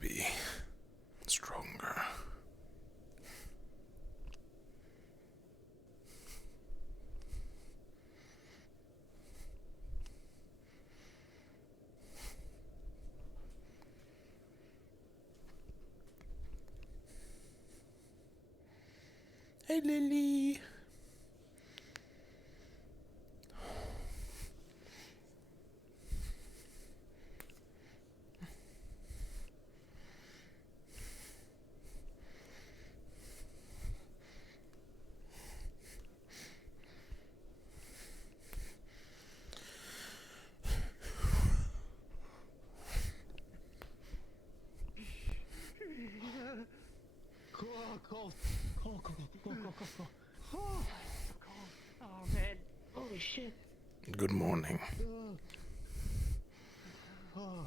to be stronger. Hey, Lily. Cold. Oh man, holy shit. Good morning. Oh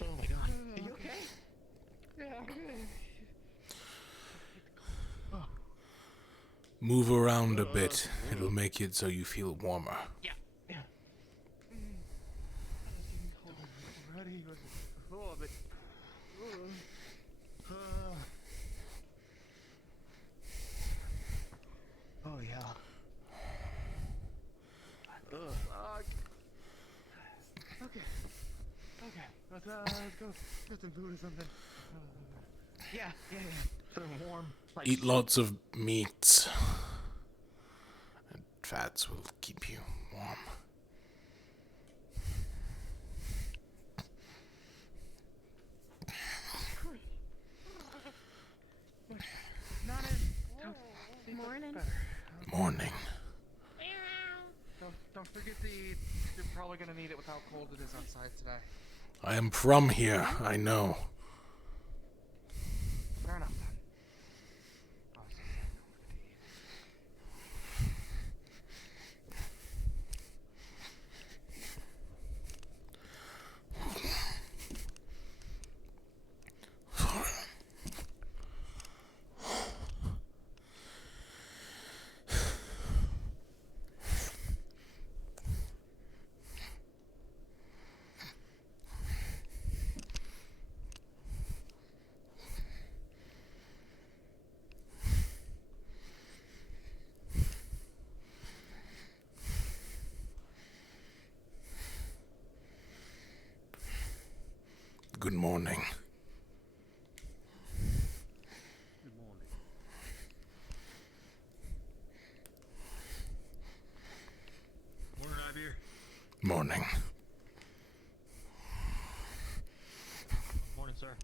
my god, are you okay? Yeah. Move around a bit. It'll make it so you feel warmer. Yeah. Already, oh, but oh yeah. Fuck. Okay. Let's go get some food or something. Yeah. Something warm. Like Eat lots of meats. And fats will keep you warm. not as Morning. Morning. Don't forget you're probably gonna need it with how cold it is outside today. I am from here, I know. Fair enough then. Good morning. Good morning. Morning, Ivy. Morning. Morning, sir.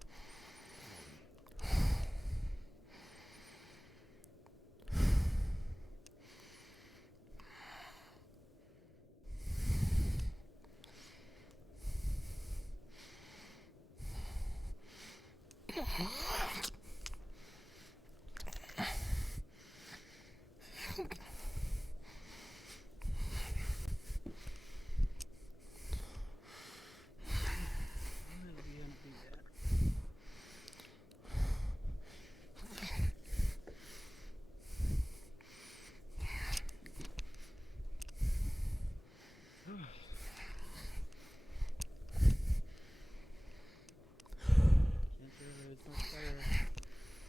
It's much better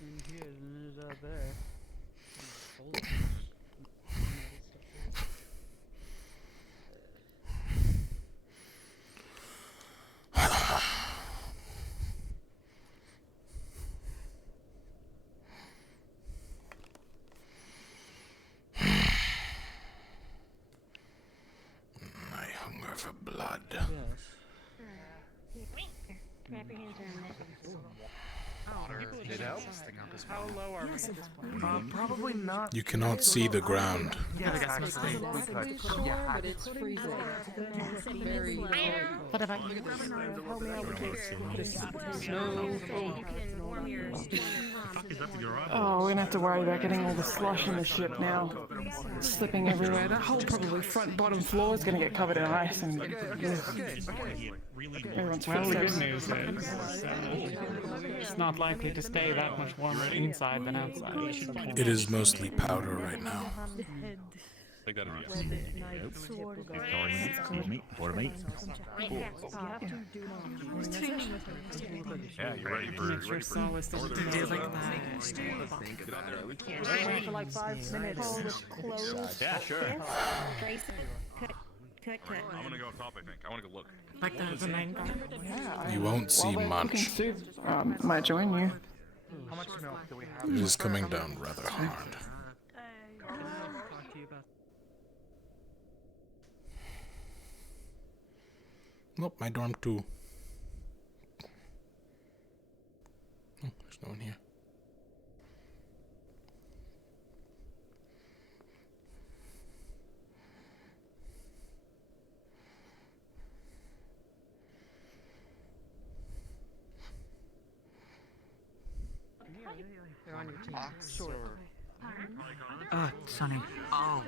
in here than it is out there. I hunger for blood. Yes. Wrap your hands around that. It helps. How low are we at this point? Probably not. You cannot see the ground. Yeah, actually, we could. Yeah, but it's freezing. Very What about you? Oh, we're gonna have to worry about getting all the slush in the ship now. It's slipping everywhere. That whole probably front bottom floor is gonna get covered in ice and everyone's Well, the good footsteps. news is it's not likely to stay that much warmer inside than outside. It is mostly powder right now. Take that as a yes. Sword Sorry, mate. Excuse me. Pardon me. Yeah, you're ready for Make sure Solace doesn't do northern like Arizona. that. Get out there. Wait for like 5 minutes. Hold close. Yeah, sure. Brace it. Cut. I'm gonna go up top, I think. I wanna go look. Like the main guy. Yeah. You won't see While they're much. cooking soup, might join you. How much milk do we have? It is coming down rather hard. Talk to you about Nope, my dorm too. Oh, there's no one here. they're on your team. Sure. Sonny. Oh.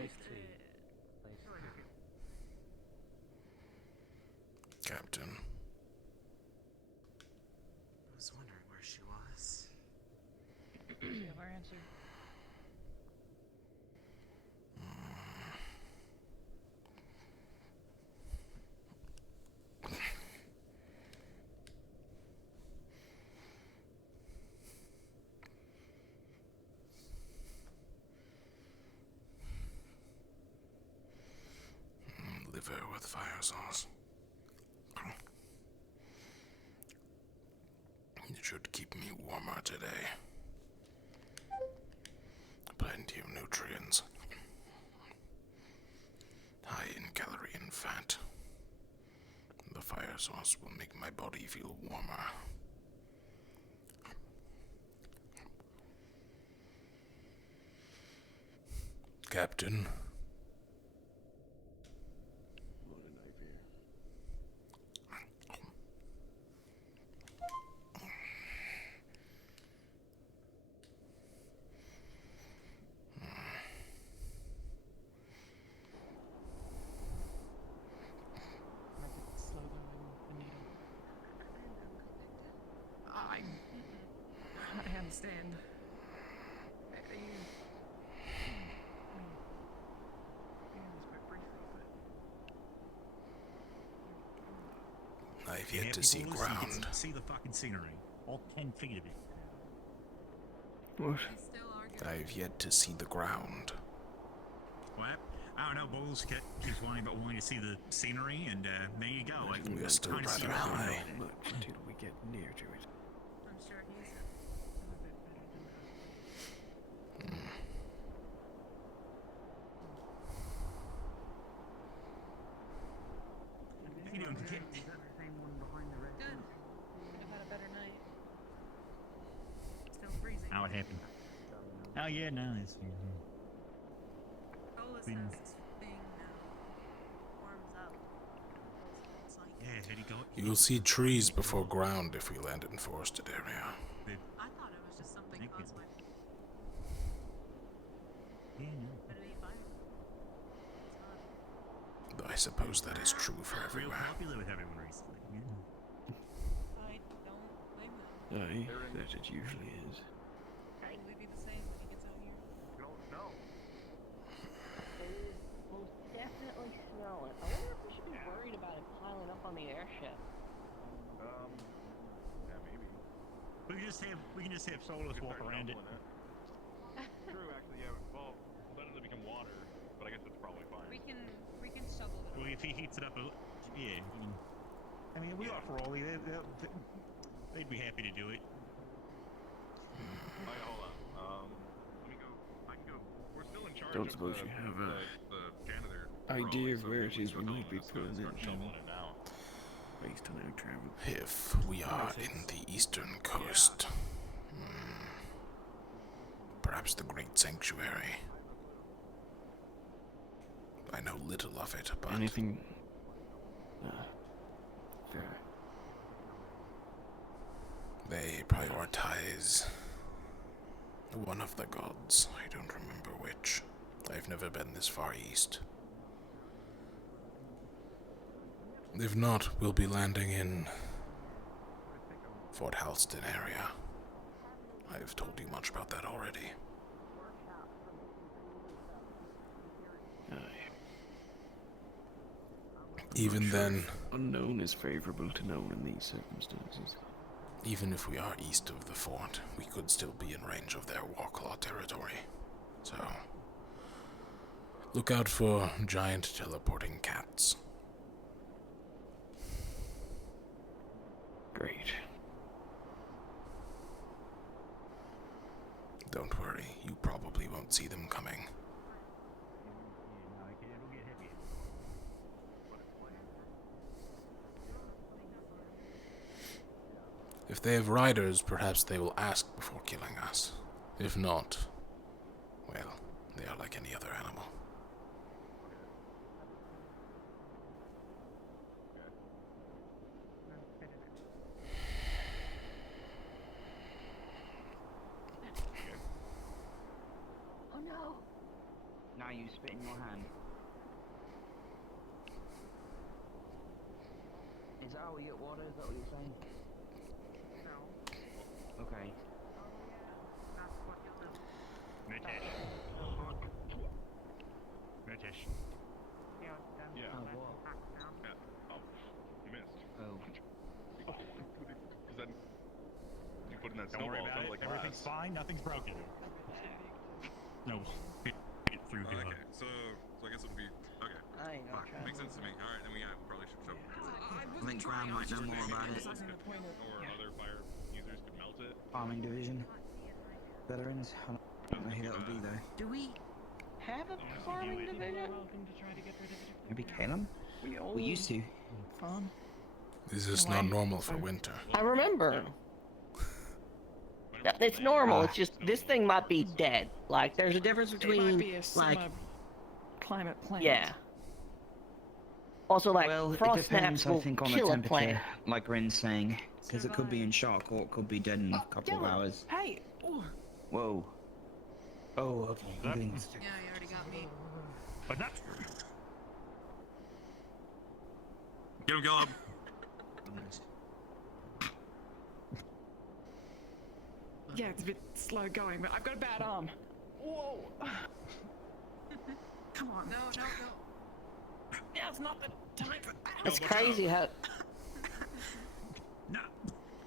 Captain. I was wondering where she was. We have our answer. Liver with fire sauce. It should keep me warmer today. Plenty of nutrients. High in calorie and fat. The fire sauce will make my body feel warmer. Captain. Slow down the needle. I understand. I've yet to see ground. See the fucking scenery. All 10 feet of it. What? I've yet to see the ground. What? I don't know, Bulls keeps wanting to see the scenery, and there you go. Like, We are still kinda see rather what's going high. on. Much until we get near to it. I'm sure he's How you doing, kid? Same one behind the red. good. Could have had a better night. Still freezing. How it happened? Oh yeah, no, it's Cola Been- says this thing warms up. It's like, yeah. How do you go? You will see trees before ground if we land in forested area. I thought it was just something Thank you. caused by, Yeah, no. but it ain't fire. It's not. Though I suppose that is true for Real everywhere. popular with everyone recently. Yeah. I don't blame them. Aye, that it usually is. Probably be the same when he gets out here. Most definitely smell it. I wonder if we should be worried about it piling up on the airship. Yeah, maybe. We can just have Solos walk around it. True, actually, yeah. Well, then it'll become water, but I guess that's probably fine. We can shovel it. Well, if he heats it up, yeah. I mean, we offer all. They'd be happy to do it. Alright, hold on. Let me go. I can go. We're still in charge Don't of suppose the, you have the janitor. idea role, of so where if it is we start might be going, let's go putting start it shoveling it now. based on our travel? If we are in the eastern coast, perhaps the Great Sanctuary. I know little of it, but Anything? Fair. they prioritize one of the gods. I don't remember which. I've never been this far east. If not, we'll be landing in Fort Halston area. I've told you much about that already. Aye. Even then, Unknown is favorable to known in these circumstances. even if we are east of the fort, we could still be in range of their Warclaw territory. So, look out for giant teleporting cats. Great. Don't worry, you probably won't see them coming. If they have riders, perhaps they will ask before killing us. If not, well, they are like any other animal. Oh no! Now you spit in your hand. Is that how we get water? Is that what you're saying? No. Okay. Murtish. Murtish. Yeah. Oh, what? Yeah. Oh, you missed. Oh. Because then you put in that Don't worry snowball. It about sounds it. like Everything's glass. fine. Nothing's broken. No. Get through here. Okay, so I guess it'll be okay. I ain't gonna try. Makes sense to me. All right, then we probably should shove it. I think Graham might know more about it. Or other fire users could melt it. Farming division. Veterans. I don't know who that would be though. Do we have a farming division? Welcome to try to get rid of it. Maybe Calum? We used to. Farm. This is not normal for winter. I remember. It's normal. It's just this thing might be dead. Like there's a difference It might between be a summer like climate plant. yeah. Also, like Well, it frost depends, snaps I will think, on the kill a temperature, plant. like Rin's saying. Because it could be in shock or it could be dead in a couple of Dylan, hours. Hey. Ooh. Whoa. Oh, okay. I'm getting- Yeah, you already got me. But that's Get him, Caleb. Yeah, it's a bit slow going, but I've got a bad arm. Whoa. Come on. No. Now's not the time for. It's crazy how. no.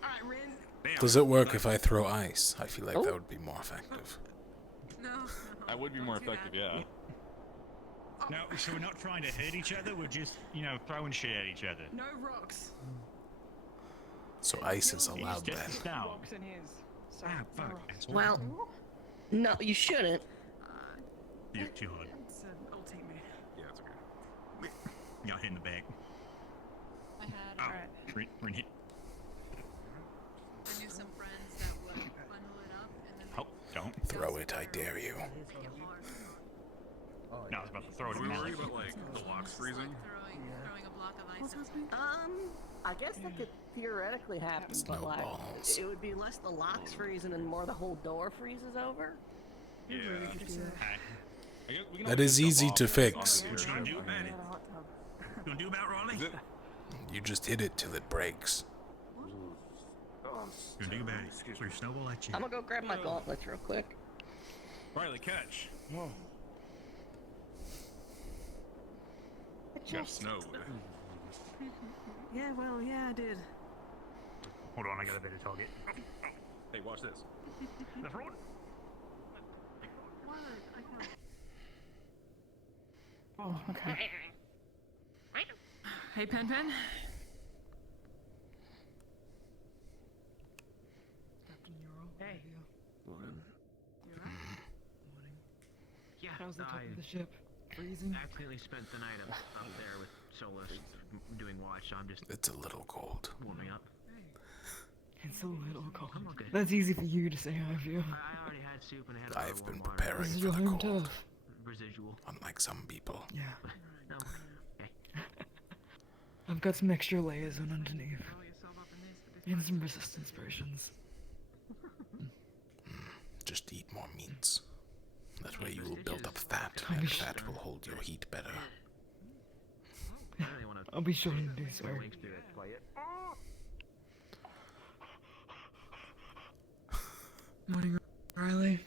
Alright, Rin. Damn. Does it work if I throw ice? I feel like that would be more effective. No. That would be more Don't do effective, that. yeah. No, so we're not trying to hurt each other. We're just, throwing shit at each other. No rocks. So ice is You allowed just then. get down. Rocks in his. So, Ah, no fuck. rocks. asshole. Well, no, you shouldn't. You're too hard. It's an old teammate. Yeah, it's okay. Got hit in the back. I had Oh, Alright. Rin hit. I knew some friends that would bundle it up and then Oh, don't. Throw it, I dare you. make it hard. No, I was about to throw it Are in we the worried mouth. about like the locks freezing? Throwing a block of ice at something. I guess that could theoretically happen, but like Snowballs. it would be less the locks freezing and more the whole door freezes over. Yeah. Hey, I guess we can That always is jump easy off to this fix. onto what the you gonna other do side. about it? You gonna do about Raleigh? Is it? You just hit it till it breaks. You gonna do about it? Throw your snowball at you. I'm gonna go grab my gauntlets real quick. Riley, catch. Got snowed. Yeah, well, yeah, I did. Hold on, I got a better target. Hey, watch this. That's right. Oh, okay. Hey, Pen Pen. Hey. Yeah, how's the top of the ship? Freezing? Accidentally spent the night up there with Solus doing watch, so I'm just It's a little cold. warming up. It's a little cold. I'm okay. That's easy for you to say, how I feel. I already had soup and I had a lot I've of been warm water. preparing This is for your the home cold, turf. Residual. unlike some people. Yeah. No, okay. I've got some extra layers on underneath. And some resistance potions. Just eat more meats. That way you will build up fat, I and wish- fat will hold your heat better. I really want to I'll be sure to do so. links to it. Play it. Morning, Riley.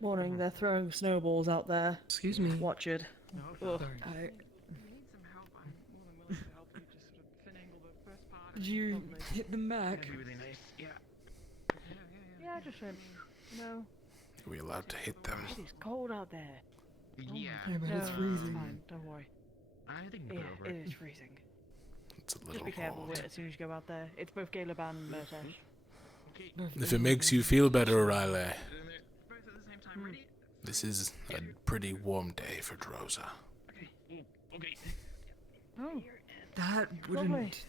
Morning, they're throwing snowballs out there. Excuse me. Watch it. Sorry. Did you hit them back? That'd be really nice. Yeah. Yeah, I just went, no, Are we allowed to hit them? it is cold out there. Yeah. Yeah, but it's No, freezing. fine, don't worry. I think we Yeah, can put over it it. is freezing. It's a Just little be careful cold. with it as soon as you go out there. It's both Caleb and Murtash. Okay. If it makes you feel better, Riley, Both at the same time. Ready? this is a pretty warm day for Droza. Okay. Okay. Oh, That lovely. wouldn't.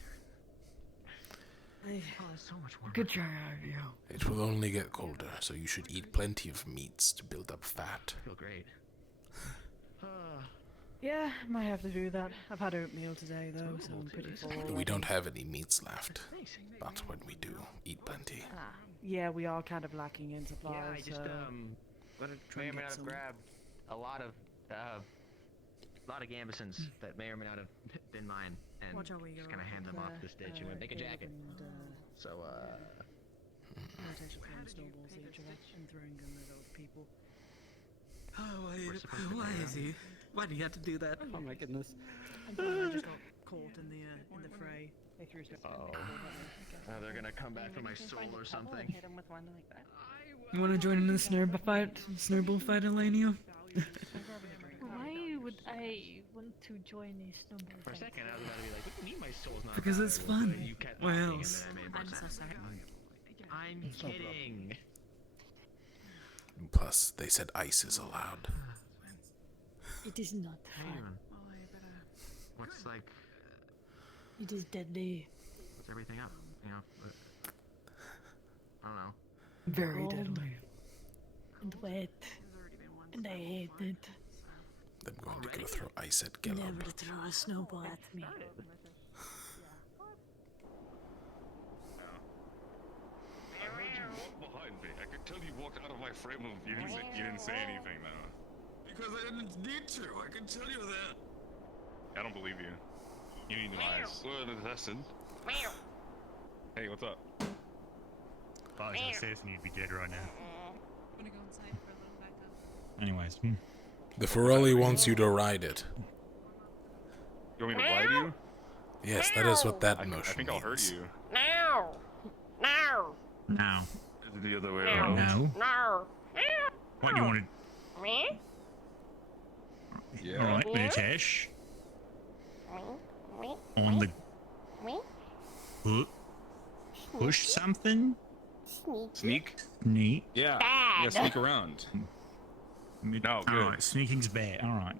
Oh, it's so much warmer. Good try, Ivy. It will only get colder, so you should eat plenty of meats to build up fat. I feel great. Yeah, might have to do that. I've had oatmeal today though, so I'm pretty full. We already. don't have any meats left, Thanks. but when we do, eat plenty. Yeah, we are kind of lacking in supplies. Yeah, I just so may or and may get not have some. grabbed a lot of gambesons that may or may not have been mine, and Watch out where you just go. kind of hand them off to Stitch and went make a Caleb jacket. And, So Murtash are throwing snowballs at each other and throwing them at other people. we're supposed to go down. Why do you have to do that? Oh my goodness. And then I just got caught in the fray. They threw stuff at me. They're gonna come back for my soul or something. Hit him with one like that. You want to join in the snowball fight, Elenia? Why would I want to join a snowball For a fight? second, I was about to be like, "What do you mean my soul's not?" Because it's valuable?" fun. But you kept Why asking, and else? then I made more I'm so sense. sorry. I'm kidding. Plus, they said ice is allowed. It is not Hey, fun. man. What's like? It is deadly. What's everything up? You know. I don't know. Very Cold. deadly. And wet. And I hate it. I'm going to go throw ice at Gillum. Never throw a snowball at me. I heard you walk behind me. I could tell you walked out of my frame of view. You didn't say anything though. Because I didn't need to. I can tell you that. I don't believe you. You need new eyes. We're an assassin. Hey, what's up? If I was an assassin, you'd be dead right now. Wanna go inside for a little backup? Anyways, The Ferrelli wants you to ride it. You want me to ride you? Yes, that is what that I motion think I'll hurt means. you. no. Is it the other way around? No. What do you want to... Yeah. Alright, Murtash. On the... Push something? Sneak? Neat. Yeah. Yeah, sneak around. No, good. Alright, sneaking's bad. Alright.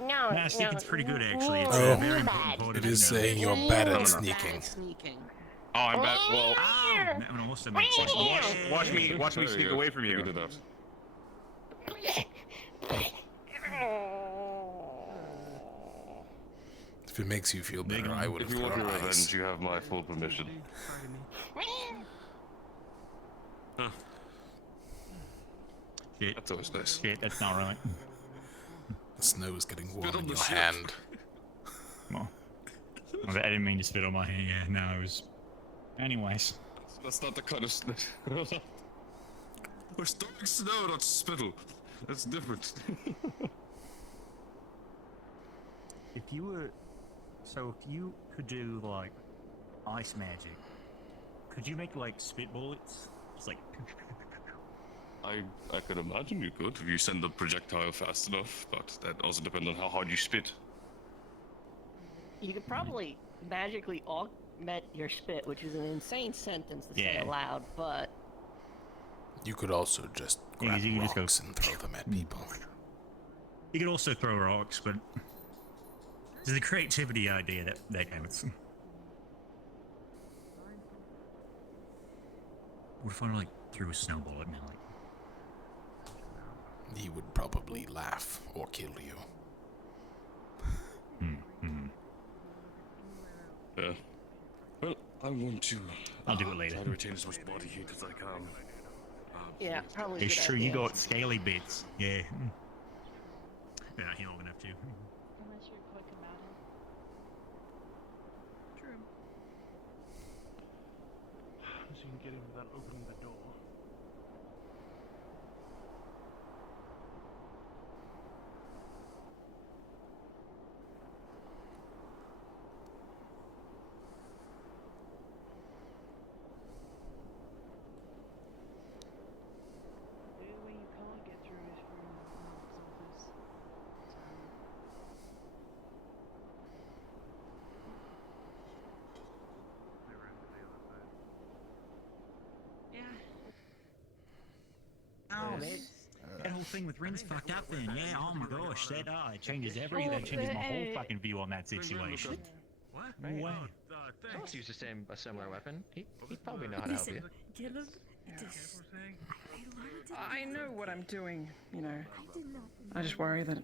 No, sneaking's pretty good actually. It's Oh. very important part It of is you know. saying you're bad No, at no. sneaking. Oh, I'm bad. Well, Oh, that one also makes sense. watch me sneak away from you. If it makes you feel better, I would have If you want thrown your ice. revenge, you have my full permission. Shit. That's always nice. Shit, that's not right. The snow is getting warm Spit on in the your ship. hand. Well, I didn't mean to spit on my hand. Yeah, no, it was... Anyways. That's not the kind of snow. We're throwing snow, not spittle. That's different. If you were... So if you could do, like, ice magic, could you make, like, spit bullets? Just like... I could imagine you could if you send the projectile fast enough, but that also depends on how hard you spit. You could probably magically augment your spit, which is an insane sentence to say Yeah. aloud, but You could also just Yeah, grab you just go- rocks and throw them at people. You could also throw rocks, but... It's the creativity idea that counts. What if I, like, threw a snowball at me, like... He would probably laugh or kill you. Yeah. Well, I want to. I'll do it later. Try to retain as much body heat as I can. yeah, probably. a It's good true, you idea. got scaly bits. Yeah. Yeah, you're not gonna have to. Unless you're quick about it. True. So you can get in without opening the door. thing with Rin's fucked up then. Yeah, oh my gosh, it changes everything. That changes my whole fucking view on that situation. What? Wow. Ross used a similar weapon. He'd probably know how to help you. Caleb, I know what I'm doing, you know. I just worry that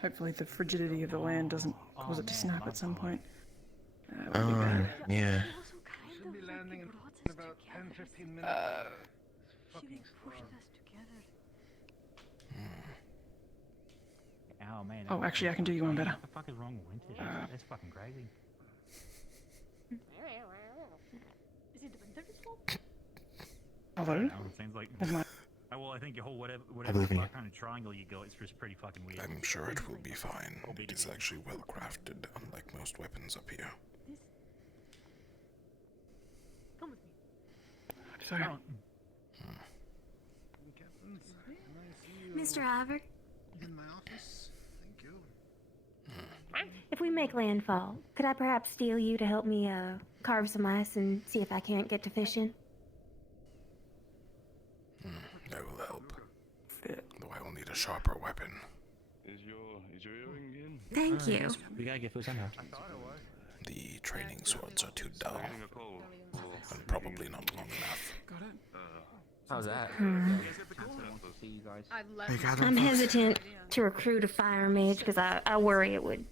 hopefully the frigidity of the land doesn't cause it to snap at some point. That would be bad. Yeah. Should be landing in about 10-15 minutes. Fucking pushed us together. Oh man. Oh, actually, I can do you one better. What the fuck is wrong with winter? That's fucking crazy. Is it the winter's fault? Hello? Seems like. Never mind. Well, I think your whole whatever believe in you. kind of triangle you go, it's just pretty fucking weird. I'm sure it will be fine. It is actually well crafted, unlike most weapons up here. Come with me. Sorry. Mr. Ivor, In my office. Thank you. if we make landfall, could I perhaps steal you to help me carve some ice and see if I can't get to fishing? I will help. Though I will need a sharper weapon. Is your earring in? Thank you. We gotta get food somehow. The training swords are too dull, Getting a cold. and probably not long enough. Got it? How's that? See you guys. I'm hesitant to recruit a fire mage because I worry it would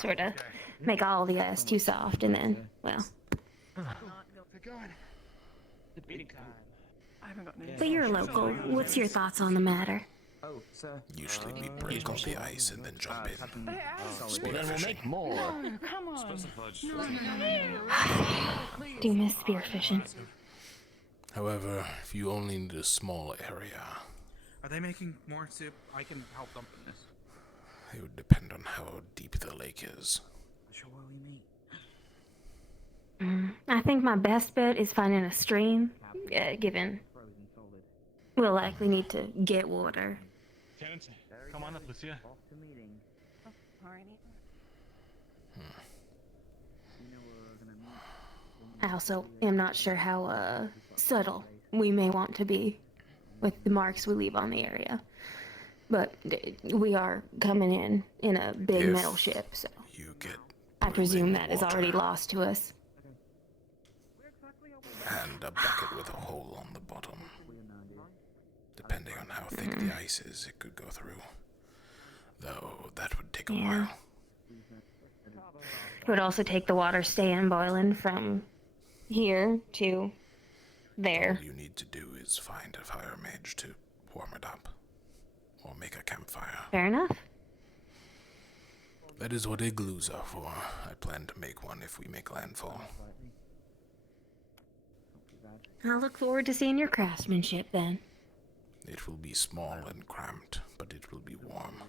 sort of make all the ice too soft and then, well. Debating time. I haven't got names. But you're local. What's your thoughts on the matter? Oh, sir. Usually we break all the ice and then jump in. Well, then we'll make more. No, come on. Do you miss spearfishing? However, if you only need a small area, Are they making more soup? I can help them in this. it would depend on how deep the lake is. Sure where we meet. I think my best bet is finding a stream, given we'll likely need to get water. Tenants, come on up, Lucia. Off to meeting. Alrighty. I also am not sure how subtle we may want to be with the marks we leave on the area. But we are coming in a big If metal ship, so You get I presume that is water already lost to us. and a bucket with a hole on the bottom. Depending on how thick the ice is, it could go through. Though that would take a Yeah. while. It would also take the water staying boiling from here to there. All you need to do is find a fire mage to warm it up. Or make a campfire. Fair enough. That is what igloos are for. I plan to make one if we make landfall. I'll look forward to seeing your craftsmanship then. It will be small and cramped, but it will be warm.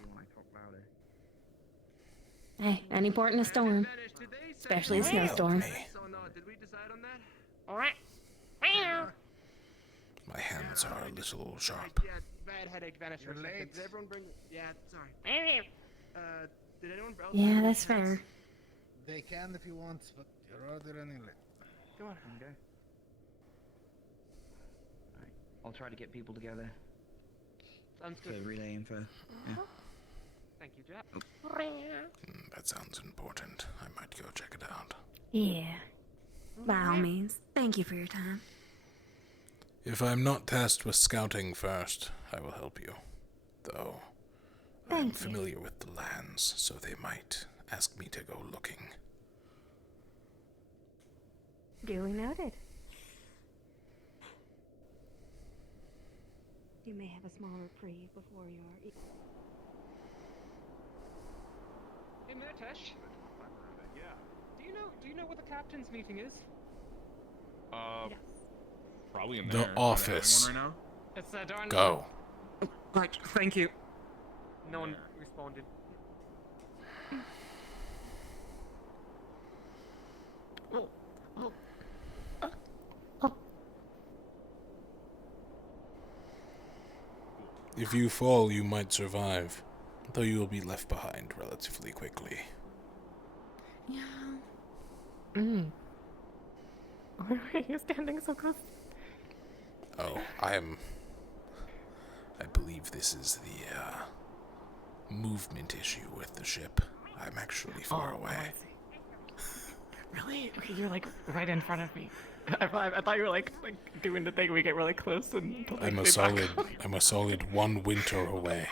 Hey, any port in a storm, especially a snowstorm. Me. Did we decide on that? My hands are a little sharp. Yeah, bad headache vanished. You're late. Did everyone bring? Yeah, sorry. Did anyone else? Yeah, bring that's pens? fair. They can if you want, but you're already running late. Come on. Okay. Alright, I'll try to get people together Sounds to good. relay info. Yeah. Thank you, Jack. That sounds important. I might go check it out. Yeah. By all means. Thank you for your time. If I'm not tasked with scouting first, I will help you. Though, I'm Thank you. familiar with the lands, so they might ask me to go looking. Duly noted. You may have a small reprieve before your... Hey, Mitesh. Yeah. Do you know what the captain's meeting is? Probably in The there. office. Right now? It's darn. Go. Right. Thank you. No one responded. If you fall, you might survive, though you will be left behind relatively quickly. Yeah. Why are you standing so close? Oh, I am I believe this is the movement issue with the ship. I'm actually far away. I see. Really? Okay, you're like right in front of me. I thought you were like doing the thing we get really close and like, I'm a solid 1 winter away.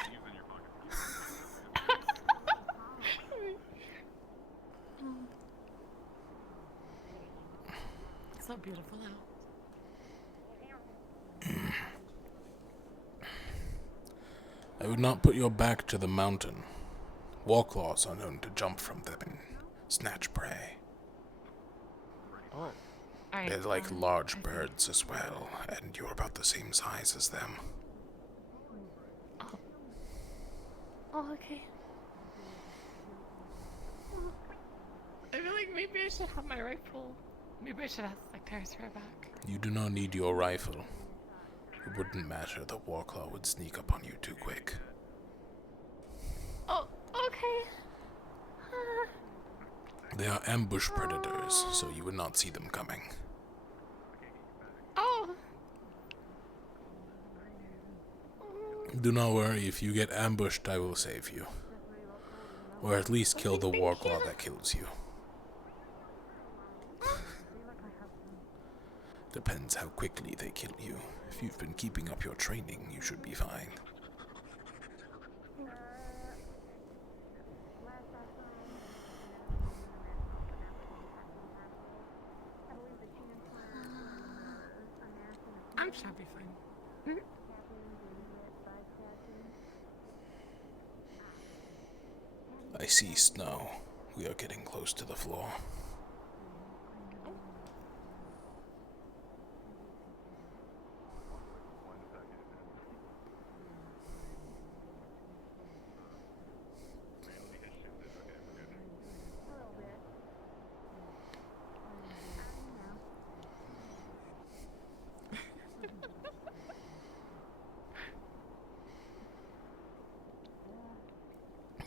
It's so beautiful out. I would not put your back to the mountain. Warclaws are known to jump from them and snatch prey. Oh. They're like large birds as well, and you're about the same size as them. Oh, okay. I feel like maybe I should have my rifle. Maybe I should ask like Terrace for her back. You do not need your rifle. It wouldn't matter, the Warclaw would sneak up on you too quick. Oh, okay. They are ambush predators, so you would not see them coming. Oh. Do not worry, if you get ambushed, I will save you. Or at least kill the Warclaw that kills you. Depends how quickly they kill you. If you've been keeping up your training, you should be fine. I'm sure I'll be fine. I see snow. We are getting close to the floor.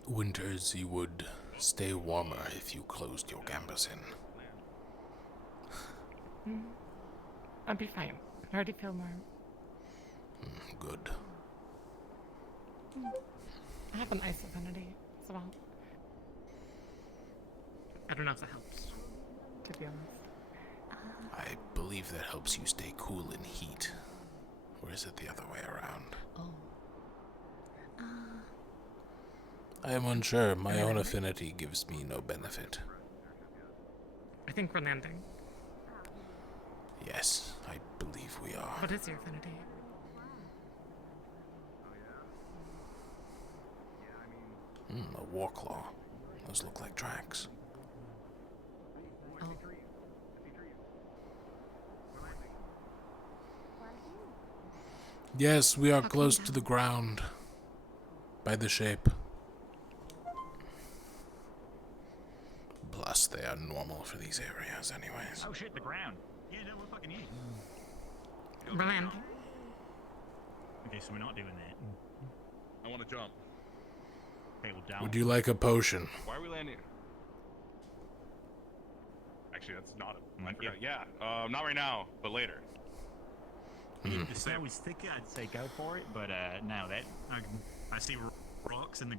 Winters, you would stay warmer if you closed your gambeson. I'll be fine. I already feel warm. Good. I have an ice affinity as well. I don't know if that helps, to be honest. I believe that helps you stay cool in heat. Or is it the other way around? Oh. I am unsure. My own affinity gives me no benefit. I think we're landing. Yes, I believe we are. What is your affinity? A Warclaw. Those look like tracks. Oh. Yes, we are close to the ground. By the shape. Plus, they are normal for these areas anyways. Oh shit, the ground. Yeah, no, we're fucking here. We're landing. Okay, so we're not doing that. I want to jump. Okay, well, down. Would you like a potion? Why are we landing? Actually, that's not a... I forgot. Yeah, not right now, but later. If the snow was thicker, I'd say go for it, but no, that... I see rocks in the...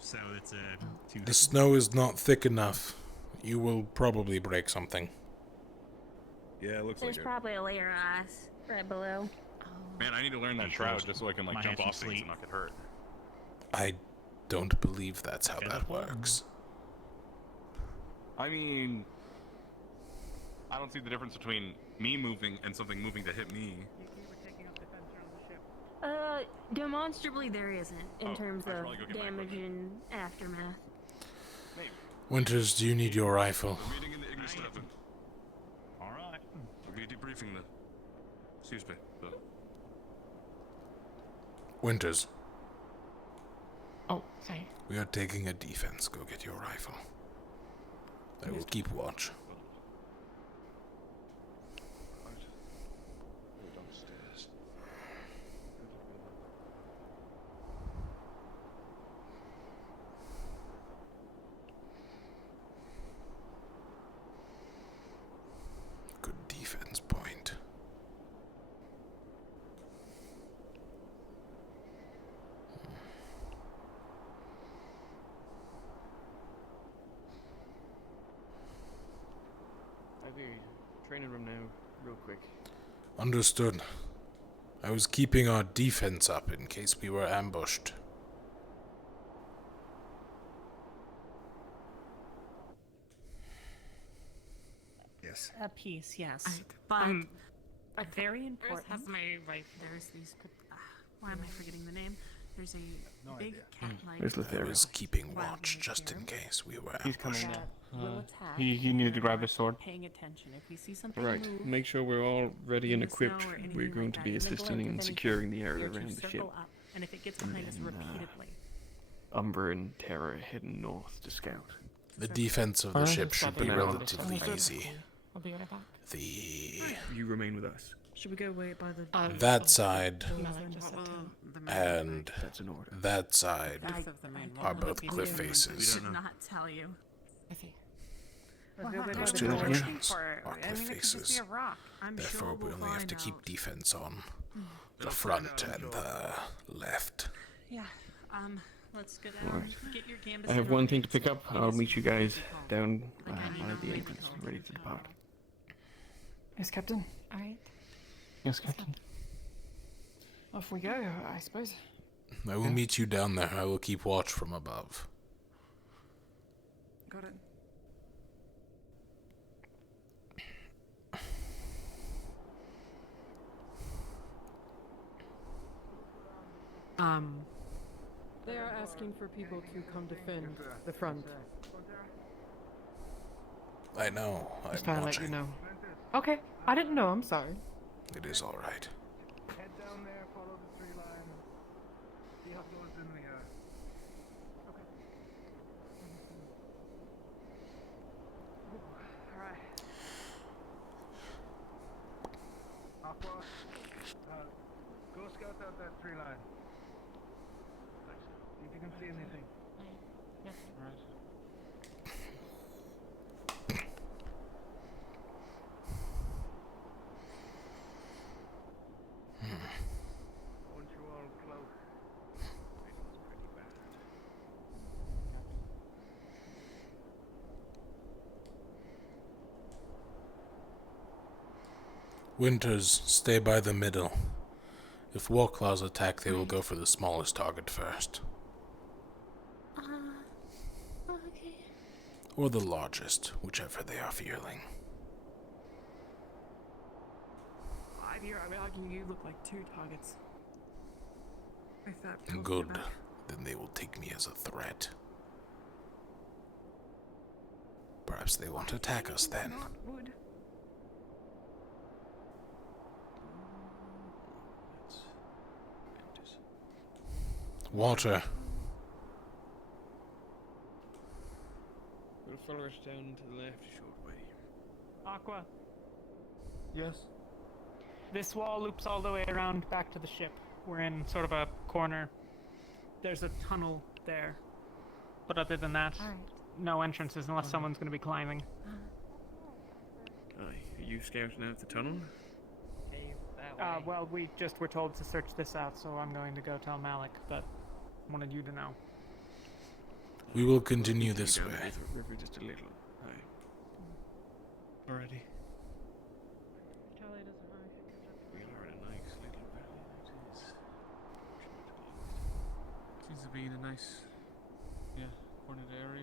So it's too... The snow is not thick enough. You will probably break something. Yeah, it looks There's like probably a layer of ice right below. Man, I need to learn that shroud just so I can like jump off things and not get hurt. I don't believe that's how that works. I mean, I don't see the difference between me moving and something moving to hit me. Demonstrably there isn't in terms of probably go get my damage and aftermath. Maybe. Winters, do you need your rifle? We're meeting in the Ignis Tavern. Alright. We'll be debriefing the... Excuse me. Winters, Oh, sorry. we are taking a defense. Go get your rifle. I will keep watch. Downstairs. Good defense point. training room now, real quick. Understood. I was keeping our defense up in case we were ambushed. Yes. A piece, yes. But Very important. Has my right. there's these. Why am I forgetting the name? There's a big cat-like. Where's I Lothario? was keeping Wildlife watch just here. in case we were He's coming ambushed. now. Will attack. He needed to grab his sword. Paying attention. If we see something Right. move, Make sure we're all ready in and the snow equipped. or anything We're going like to that, be in the assisting glare in of anything, securing the we are area to around the ship. circle up, and if it gets behind us then, repeatedly, Umber and Terra heading north to scout. The defense of the ship should be relatively easy. I'll be right back. The You remain with us. Should we go wait by the? that side Malik just said to. and That's an order. that side are both I cliff didn't- faces. Did not tell you. I see. Those two We're directions for it. are I cliff mean, it could just faces. be a rock. I'm Therefore, sure we we'll only have find to keep out. defense on the front and the left. Yeah. Let's go down. Alright. Get your gambus. I have in one order. thing to pick up. I'll meet you guys down Like, I need by to the make entrance, calls. ready to depart. Yes, Captain. All right. Yes, Captain. Off we go, I suppose. I will meet you down there. I will keep watch from above. Got it. They are asking for people to come defend the front. I know. Just I'm trying to let you watching. know. Okay. I didn't know. I'm sorry. It is all right. Head down there, follow the tree line. See how close in we are. Alright. Aqua, go scout out that tree line. See if you can see anything. Once you're all close. Winters, stay by the middle. If Warclaws attack, they will go for the smallest target first. Okay. Or the largest, whichever they are feeling. You look like two targets. Good. Then they will take me as a threat. Perhaps they won't attack us then. Wood. Water. We'll follow us down to the left a short way. Aqua. Yes. This wall loops all the way around back to the ship. We're in sort of a corner. There's a tunnel there. But other than that, no entrances unless someone's going to be climbing. Aye. Are you scouting out the tunnel? Well, we just were told to search this out, so I'm going to go tell Malik, but wanted you to know. We will continue this Down way. the river just a little. Aye. Alrighty. Charlie doesn't mind. We are in a nice little valley. It is. Seems to be in a nice, cornered area.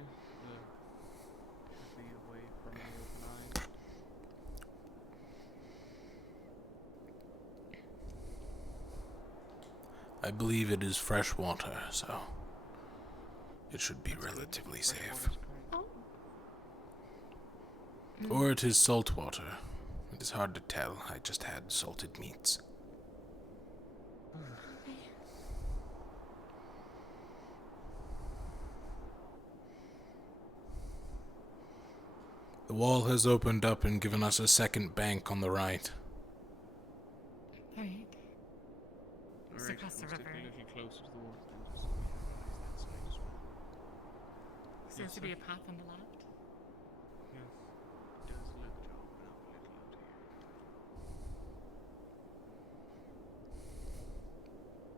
Should be away from the open eye. I believe it is fresh water, so it should be relatively safe. Or it is salt water. It is hard to tell. I just had salted meats. The wall has opened up and given us a second bank on the right. Alright. Alright, across the we'll stick river. a little closer to the water then just so we have eyes that side as well. Seems to be a path on the left. Yes. It does look to open up a little out here.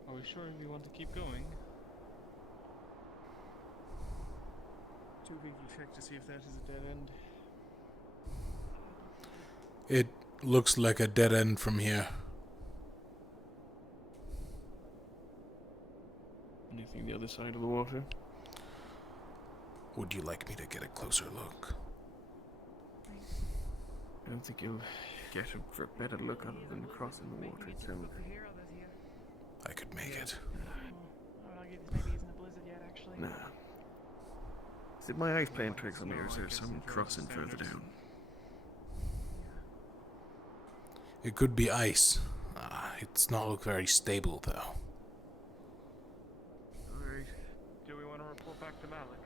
Are we sure we want to keep going? Two people check to see if that is a dead end. It looks like a dead end from here. Anything the other side of the water? Would you like me to get a closer look? I don't think you'll get a better look other than crossing the water itself. I could make it. I would argue this maybe isn't a blizzard yet, actually. Nah. Is it my ice playing tricks on me, or is there some crossing further down? It could be ice. It's not look very stable, though. Alright. Do we want to report back to Malik?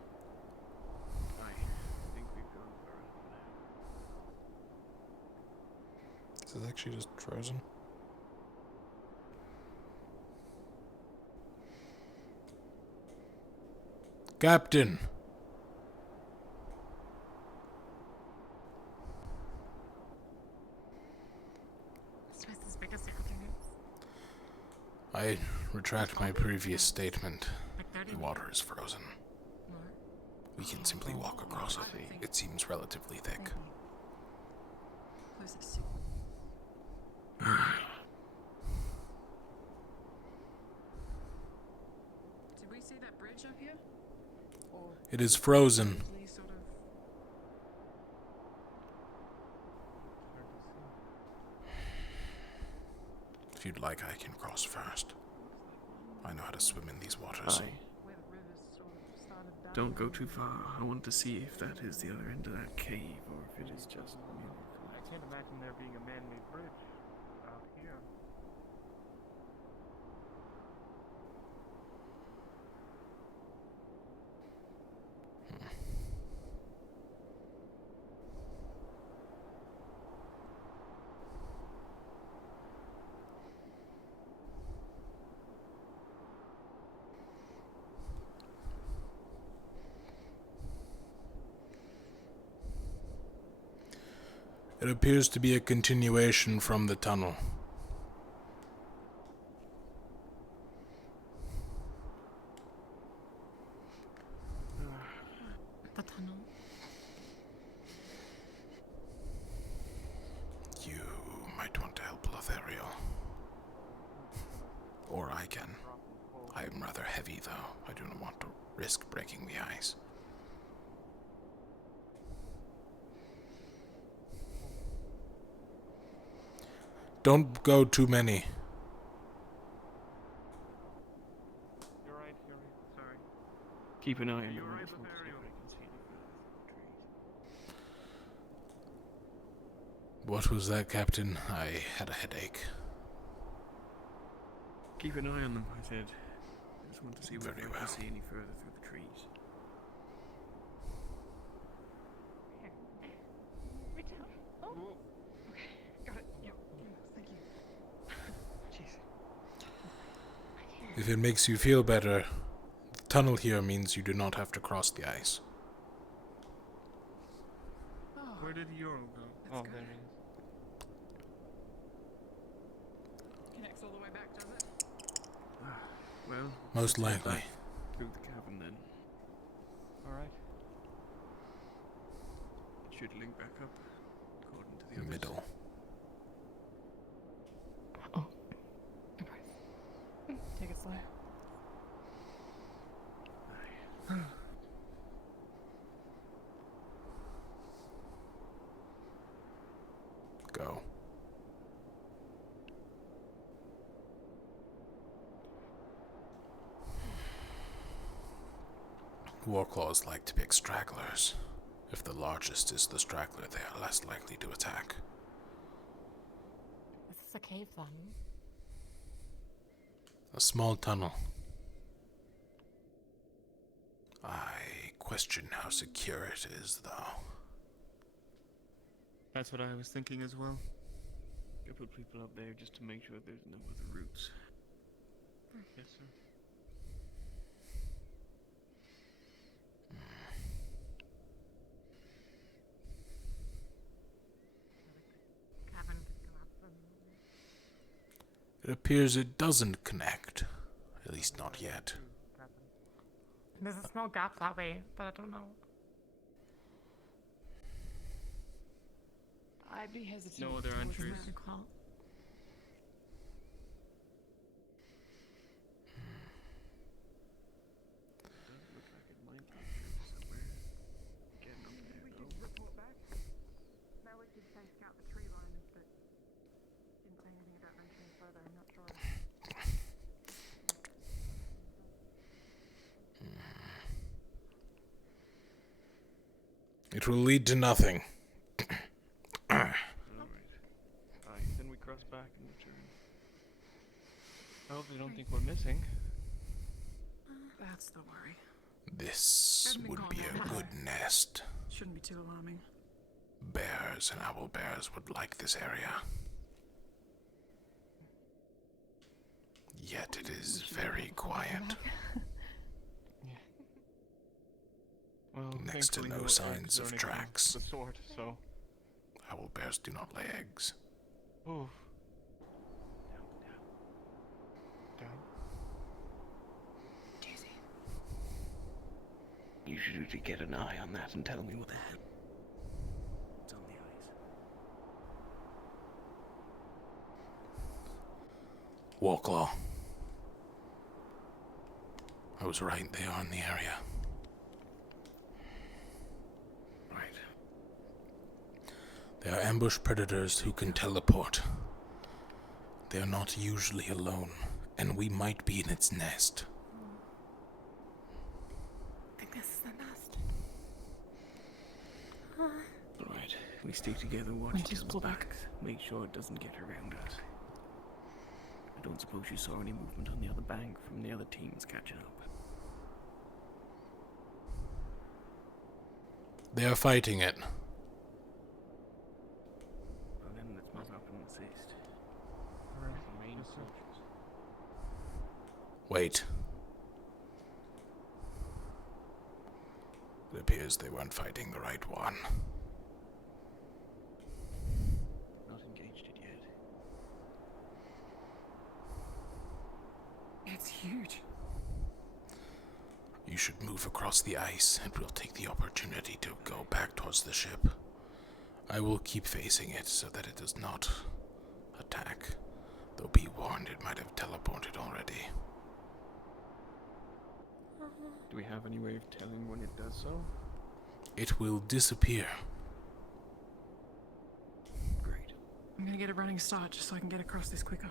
I think we've gone far enough now. Is this actually just frozen? Captain! I retract my previous statement. The water is frozen. We can simply walk across it. It seems relatively thick. Did we see that bridge up here? It is frozen. If you'd like, I can cross first. I know how to swim in these waters. Aye. Don't go too far. I want to see if that is the other end of that cave, or if it is just... I can't imagine there being a man-made bridge out here. It appears to be a continuation from the tunnel. The tunnel. You might want to help Lothario. Or I can. I am rather heavy, though. I do not want to risk breaking the ice. Don't go too many. You're right, sorry. Keep an eye on You're them. I right, just want to see if Lothario. I can see any further through the trees. What was that, Captain? I had a headache. Keep an eye on them, I said. I just want to see if I Very can well. see any further through the trees. If it makes you feel better, the tunnel here means you do not have to cross the ice. Where did Euro go? Oh, there he is. Connects all the way back, does it? Well, Most let's head likely. back through the cavern then. Alright. It should link back up, according to the others. Middle. Take it slow. Go. Warclaws like to pick stragglers. If the largest is the straggler, they are less likely to attack. Is this a cave then? A small tunnel. I question how secure it is, though. That's what I was thinking as well. I put people up there just to make sure there's no other routes. Yes, sir. It appears it doesn't connect. At least not yet. There's a small gap that way, but I don't know. I'd be hesitant. No other to entries. make a call. It does look like it might be here somewhere. Getting up there, though. Report back. Malik did say scout the tree line, but didn't say anything about venturing further. I'm not sure. It will lead to nothing. Alright. Then we cross back and return. I hope they don't think we're missing. That's the worry. This would be a good nest. Shouldn't be too alarming. Bears and owl bears would like this area. Yet it is very quiet. Well, Next to thankfully no eggs signs or of anything tracks. of the sort, so. Owl bears do not lay eggs. Ooh. Down. You should really get an eye on that and tell me what the hell. It's on the ice. Warclaw. I was right, they are in the area. Right. They are ambush predators who can teleport. They are not usually alone, and we might be in its nest. I think this is the nest. Alright, we stick together, watch When each just other's pull back. backs. Make sure it doesn't get around us. I don't suppose you saw any movement on the other bank from the other teams catching up. They are fighting it. Well then, let's move up and assist. Remain soldiers. Wait. It appears they weren't fighting the right one. Not engaged it yet. It's huge. You should move across the ice, and we'll take the opportunity to go back towards the ship. I will keep facing it so that it does not attack. Though be warned, it might have teleported already. Do we have any way of telling when it does so? It will disappear. Great. I'm gonna get a running start just so I can get across this quicker.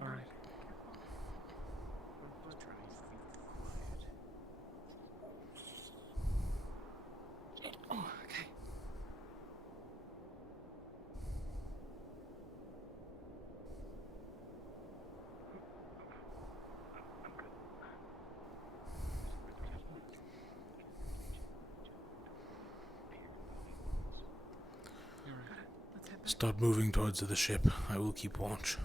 Alright. Oh, okay. Start moving towards the ship. I will keep watch.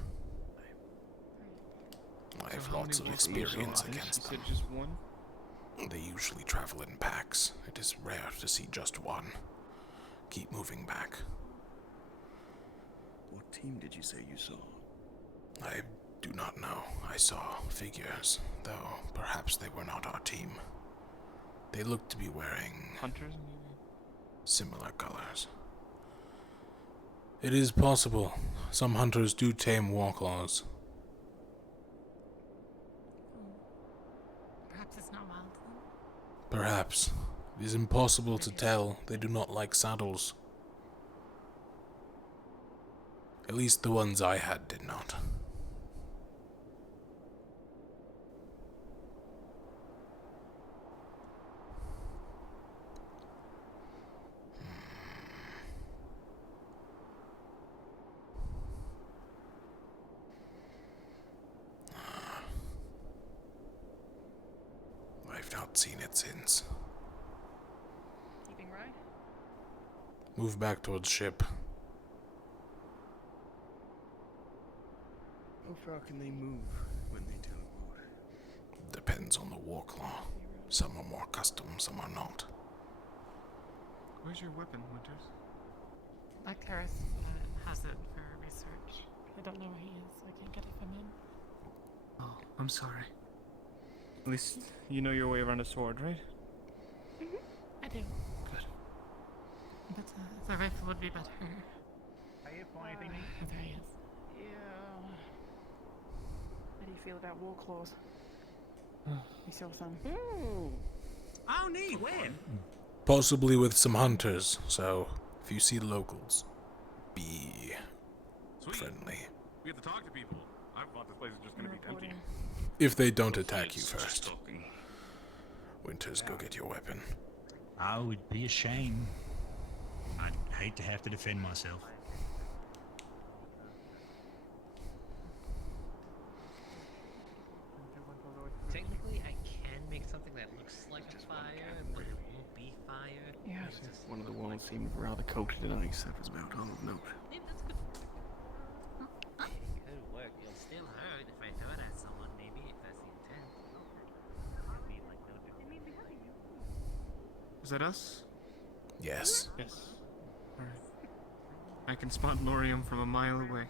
I have lots of experience against them. Just one? They usually travel in packs. It is rare to see just one. Keep moving back. What team did you say you saw? I do not know. I saw figures, though perhaps they were not our team. They looked to be wearing Hunters, maybe? similar colors. It is possible. Some hunters do tame warclaws. Perhaps it's not wild. Perhaps. It is impossible to tell. They do not like saddles. At least the ones I had did not. I've not seen it since. Keeping right? Move back towards ship. How far can they move when they teleport? Depends on the warclaw. Some are more custom, some are not. Where's your weapon, Winters? Black Terrace has it for research. I don't know where he is, so I can't get it from him. Oh, I'm sorry. At least you know your way around a sword, right? I do. Good. But The rifle would be better. Are you pointing? There he is. Yeah. How do you feel about war claws? Yourself, son. Oh, neat. When? Possibly with some hunters, so if you see locals, be Sweet. friendly. We have to talk to people. I thought this place is just gonna be empty. If they don't attack you It's just first. talking. Winters, go get your weapon. I would be ashamed. I'd hate to have to defend myself. Technically, I can make something that looks like a fire, but it won't be fire. Yeah. One of the walls seemed rather coated in ice. That was about all of note. Maybe that's good. It could work. It'll still hurt if I throw it at someone, maybe, if that's the intent. It'll be like no different. Is that us? Yes. Yes. Alright. I can spot Lorium from a mile away.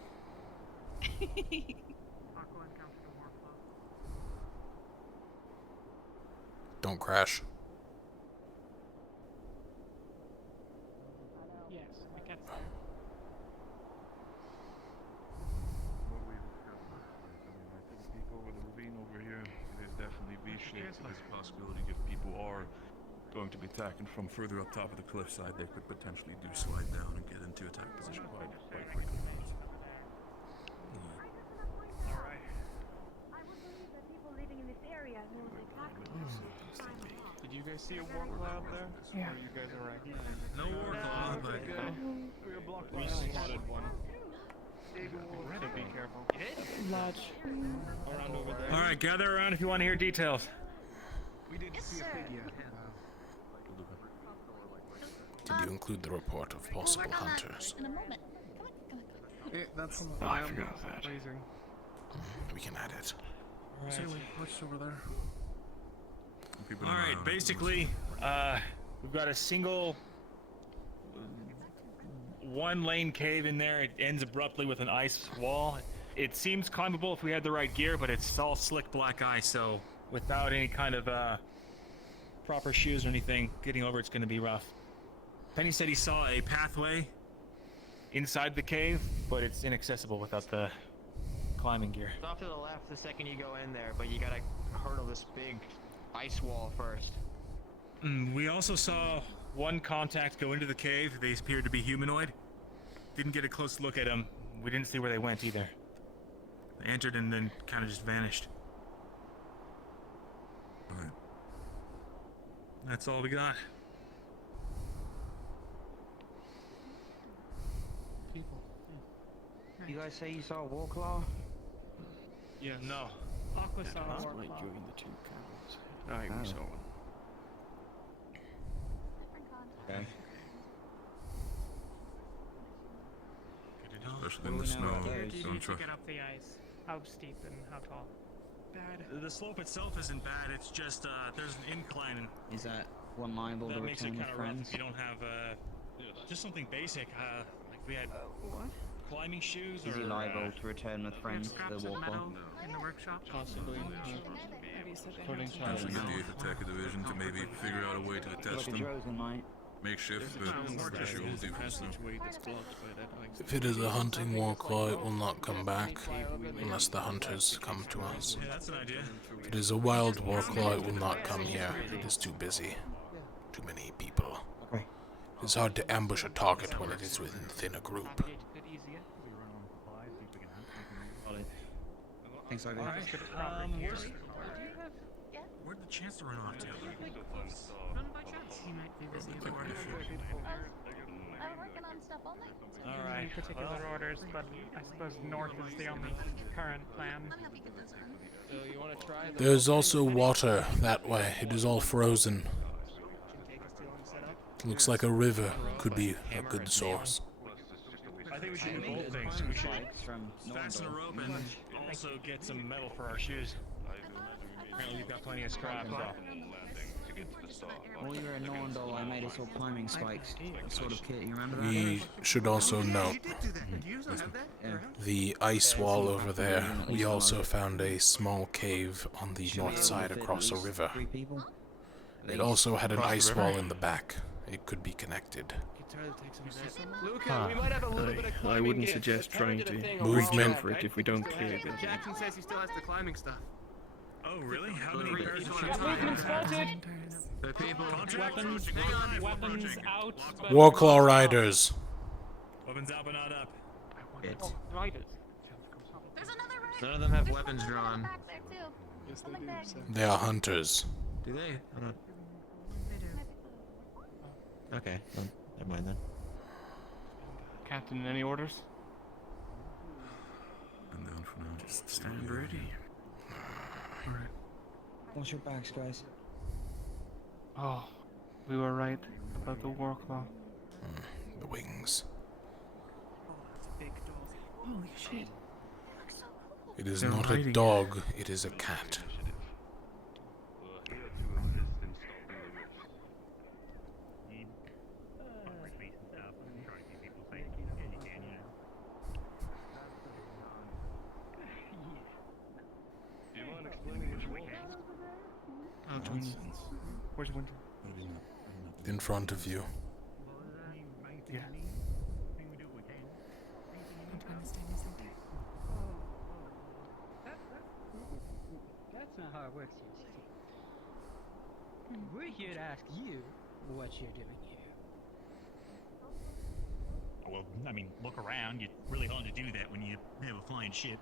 Don't crash. Yes, I get that. What we discovered, I took a peek over the ravine over here. It is definitely V-shaped, so there's a possibility if people are going to be attacking from further up top of the cliffside, they could potentially do slide down and get into attack position quite quickly. Did you guys see a war cloud there? Yeah. Or you guys alright? No war cloud, but We spotted one. So be careful. Large. Around over there. All right, gather around if you want to hear details. We did see a figure. Did you include the report of possible hunters? In a moment. That's Oh, I forgot that. amazing. We can add it. What's over there? people All in right, my- basically, we've got a single one-lane cave in there. It ends abruptly with an ice wall. It seems climbable if we had the right gear, but it's all slick black ice, so without any kind of proper shoes or anything, getting over it's going to be rough. Penny said he saw a pathway inside the cave, but it's inaccessible without the climbing gear. It's off to the left the second you go in there, but you gotta hurdle this big ice wall first. We also saw one contact go into the cave. They appeared to be humanoid. Didn't get a close look at them. We didn't see where they went either. They entered and then kind of just vanished. Alright. That's all we got. People. You guys say you saw a Warclaw? Yeah. No. Aqua saw a Possibly warclaw. join the two camels. Aye, we saw one. Okay. Good to know. Especially in the snow. Where do you Don't need to trust. get up the ice? How steep and how tall? The slope itself isn't bad. It's just there's an incline, and Is that one liable that to makes it return with kind of rough friends? if you don't have just something basic. Like we had climbing shoes Is he or liable to return with friends to Scraps the of Warclaw? metal in the workshop? Possibly. Maybe said they Putting had It's a to- good idea to attack a division to maybe figure out a way to attach Like a them. Drozen might. Makeshift, but I'm sure we'll do for the snow. Passageway that's blocked by that ice. If it is a hunting warclaw, it will not come back unless the hunters come to us. yeah, that's an idea. If it is a wild warclaw, it will not come here. It is too busy. Too many people. Okay. It is hard to ambush a target when it is within a group. Navigate a bit easier. Thanks, I All right. Where'd the Chancellor run off to? Run by chance. He might be busy at work. I'm working on stuff all night. All Any right. particular orders, but I suppose north is the only current plan. Let me help you get those arms. So you want to try the There is also water that way. It is all frozen. Looks like a river. Could be a good source. I think we should do both things. We should fasten a rope and also get some metal for our shoes. Apparently you've got plenty of scrap. While you were in Norndal, I made us all climbing spikes. Sort of kit, you remember that? We should also note Yeah. the ice wall over there. We also found a small cave on the north side across a river. 3 people? It also had an ice wall in the back. It could be connected. try to take some of that. Luca, we might have a little bit of climbing I wouldn't gift. suggest Let's try trying get a to thing Movement. over reach that. over it if we don't clear it. Jackson says he still has the climbing stuff. Oh, really? How many Three pairs of people shoes? at a Movement time. spotted. The people. Weapons out. but- Warclaw Riders. Weapons up and not up. It's, Riders. There's another right. none of them have weapons drawn. Back there too. Yes, they do. So. They are hunters. Do they? I don't... They do. Okay, well, never mind then. Captain, any orders? I'm down for now. Just stand ready. Alright. Watch your backs, guys. Oh, we were right about the Warclaw. The wings. Holy shit. It is They're not a hiding. dog, it is a cat. Do you mind explaining which one? Oh, where's Winter? In front of you. Yeah. That's not how it works here. We're here to ask you what you're doing here. Well, I mean, look around. It's really hard to do that when you have a flying ship.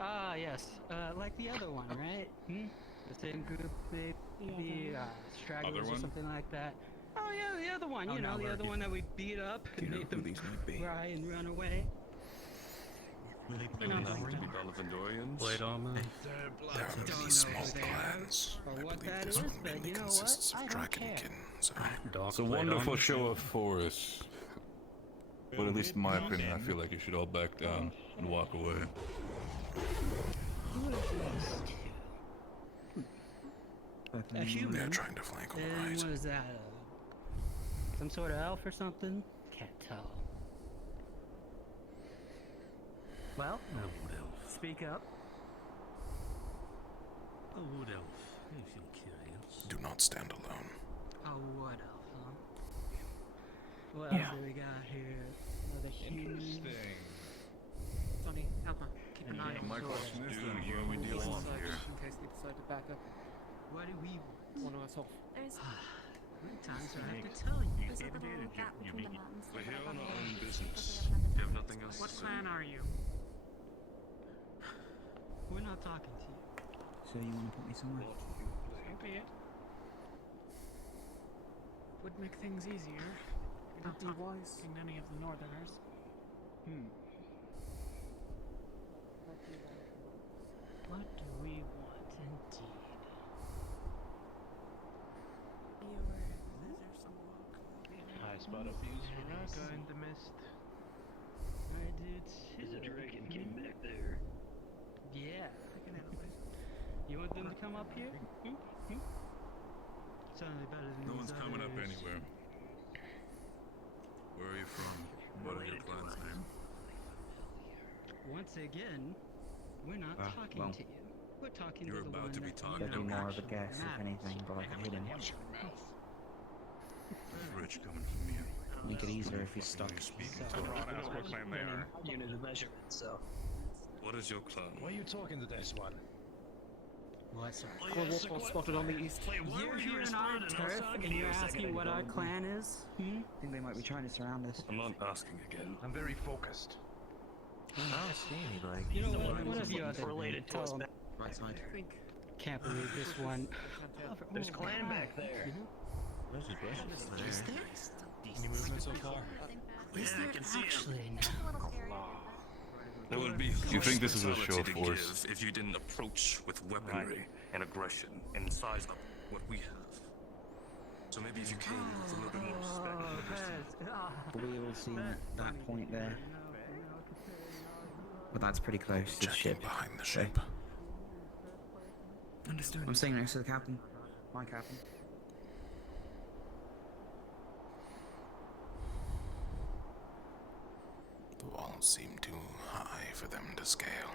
Ah, yes. Like the other one, right? The same group, maybe stragglers or one? something like that. Oh yeah, the other one. Oh, You know, no, the we're other one that we beat up Do you and know made who them these might be? cry and run away. Will they play No, with no, us? no. Balafandorians? Blade armor. There are Don't many small know there clans. or I what believe that this is, one but mainly you know what? consists I of don't care. dragonkin. So Dark It's a blade wonderful armor. show of force. But at least in my opinion, I feel like you should all back down and walk away. A human? they're trying to flank on the Then right. what is that? Some sort of elf or something? Can't tell. Well, A wood elf. speak up. A wood elf, if you're curious. Do not stand alone. A wood elf, huh? What else do we got here? Another human. Sonny, Alpha, keep an eye on My the question is then, door. what are we dealing Inside, with here? in case they decide to back up. What do we One of us off. There's How many times do I have to tell you? there's a little gap between the mountains. We're here on our own Because business. they have You have nothing else What to say? clan are you? We're not talking to you. So you want to put me somewhere? So be it. Would make things easier. You're not Would be wise. talking to any of the northerners. What do we want indeed? I spot a few Go in the mist. I did too. There's a dragon king back there. Yeah, I can handle it. You want them to come up here? Certainly better than No these one's coming up others. anywhere. Where are you from? What are your clan's name? Once again, we're not talking well, to you. We're talking You're to the about one to be that talking you That'd be know more of a actually guess, if matters. anything, but like a hidden. It's rich coming from you. Make it easier if he's stuck. Speaking So- to Ask what clan they are. Unit of measurement, so. What is your clan? Why are you talking to this one? What, sorry? One Warclaw spotted on the east. You're here in our turf and you're asking what our clan is? I think they might be trying to surround us. I'm not asking again. I'm very focused. I don't see anybody. You know No what? one One was of you has related to us. Right side. I think. Can't believe this one. There's Oh, clan wow. back there. Where's the bushes there? Any movement so far? Is Yeah, I can see him. Actually, It's a little scary. That would be You think this is a show of force? if you didn't approach with weaponry and aggression and size up what we have. So maybe if you came with a little bit more respect. But we all seen that point there. But that's pretty close to the Checking ship. behind the ship. Understood. I'm staying next to the captain. My captain. The walls seem too high for them to scale.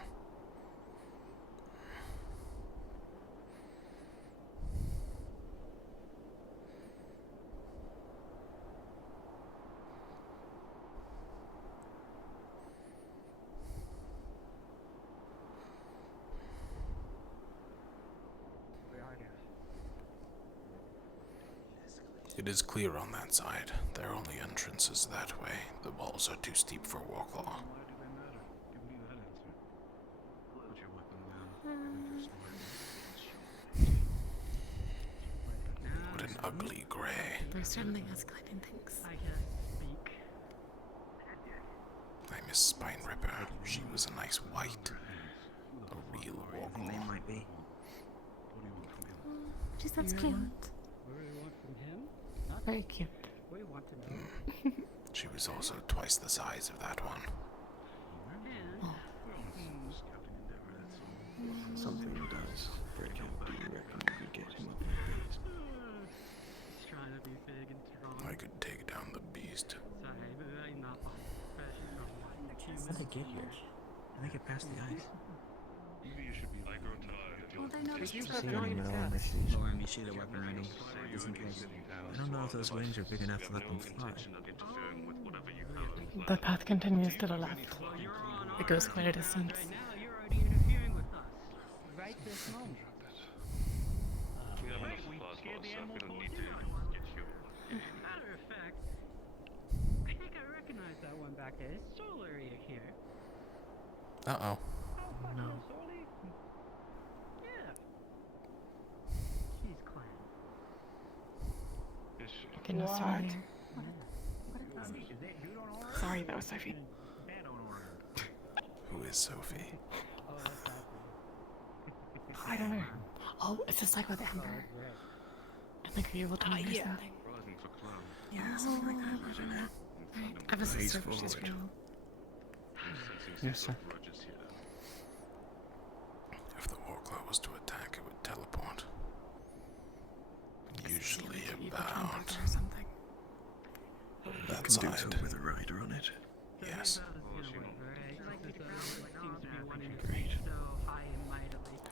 It is clear on that side. Their only entrance is that way. The walls are too steep for Warclaw. Why do they matter? Give me that answer. Put your weapon down. What an ugly gray. We're certainly escalating things. I can speak. I miss Spine Ripper. She was a nice white. A real I think they Warclaw. might be. Geez, that's cute. What do we want from him? Nothing. Very cute. We want to know. She was also twice the size of that one. Something does break out. Do you reckon we could get him up in the He's trying to be big and strong. I could take down the beast. Sorry, but I'm not professional. How'd they get here? How'd they get past the ice? Maybe you should be like, I grow tired of Well, they noticed See you them were in the middle of the sea. Lauren, you shoot a weapon ready, just in case. I don't know if those wings are big enough to let them fly. The path continues to the left. It goes quite a distance. Now you're already interfering with us. Right this moment. We have enough of us, we don't need to get you. Matter of fact, I think I recognize that one back there. It's Soul area here. Uh-oh. No. Yeah. She's clan. Is she? Goodness, What? sorry. What? Sorry, that was Sophie. Who is Sophie? I don't know. Oh, is this like with Amber? And like, are you able to read or something? Rising for clown. Yeah, something like that. I don't know. I have a sister, she's real. Yes, sir. Grudges here. If the Warclaw was to attack, it would teleport. Usually about Or something. that Can do so side. with a rider on it. Yes. Great.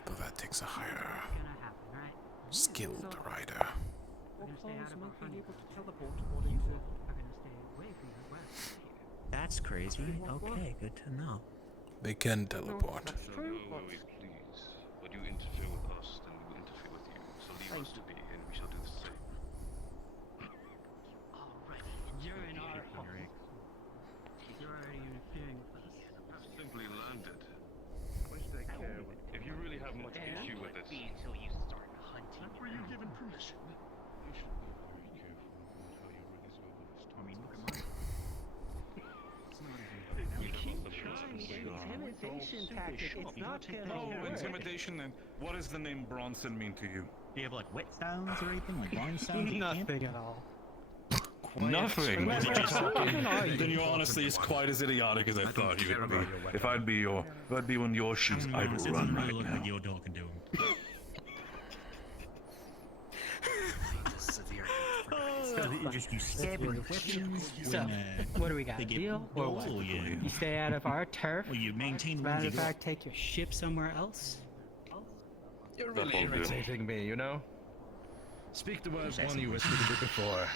Though that takes a higher Gonna happen, right? skilled rider. We're gonna stay out of our funny. We're gonna stay away from the west. That's crazy. Okay, good to know. They can teleport. No, Louis, please. When you interfere with us, then we will interfere with you. So leave us to be, and we shall do the same. Alrighty, you're in our home. You're already interfering with us. Simply landed. If you really have much issue with it, Until you start hunting. were you given permission? You should be very careful about how you release all of this. I mean, look at mine. You keep trying the intimidation tactic. It's not gonna Oh, work. intimidation then. What does the name Bronson mean to you? Do you have like wet sounds or anything? Like barn sounds? Nothing at all. Nothing. Then Then you're honestly as quite as idiotic as I thought you would be. If I'd be in your shoes, I'd It run doesn't really right look now. like you're talking to him. So you just you stab with weapons. So, what do we got? They get Deal or what? dull, yeah. You stay out of our turf. Well, you maintain the Matter ones of you got. fact, take your ship somewhere else. You're That really won't do. irritating me, you know? Speak the words one you were speaking to before.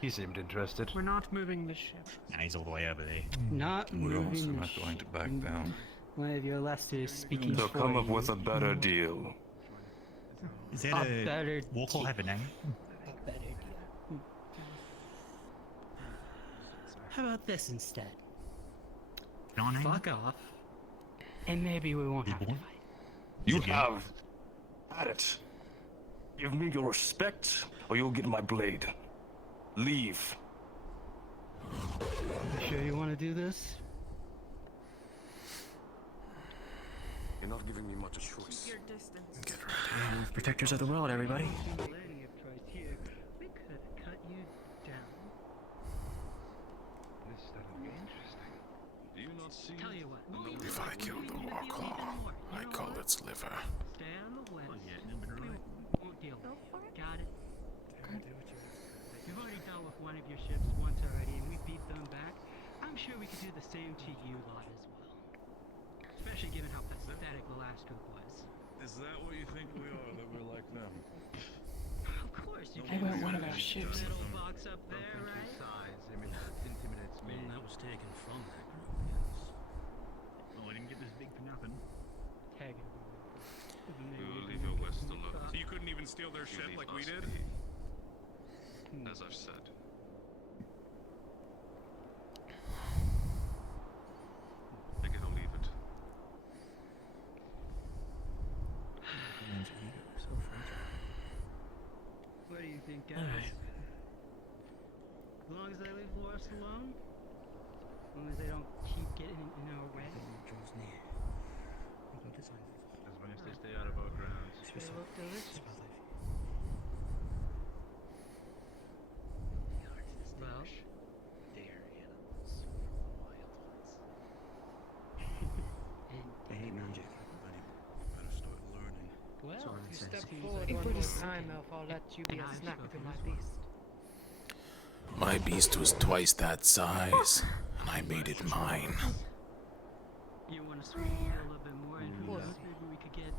He seemed interested. We're not moving the ship. And he's all the way over there. Not We're also moving not going to back down. one of your lessers speaking They'll for come up you. with a better deal. Is that A better a Warclaw have a name? Better deal. How about this instead? No name? Fuck off. And maybe we won't have to fight. You have had it. Give me your respect, or you'll get my blade. Leave. You sure you want to do this? You're not giving me much a choice. Your distance. Get ready. Protectors of the world, everybody. Plenty of choice here. We could cut you down. This that'll be interesting. Do you not see? Tell you what. If I kill the Warclaw, I call its liver. Stay on the west. We won't deal with you. Got it? You've already dealt with one of your ships once already, and we beat them back. I'm sure we could do the same to you lot as well. Especially given how pathetic the last group was. Is that what you think we are? That we're like them? Of course, you I can. want one of our ships. Little box up there, right? Intimidates me. That was taken from that group, yes. Well, I didn't get this big for nothing. Tag it. We will leave your west alone. So you couldn't even steal their ship like we did? As I've said. Take it or leave it. So fragile. What do you think, guys? Alright. As long as they leave us alone? As long as they don't keep getting in our way? As long as they stay out of our grounds. They look delicious. Well, They're animals from the wild ones. I hate magic. Better start learning. well, So if you it step says. forward If one it more is time, time, Elf, I'll let you be and a I've snack to spoken my as well. beast. My beast was twice that size, and I made it mine. You want to sweeten it a little bit more, and who knows, maybe we could get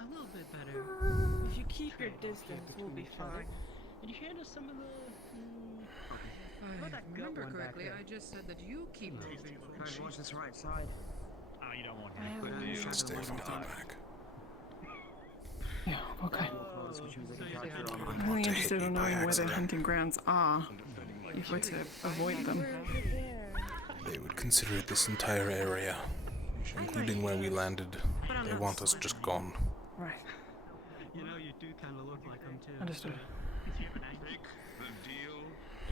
a little bit better. If you keep your trade-off here distance, we'll between be each other. fine. And you hand us some of the. If I that gut remember one back correctly, there. I just said that you keep moving. Try to watch this right side. Oh, you don't want him. Stay from the back. Yeah, okay. Oh, I'm really interested in knowing where their hunting grounds are, if we're to avoid them. They would consider this entire area, including where we landed. They want us just gone. Right. You know, you do kind of look like them too. Understood. Take the deal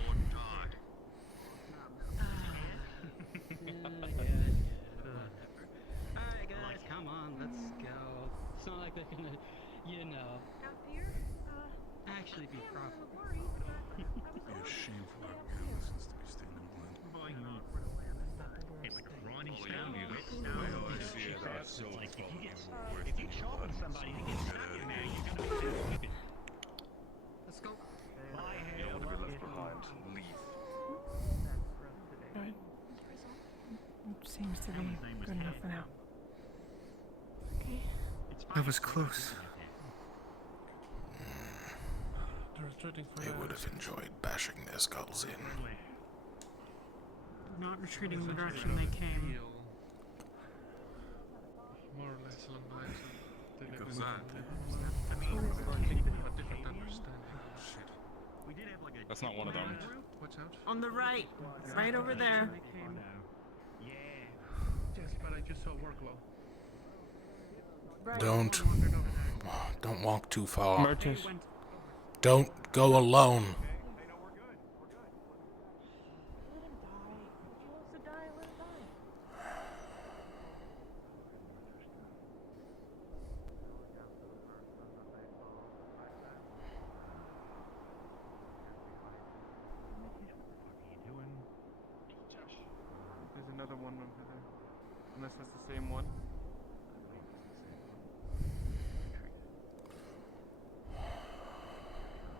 or die. Alright, guys, come on, let's go. It's not like they're gonna, you know, Out here? actually be I'm a profitable. little worried, but Be a shame for our innocents to be standing blind. Hey, like Ronnie Oh, Stone, yeah, you that's know? the way I It's see it, like, that's so if you get, worth if you the sharpen blood. somebody to get stabbed in there, you're gonna be stupid. Let's go. You don't want to be left behind. Leave. Right. Seems to be good enough for now. That was close. They would have enjoyed bashing their skulls in. Not retreating in the direction they came. More or less along the lines of What is that? I mean, a different understanding. Shit. We did have like a. That's not one of them. Watch out. On the right. Right over there. Yeah. Yes, but I just saw workload. Don't walk too far. Mertis. Don't go alone. There's another one over there. Unless that's the same one.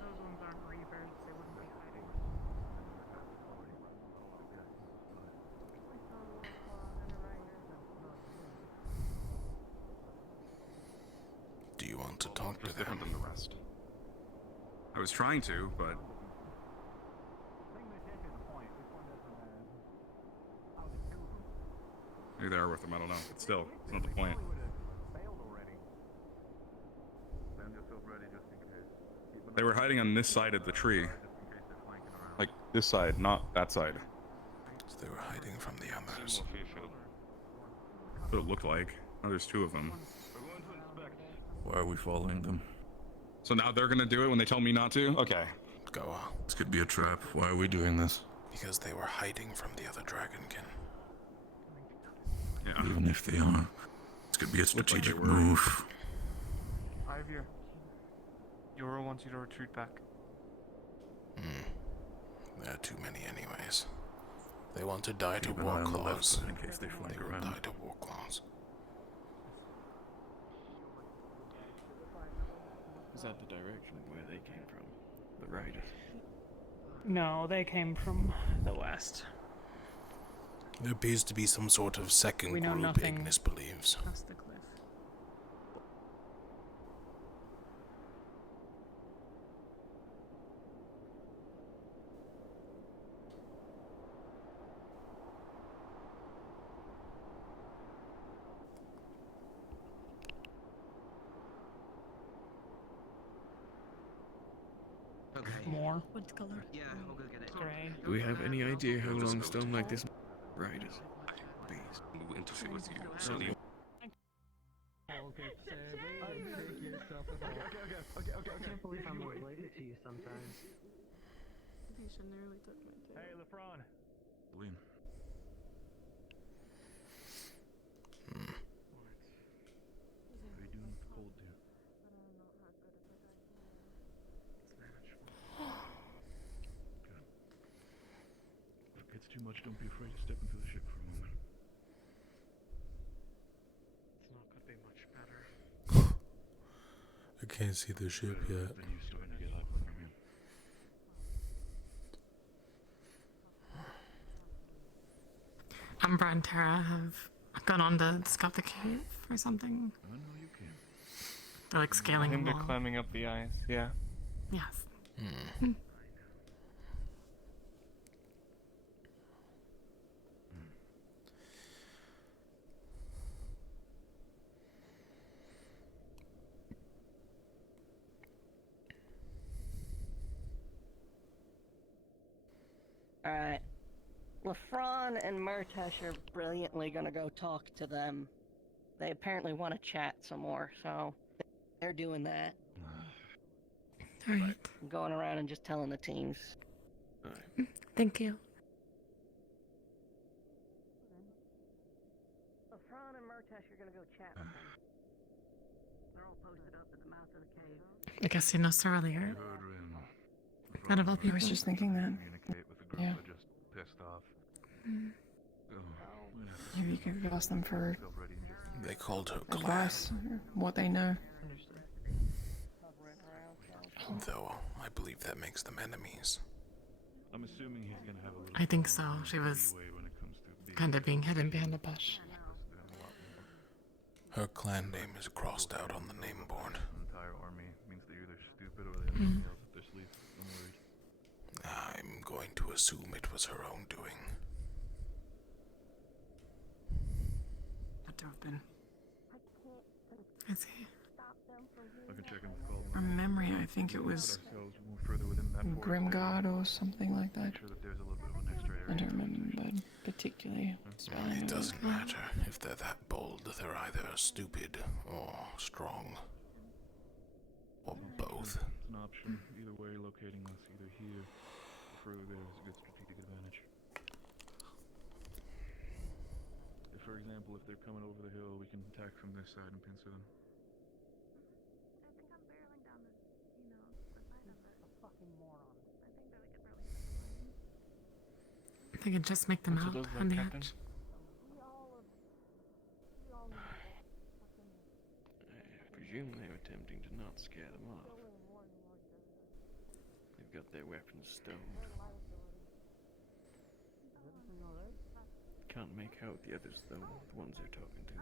Those ones aren't reavers. They wouldn't be hiding. Do you want to talk to them? Different than the rest. I was trying to, but maybe they are with them. I don't know. But still, it's not the point. They were hiding on this side of the tree. Like this side, not that side. So they were hiding from the others. That's what it looked like. Oh, there's two of them. Why are we following them? So now they're gonna do it when they tell me not to? Okay. Go on. This could be a trap. Why are we doing this? Because they were hiding from the other dragonkin. Yeah. Even if they are, this could be a like they strategic were. Ivir. move. Euro wants you to retreat back. There are too many anyways. They want to die to Keep an war eye on the left claws. side in case they flank They will around. die to war claws. Is that the direction where they came from? The right. No, they came from the west. There appears to be some sort of second We know group, nothing. Ignis believes. Past the cliff. Okay. more. What color? Yeah, I'll go get it. Gray. Do we have any idea how long a stone like this ride is? We'll interfere with you. So you I can't believe I'm related to you sometimes. Tisha nearly took my tail. Hey, LeFron. William. How you doing with the cold, dear? Good. If it gets too much, don't be afraid to step into the ship for a moment. It's not gonna be much better. I can't see the ship yet. Then you're starting to get up from him. Umbra and Tara have gone on to scout the cave or something. I know you can. They're like I scaling think the they're wall. climbing up the ice. Yeah. Yes. Alright. LeFron and Murtash are brilliantly gonna go talk to them. They apparently want to chat some more, so they're doing that. Alright. Going around and just telling the teams. Thank you. LeFron and Murtash are gonna go chat with them. They're all posted up at the mouth of the cave. I guess you know so earlier. Out of all I people. was just thinking that. Communicate with the group. Yeah. They're just pissed off. Maybe you could ask them for They called her clan, advice, or what they know. though I believe that makes them enemies. I'm assuming he's gonna have a little I think so. She was leeway when it comes to being kind of being hidden behind a bush. Her clan name is crossed out on the name board. An entire army means they're either stupid or they have something else up their sleeve. I'm worried. I'm going to assume it was her own doing. Had to have been. I see. I can check in with Caldwell. From memory, I think it was Put ourselves more further within that forest Grimgard area. or something like that. Make sure that there's a little bit of an extra area. I don't remember particularly. It doesn't matter. If they're that bold, they're either stupid or strong. Or both. It's an option. Either way, locating us either here or further there is a good strategic advantage. If, for example, if they're coming over the hill, we can attack from this side and pincer them. I think I'm barreling down the, the side of it. A fucking moron. I think that we could really They could just make them What's out it look on like, the Captain? edge. I presume they were attempting to not scare them off. They've got their weapons stoned. Can't make out the others though, the ones they're talking to.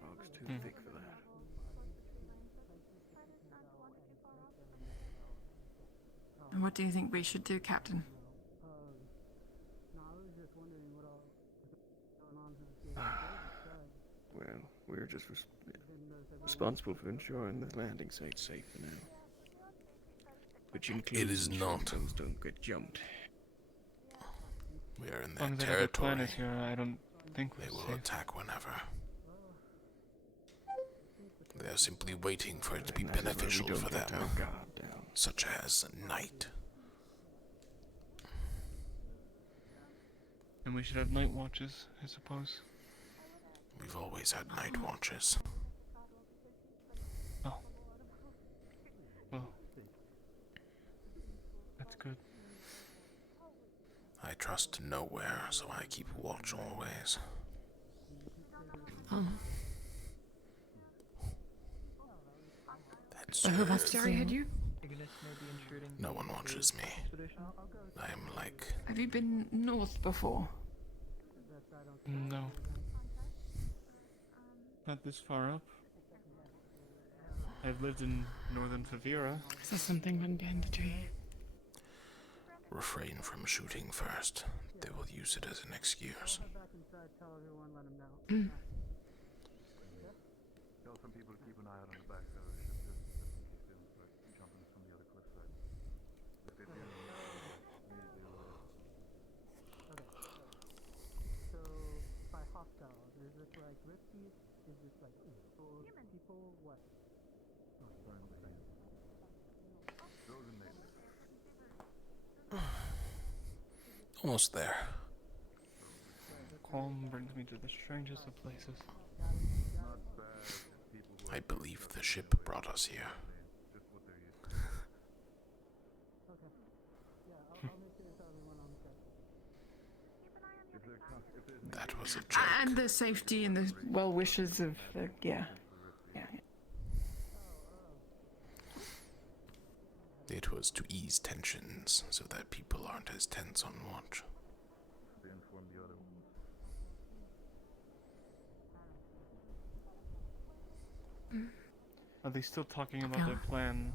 Fog's too thick for that. And what do you think we should do, Captain? No, I was just wondering what all is going on to the Well, we're just responsible for ensuring the landing site's safe for now. Which includes is ensuring not. things don't get jumped. We are in As long their as another clan territory. is here, I don't think They we're will safe. attack whenever. They are simply waiting for it to be That is why we beneficial don't for let them, our guard down. such as night. And we should have night watches, I suppose. We've always had night watches. Oh. Well. That's good. I trust nowhere, so I keep watch always. Oh. That's So who wants to Sorry, see had you? No one watches me. I am like... Have you been north before? No. Not this far up. I've lived in northern Favira. Is there something hidden behind the tree? refrain from shooting first. They will use it as an excuse. Tell some people to keep an eye out on the back side of the ship, just in case they don't start jumping from the other cliff side. just like people? What? Almost there. Calm brings me to the strangest of places. I believe the ship brought us here. That was a joke. And the safety and the well wishes of the yeah. It was to ease tensions so that people aren't as tense on watch. Are they still talking about their plan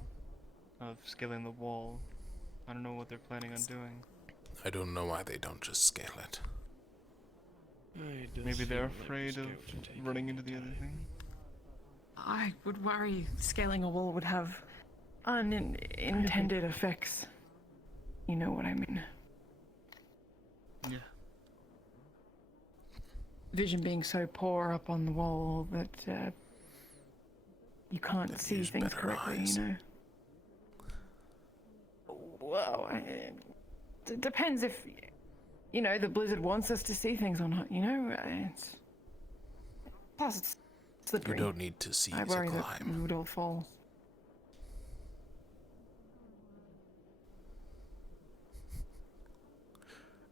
of scaling the wall? I don't know what they're planning on doing. I don't know why they don't just scale it. Maybe they're afraid of running into the other thing? I would worry scaling a wall would have unintended effects. You know what I mean? Yeah. Vision being so poor up on the wall that you can't see things correctly, you know? Well, it depends if, you know, the blizzard wants us to see things or not, you know? Plus, it's slippery. You don't need to see I to worry that climb. we would all fall.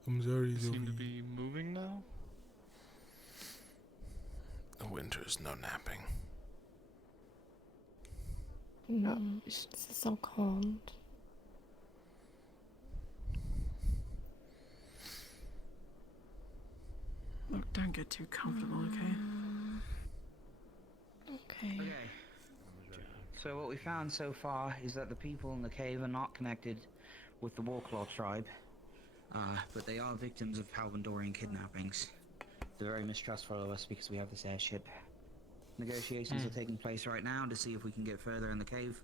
I'm sorry, They seem to be moving now? The winter's no napping. No, it's so cold. Look, don't get too comfortable, Okay. Okay. So what we found so far is that the people in the cave are not connected with the Warclaw tribe, but they are victims of Palvandorian kidnappings. They're very mistrustful of us because we have this airship. Negotiations are taking place right now to see if we can get further in the cave.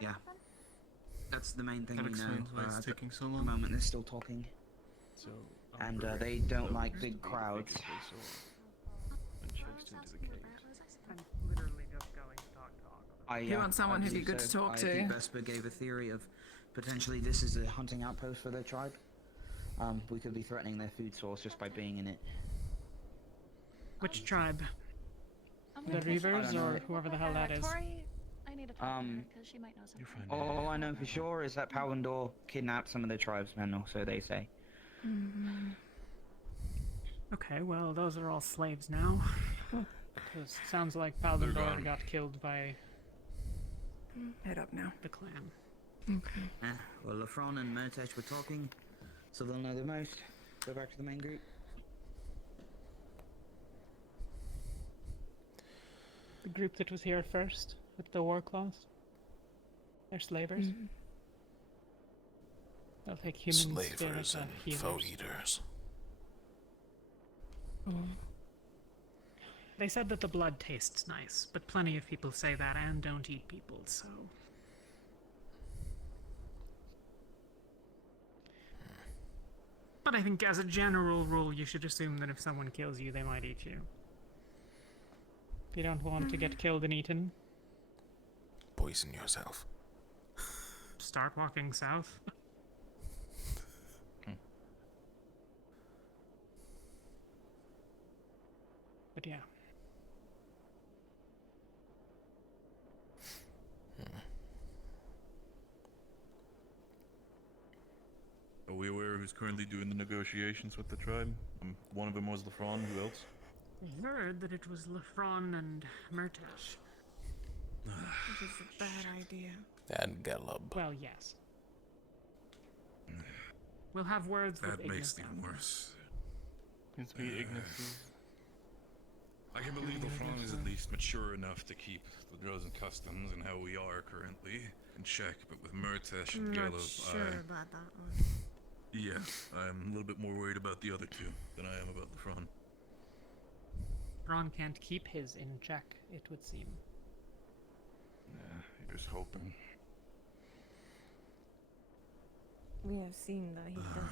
Yeah. That's the main thing That we know. explains why it's At taking so the long. moment they're still talking. So, And they don't like big crowds. And chased into the cave. I'm literally just going to talk. You want someone I who'd be believe good to talk I to. think Vesper gave a theory of potentially this is a hunting outpost for their tribe. We could be threatening their food source just by being in it. Which tribe? The I Reavers don't or know. whoever the hell that is? I need to talk to her because she might know something. All I know for sure is that Palvandor kidnapped some of the tribesmen, or so they say. Okay, well, those are all slaves now. Because sounds like Palvandor got killed by Head up now. the clan. Okay. Well, Lafron and Murtesh were talking, so they'll know the most. Go back to the main group. The group that was here first with the war claws. They're slavers. They'll take human Slavers spirit and foe eaters. They said that the blood tastes nice, but plenty of people say that and don't eat people, so... But I think as a general rule, you should assume that if someone kills you, they might eat you. If you don't want to get killed and eaten, Poison yourself. start walking south. But yeah. Are we aware who's currently doing the negotiations with the tribe? One of them was Lafron. Who else? I heard that it was Lafron and Murtesh. Which is a bad idea. And Gelub. Well, yes. We'll have words with That makes Ignis things then. worse. Needs to be Ignis. I can believe Lafron is at least mature enough to keep the Drozen customs and how we are currently in check, but with Murtesh and I'm not Gelub, sure about that one. yeah, I'm a little bit more worried about the other two than I am about Lafron. Ron can't keep his in check, it would seem. Yeah, here's hoping. We have seen that he doesn't.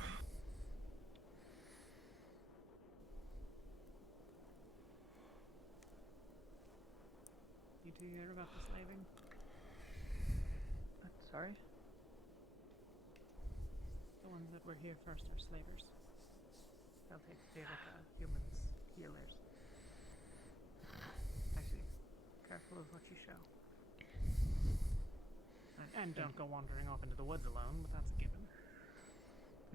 Did you hear about the slaving? Sorry? The ones that were here first are slavers. They'll take Devika, humans, healers. Actually, careful of what you show. And don't go wandering off into the woods alone, but that's a given.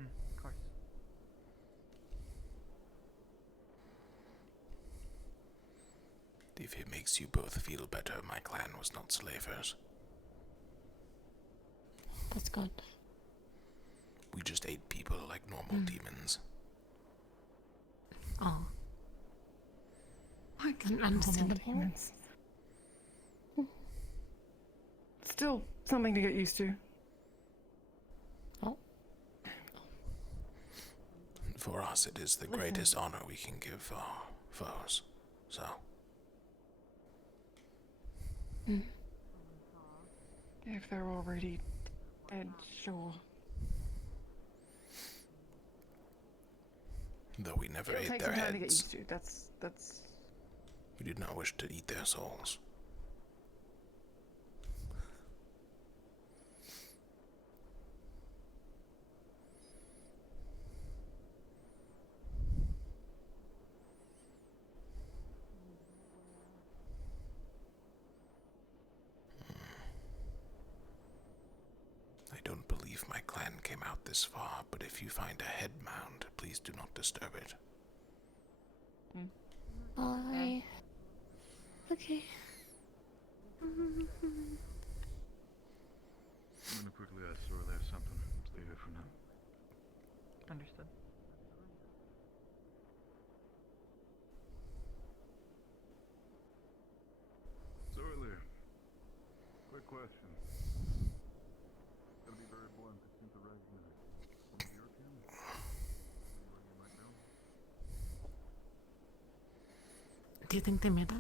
Of course. If it makes you both feel better, my clan was not slavers. That's good. We just ate people like normal demons. Oh. Understandable. Still something to get used to. For us, it is the greatest honor we can give our foes. So. If they're already dead, sure. Though we never It'll ate take their some time to get heads, used to. That's. we did not wish to eat their souls. I don't believe my clan came out this far, but if you find a head mound, please do not disturb it. Bye. Okay. I'm gonna quickly ask Sorley if something. Stay here for now. Understood. Sorley, quick question. Gonna be very blunt. It seems to recognize one of Europeans. Anyone you might know? Do you think they made it?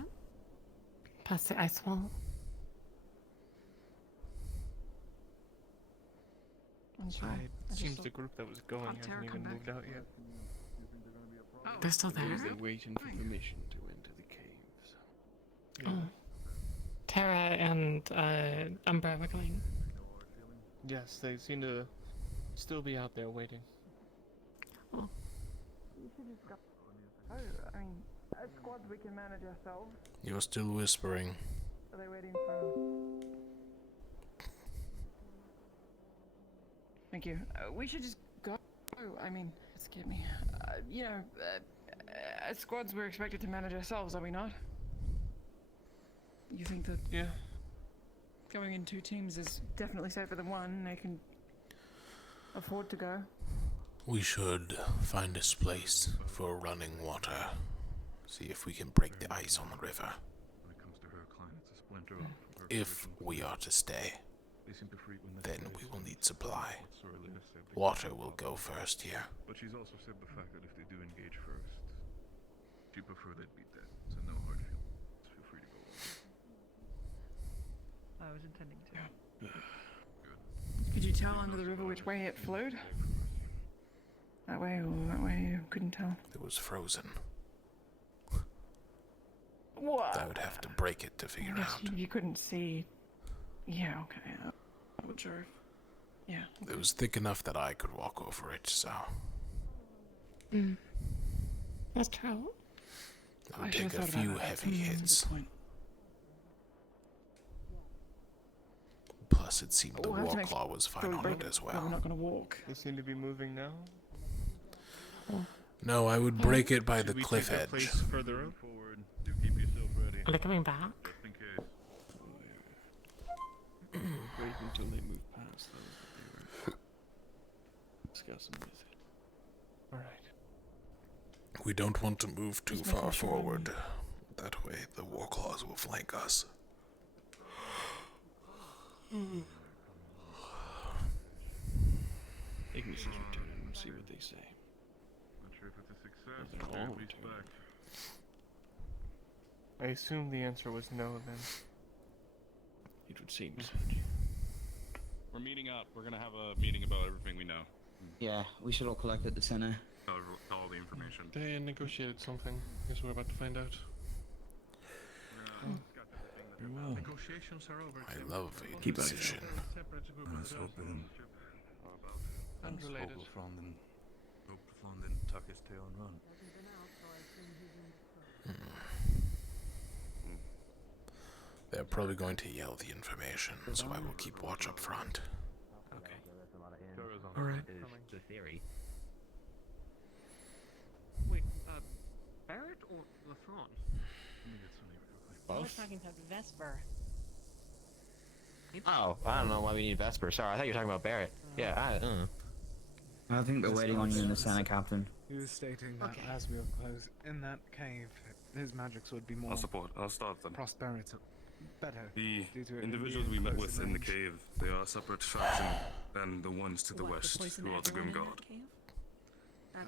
Past the ice wall? It seems the group that was going hasn't even moved out yet. They're still there? They're waiting for permission to enter the caves. Oh. Tara and Umbra were going. Yes, they seem to still be out there waiting. Oh. You should just go. Oh, I mean, as squads we can manage ourselves. You're still whispering. Are they waiting for? Thank you. We should just go. I mean, it scared me. As squads we're expected to manage ourselves, are we not? You think that? Yeah. Going in two teams is definitely safer than one. They can afford to go. We should find a place for running water. See if we can break the ice on the river. When it comes to her clan, it's a splinter off from her If we are to stay, They seem to frequent this then place. we will need supply. What Sorley has said, they Water can- will go first here. But she's also said the fact that if they do engage first, she'd prefer they'd be dead. So no hard feelings. Feel free to go on. I was intending to. Could you tell under the river which way it flowed? That way or that way, you couldn't tell. It was frozen. What? I would have to break it to figure out. You couldn't see. Yeah, okay. I would sure. Yeah. It was thick enough that I could walk over it, so That's true. it would take a few heavy hits. Plus, it seemed the We'll have to make Warclaw was fine sure we on break it as We're well. not going to walk. They seem to be moving now. No, I would break it by Should the we cliff take a edge. place further up? Forward. Do keep yourself ready. Are they coming back? Just in case. Wait until they move past those that they were discussing with it. Alright. We don't want to move too Just making far sure forward. That way, the Warclaws will flank us. Ignis is returning and see what they say. Not sure if it's a success. They're but they're all at least returning. back. I assume the answer was no then. It would seem such. We're meeting up. We're gonna have a meeting about everything we know. Yeah, we should all collect at the center. All the information. They negotiated something. Guess we're about to find out. It's got that thing that Very well. Negotiations are over. I love a Keep us decision. Let's hope then. Unrelated. Hope Flan didn't tuck his tail and run. They're probably going to yell the information, so I will keep watch up front. Okay. Alright. Is the theory. Wait, Barrett or LaFron? I was talking to Vesper. Oh, I don't know why we need Vesper. Sorry, I thought you were talking about Barrett. Yeah, I think they're waiting on you in the center, Captain. He was stating that as we are close in that cave, his magics would be more. I'll start them. Prosperity. Better. The due to it individuals being we met close with in the range. cave, they are a separate faction than the ones to the west, who are the Grim Guard.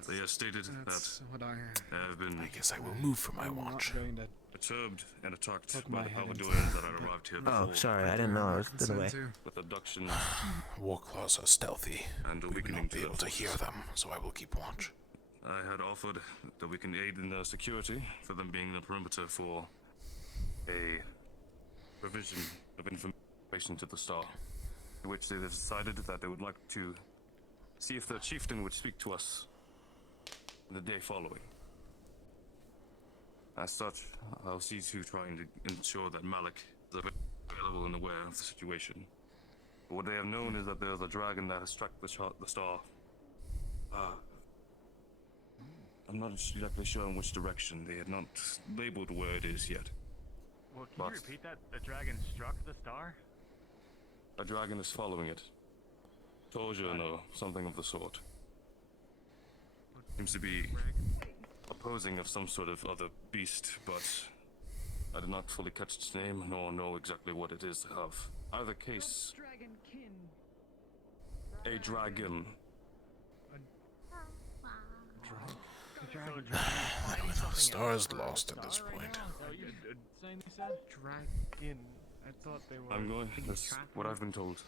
They have stated That's what I have been I guess I will move for my watch. perturbed and attacked Poke by my the head into Palvadorians that had arrived here before. Oh, sorry, I didn't know I was in the way. With abductions Warclaws are stealthy. and a We will weakening not be to able to hear them, so I will keep watch. I had offered that we can aid in their security for them being the perimeter for a provision of information to the Star, in which they decided that they would like to see if their chieftain would speak to us the day following. As such, I'll see to trying to ensure that Malik is available and aware of the situation. But what they have known is that there's a dragon that has struck the Star. I'm not exactly sure in which direction. They had not labeled where it is yet. Well, can you repeat that? The dragon struck the star? A dragon is following it. Torsion or something of the sort. Seems to be opposing of some sort of other beast, but I did not fully catch its name, nor know exactly what it is of. Either case, a dragon. The Star is lost at this point. Dragon. I thought they were. I'm going. That's what I've been told.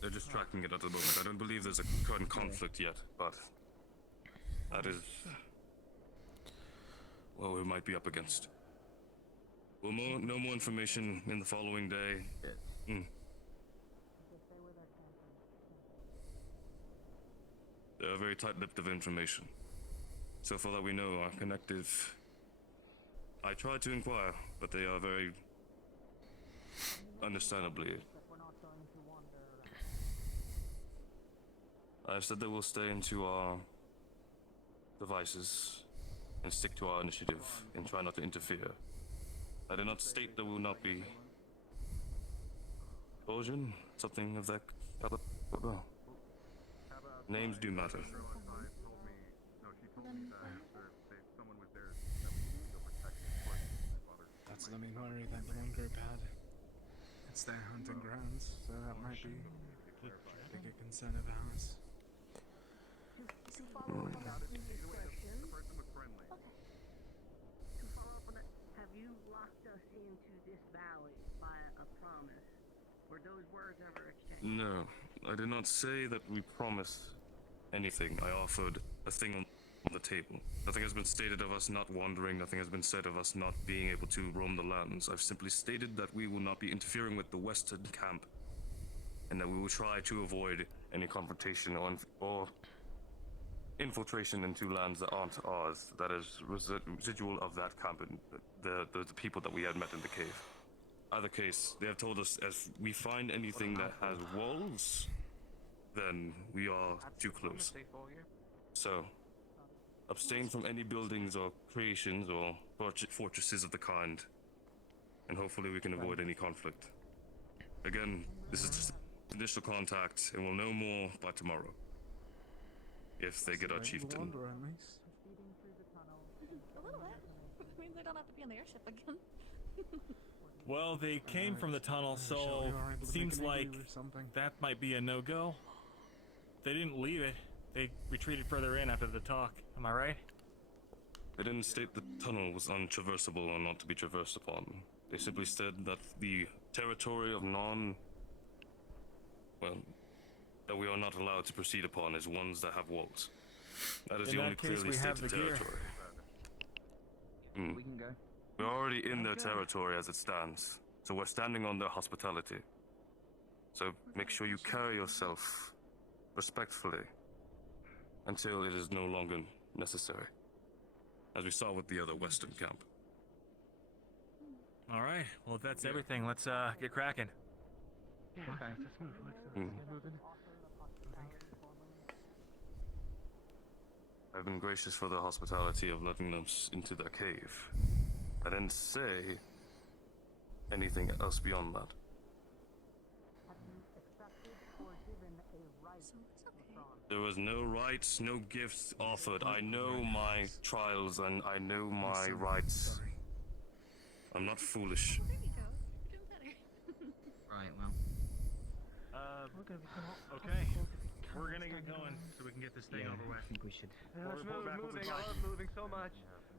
They're just tracking it at the moment. I don't believe there's a current conflict yet, but that is what we might be up against. We'll know more information in the following day. They're very tight-lipped of information. So far that we know, our connective. I tried to inquire, but they are very understandably. I've said that we'll stay into our devices and stick to our initiative and try not to interfere. I did not state that we will not be Belgian, something of that caliber. Well, names do matter. That's the main worry that the one group had. It's their hunting grounds, so that might be a bigger concern of ours. To follow up on that question. To follow up on that, have you locked us into this valley by a promise? Were those words ever exchanged? No, I did not say that we promise anything. I offered a thing on the table. Nothing has been stated of us not wandering, nothing has been said of us not being able to roam the lands. I've simply stated that we will not be interfering with the western camp, and that we will try to avoid any confrontation or infiltration into lands that aren't ours, that is residual of that camp and the people that we had met in the cave. Either case, they have told us as we find anything that has walls, then we are too close. So, abstain from any buildings or creations or fortresses of the kind, and hopefully we can avoid any conflict. Again, this is just initial contact, and we'll know more by tomorrow. If they get our chieftain. A little bit. Means I don't have to be on the airship again. Well, they came from the tunnel, so it seems like that might be a no-go. They didn't leave it. They retreated further in after the talk. Am I right? They didn't state the tunnel was untraversable or not to be traversed upon. They simply said that the territory of that we are not allowed to proceed upon is ones that have walls. That is the only clearly stated territory. We can go. We're already in their territory as it stands. So we're standing on their hospitality. So make sure you carry yourself respectfully until it is no longer necessary, as we saw with the other Western camp. All right. Well, if that's everything, let's get cracking. Okay. I've been gracious for the hospitality of letting us into their cave. I didn't say anything else beyond that. There was no rights, no gifts offered. I know my trials and I know my rights. I'm not foolish. Right, well. Okay. We're gonna get going so we can get this thing over with. I think we should. Yeah, let's move, moving. I love moving so much.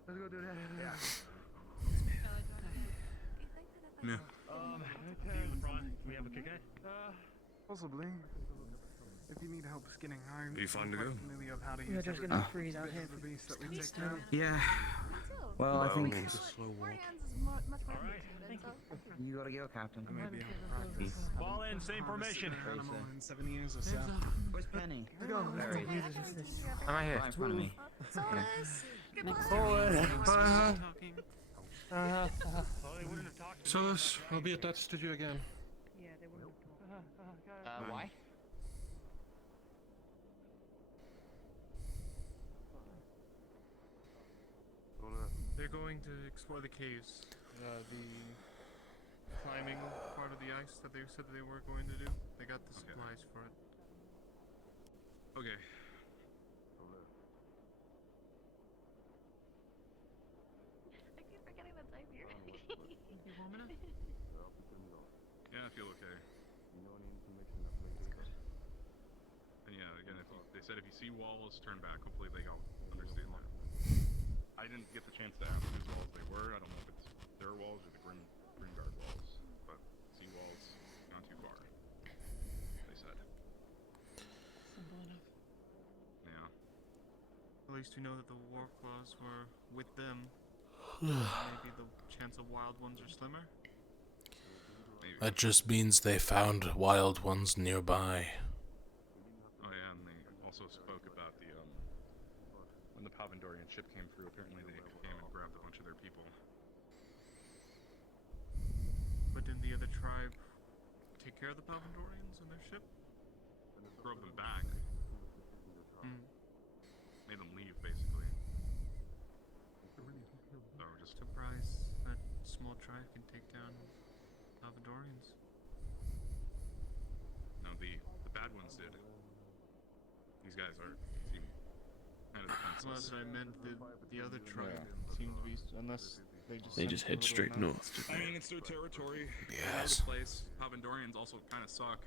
Let's go do that. Yeah. Can we have a kick at? Possibly. If you need help skinning home, Are you fine to go? familiar of how to We're use just every gonna bit freeze out of here the for beast that we take down. Yeah. Well, I think Four hands is much more Thank you. you gotta go, Captain. Maybe practice. Fall in, same formation. Animal in 7 years or so. Where's Penny? Go. There he is. I'm right here. Right in front of me. Solus! Solus, I'll be attached to you again. Why? They're going to explore the caves. The climbing part of the ice that they said they were going to do. They got the supplies for it. Okay. I keep forgetting that's I'm here. Yeah, I feel okay. And yeah, again, they said if you see walls, turn back. Hopefully they all understand that. I didn't get the chance to ask whose walls they were. I don't know if it's their walls or the Grimguard walls, but sea walls, not too far. They said. Simple enough. Yeah. At least we know that the war claws were with them. Maybe the chance of wild ones are slimmer. Maybe. That just means they found wild ones nearby. Oh yeah, and they also spoke about the when the Pavendorian ship came through. Apparently they came and grabbed a bunch of their people. But didn't the other tribe take care of the Pavendorians and their ship? Drove them back. Mm. Made them leave, basically. So just Surprised that small tribe can take down Pavendorians. no, the bad ones did. These guys are seem kind of Well, defenseless. that's what I meant. The other tribe seemed to be, unless they just They just head straight north. I mean, it's their territory. They know Yes. the place. Pavendorians also kind of suck.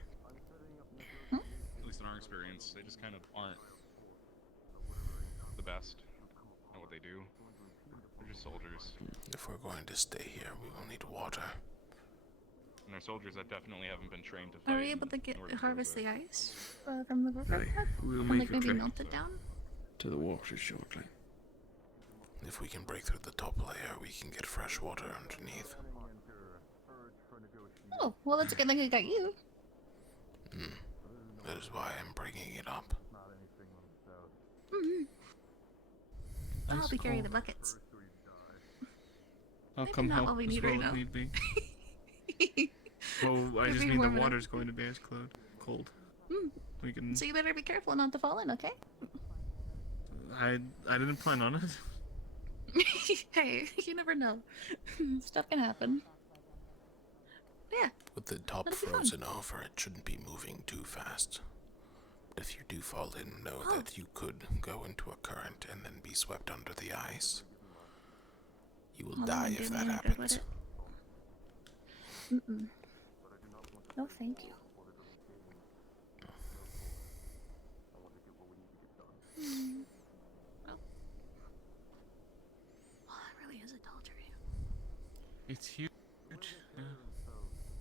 At least in our experience, they just kind of aren't the best at what they do. They're just soldiers. If we're going to stay here, we will need water. And they're soldiers that definitely haven't been trained to fight. Are we able to get in order to harvest go the ice from the river? We'll And make like a maybe trek melt it down? to the water shortly. If we can break through the top layer, we can get fresh water underneath. Oh, well that's a good thing I got you. That is why I'm bringing it up. Mm-hmm. I'll Ice be carrying cold. the buckets. I'll Maybe come not help what we as need well right if now. need be. Well, I It'll just be mean the warm enough. water's going to be as cold. Mm. We can. So you better be careful not to fall in, okay? I didn't plan on it. Hey, you never know. Stuff can happen. Yeah. With the top That'll be fun. frozen over, it shouldn't be moving too fast. But if you do fall in, know Oh. that you could go into a current and then be swept under the ice. You will Well, die then if do that me any good with happens. it. Mm-mm. No, thank you. Well, that really is a tall tree. It's huge. Yeah.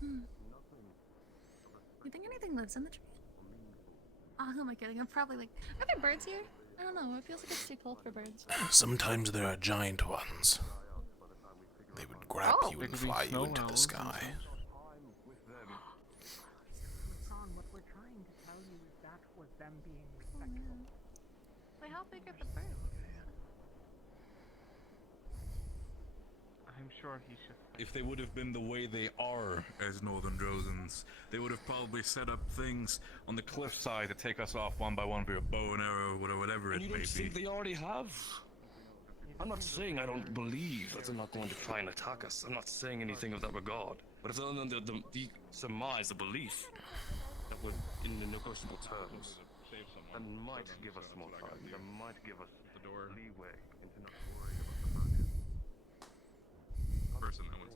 Hmm. You think anything lives in the tree? Oh, who am I kidding? I'm probably like, are there birds here? I don't know. It feels like it's too cold for birds. Sometimes there are giant ones. They would grab Oh. you There and could be fly you snow into the owls sky. sometimes. was them being respectful. Wait, how big are the birds? I'm sure he should. If they would have been the way they are as Northern Drozens, they would have probably set up things on the cliffside to take us off one by one with a bow and arrow or whatever it You may don't be. think they already have? I'm not saying I don't believe that they're not going to try and attack us. I'm not saying anything of that regard. But if they're under the surmise, the belief that we're in the negotiable terms, that might give us more time. That might give us the door leeway into not worrying about the market. person that went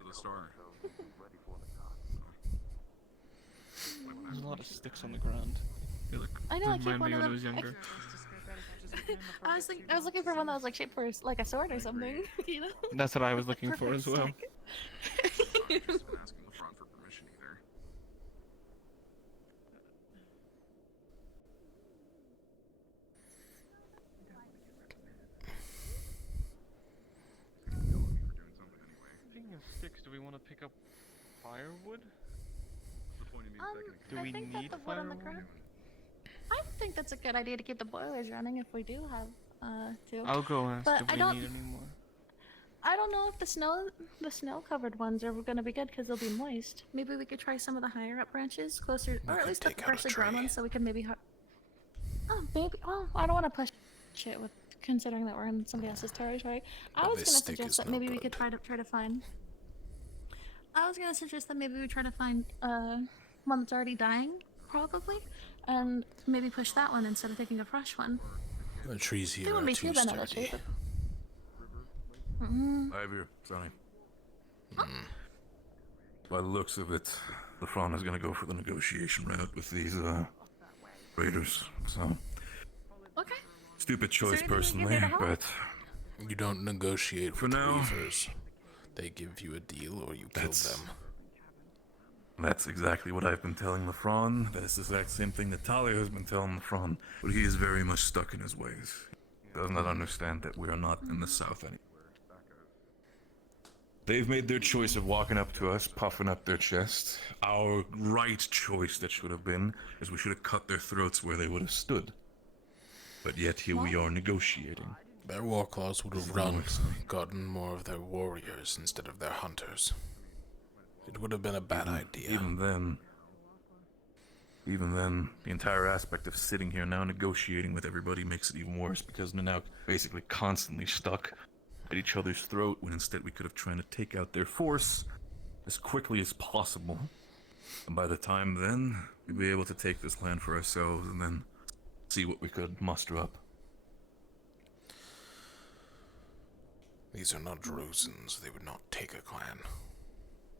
to the store. There's a lot of sticks on the ground. They look, I know, I keep remind one me of when I them. was younger. I was looking for one that was like shaped for like a sword or something. You know. That's what I was looking for as well. Just asking the front for permission either. Speaking of sticks, do we want to pick up firewood? What's the point of me I Do we think that need the wood on the firewood? ground. I think that's a good idea to keep the boilers running if we do have to. I'll go ask But if I we don't. need any more. I don't know if the snow-covered ones are gonna be good because they'll be moist. Maybe we could try some of the higher up branches, closer, or at least the freshly grown ones, so we can maybe. Oh, maybe. Oh, I don't want to push it with considering that we're in somebody else's territory. I was gonna suggest that maybe we could try to find. I was gonna suggest that maybe we try to find one that's already dying, probably, and maybe push that one instead of taking a fresh one. The trees They here wouldn't are be too too beneficial. sturdy. I have your Sonny. By the looks of it, the Fron is gonna go for the negotiation route with these raiders. So Okay. stupid choice anything we can do personally, to help? but You don't negotiate For with now- weavers. They give you a deal or you kill them. that's exactly what I've been telling the Fron. That's the exact same thing that Talia has been telling the Fron. But he is very much stuck in his ways. He does not understand that we are not in the south anymore. They've made their choice of walking up to us, puffing up their chest. Our right choice that should have been is we should have cut their throats where they would have stood. But yet here we are negotiating. Their war claws would have run, gotten more of their warriors instead of their hunters. It would have been a bad idea. Even then, the entire aspect of sitting here now negotiating with everybody makes it even worse because they're now basically constantly stuck at each other's throat when instead we could have tried to take out their force as quickly as possible. And by the time then, we'd be able to take this land for ourselves and then see what we could muster up. These are not Drozens. They would not take a clan.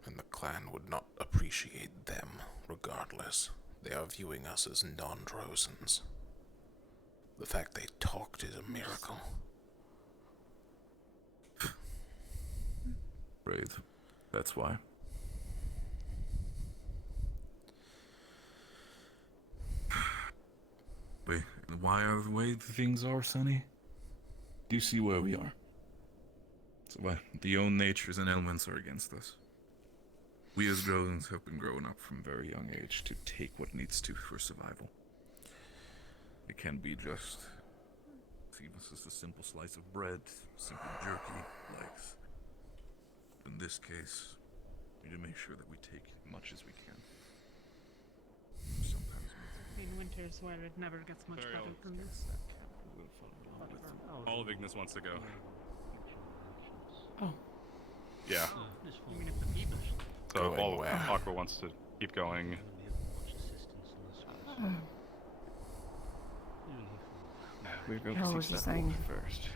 And the clan would not appreciate them, regardless. They are viewing us as non-Drozens. The fact they talked is a miracle. Brave. That's why. Wait, why are the way things are, Sonny? Do you see where we are? So what? The own natures and elements are against us. We as Drozens have been growing up from a very young age to take what needs to for survival. It can be just this is a simple slice of bread, simple jerky, legs. In this case, we need to make sure that we take as much as we can. Sometimes In winters where it never gets much Sorry, better than this. All of Ignis wants to go. Oh. Yeah. You mean if the people So Going all where? Aqua wants to keep going. We're going Carol to was see just that saying- first.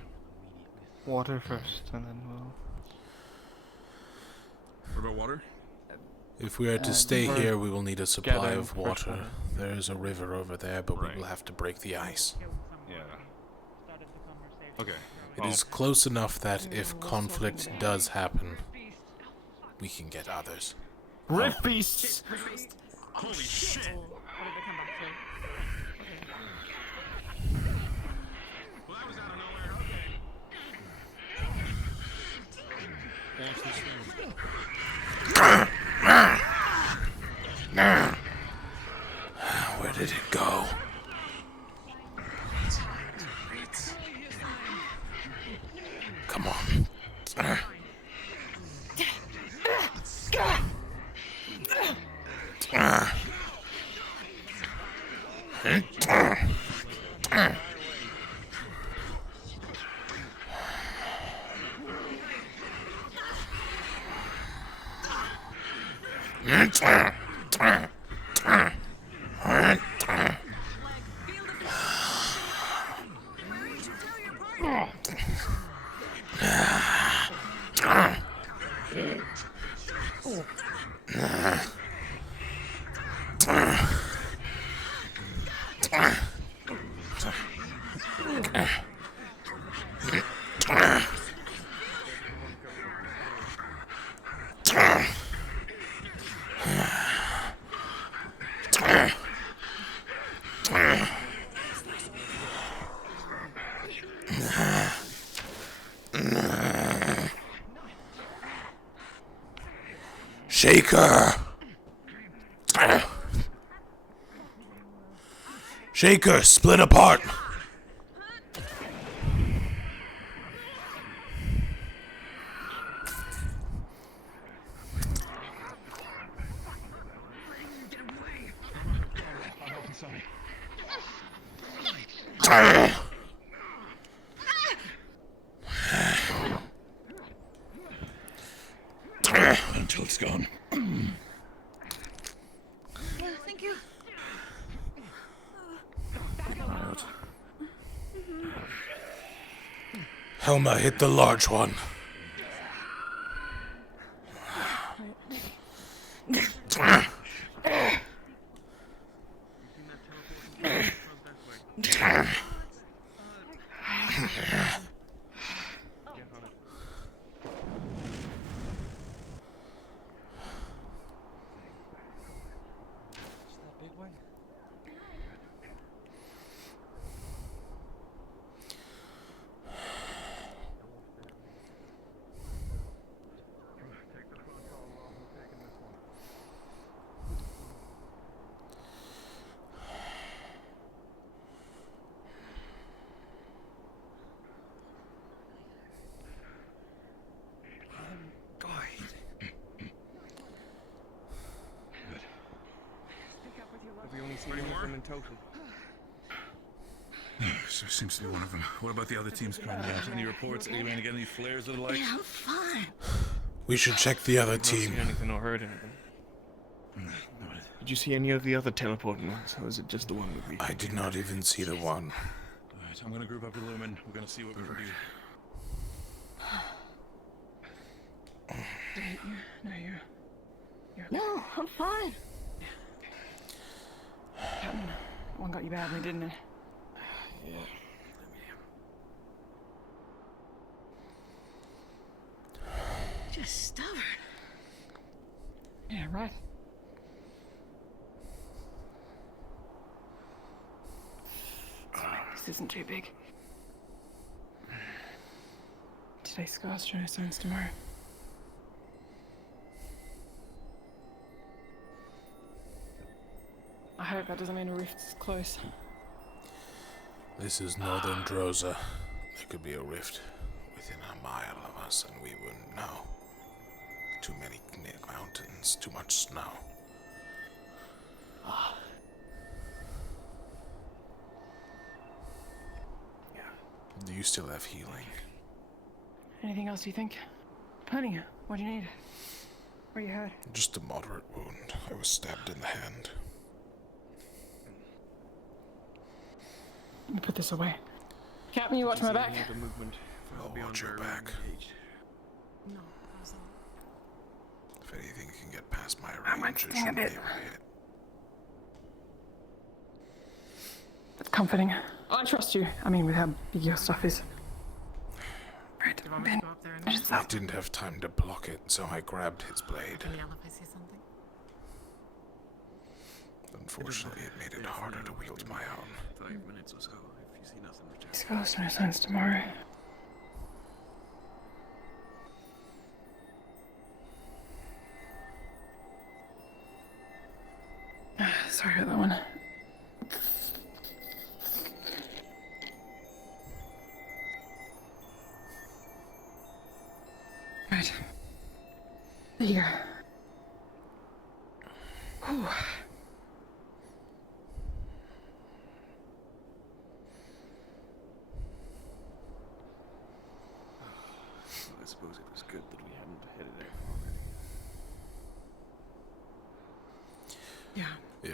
Water first, and then we'll. What about water? If we are to stay here, we will need a supply gathering of fresh water. water. There is a river over there, but Right. we will have to break the ice. Yeah. Okay. It is close enough that if conflict does happen, we can get others. Rift beasts! Holy shit! What did they come back to? Well, that was out of nowhere. Okay. Where did it go? Shaker! Shaker, split apart! Until it's gone. Thank you. Helma, hit the large one. Have we only seen one of them in total? So seems to be one of them. What about the other teams currently out? Any reports? Are you going to get any flares or the like? Yeah, I'm fine. We should check the other I've not team. seen anything or heard anything. Did you see any of the other teleporting ones, or was it just the one with me? I did not even see the one. Alright, I'm going to group up with Lumen. We're going to see what we can do. No, I'm fine. Captain, one got you badly, didn't it? Yeah. Just stubborn. Yeah, right. This isn't too big. Today's scars show no signs tomorrow. I hope that doesn't mean a rift's close. This is northern Droza. There could be a rift within a mile of us, and we wouldn't know. Too many mountains, too much snow. Do you still have healing? Anything else you think? Plenty. What do you need? Where you hurt? Just a moderate wound. I was stabbed in the hand. Let me put this away. Captain, you watch my back? I'll watch your back. If anything can get past my range, it shouldn't be able to hit. That's comforting. I trust you. I mean, with how big your stuff is. Right, Ben. I didn't have time to block it, so I grabbed his blade. Unfortunately, it made it harder to wield my own. 5 minutes or so, if you see nothing return. Scars no signs tomorrow. Sorry about that one. Right. Here. Whew.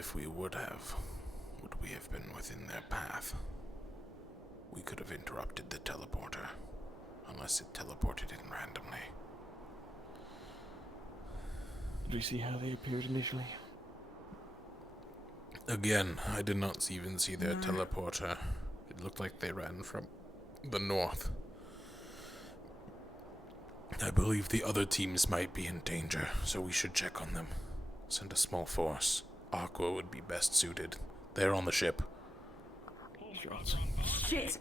if we would we have been within their path, we could have interrupted the teleporter, unless it teleported in randomly. Did we see how they appeared initially? Again, I did not even see their teleporter. It looked like they ran from the north. I believe the other teams might be in danger, so we should check on them. Send a small force. Aqua would be best suited. They're on the ship. Shit!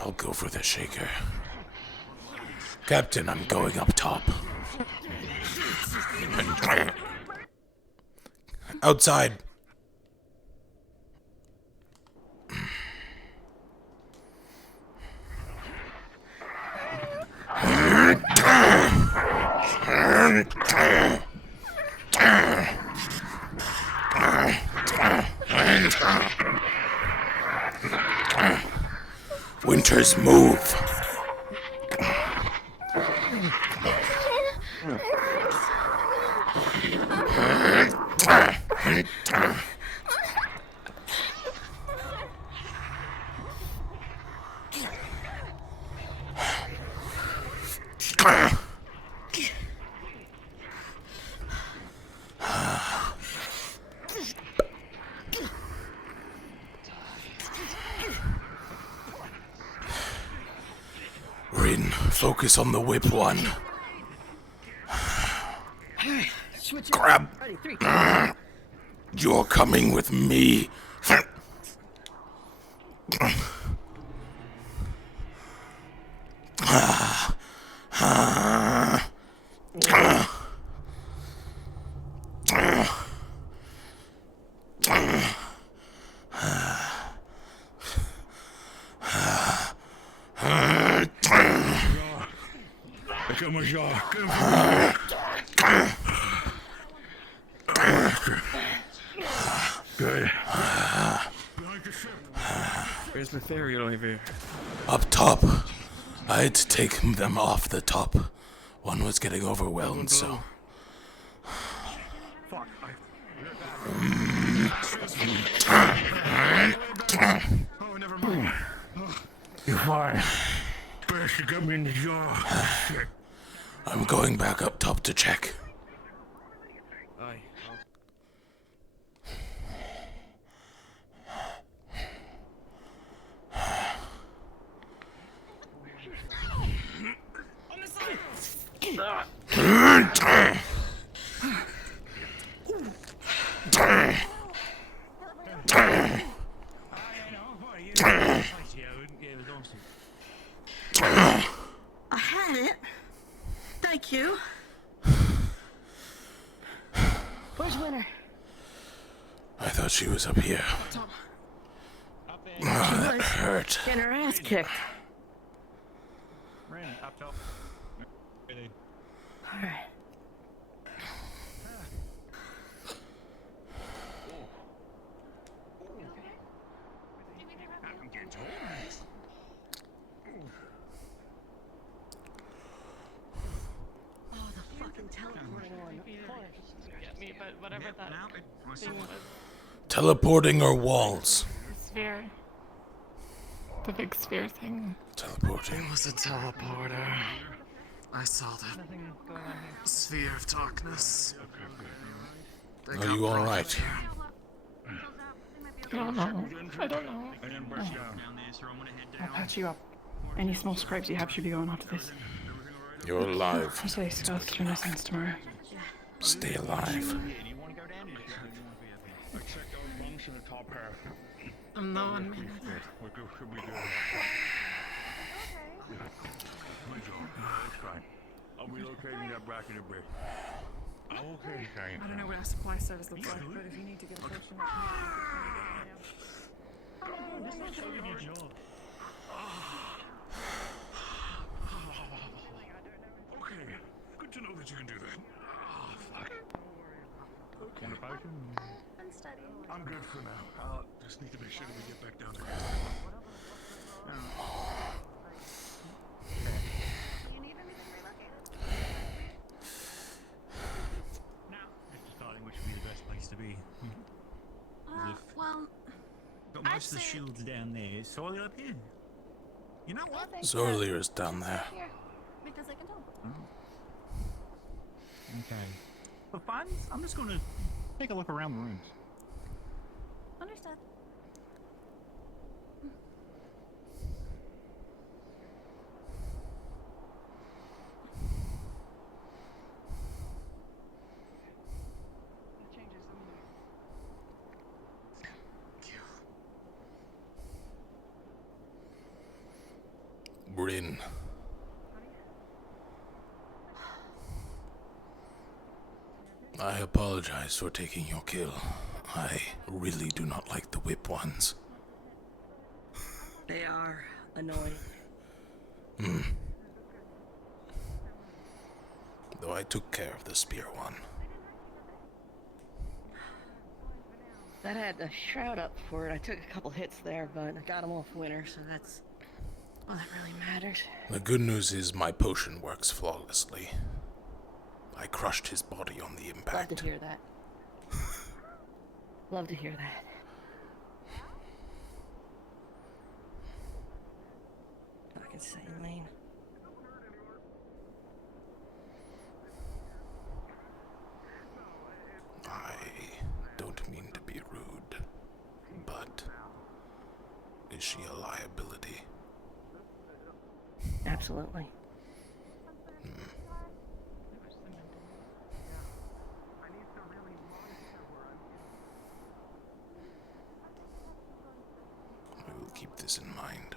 I'll go for the shaker. Captain, I'm going up top. Outside. Winters, move. Rin, focus on the whip one. Grab. You're coming with me. Good. Where's the theory, Olivier? Up top. I had to take them off the top. One was getting overwhelmed, so... Fuck. Oh, never mind. You're fine. First, you got me in the jaw. Shit. I'm going back up top to check. Aye. I had it. Thank you. Where's Winter? I thought she was up here. That hurt. Getting her ass kicked. Rin, up top. Alright. Oh, the fucking teleporting one. Of course. Get me, but whatever that thing was. Teleporting or walls? Sphere. The big sphere thing. Teleporting. It was a teleporter. I saw the sphere of darkness. They Are got you brought alright? here. I don't know. I don't know. I'll patch you up. Any small scrapes you have should be going after this. You're alive. I'll say Scott's to Renaissance tomorrow. Stay alive. I'm no one minute. I'm relocating that bracket a bit. Okay, I don't know what our supply service looks like, but if you need to get a person Okay, good to know that you can do that. Oh, fuck. I'm good for now. I'll just need to make sure that we get back down there. rest of the shields down there. Sorely up here. You know what? Zorlier is down there. Here, because I can tell. Okay. For fun, I'm just gonna take a look around the rooms. Understood. Bryn. I apologize for taking your kill. I really do not like the whip ones. They are annoying. Though I took care of the spear one. That had a shroud up for it. I took a couple hits there, but I got him off winter, so that's all that really matters. The good news is my potion works flawlessly. I crushed his body on the impact. Love to hear that. Love to hear that. Fucking saline. I don't mean to be rude, but is she a liability? Absolutely. I will keep this in mind.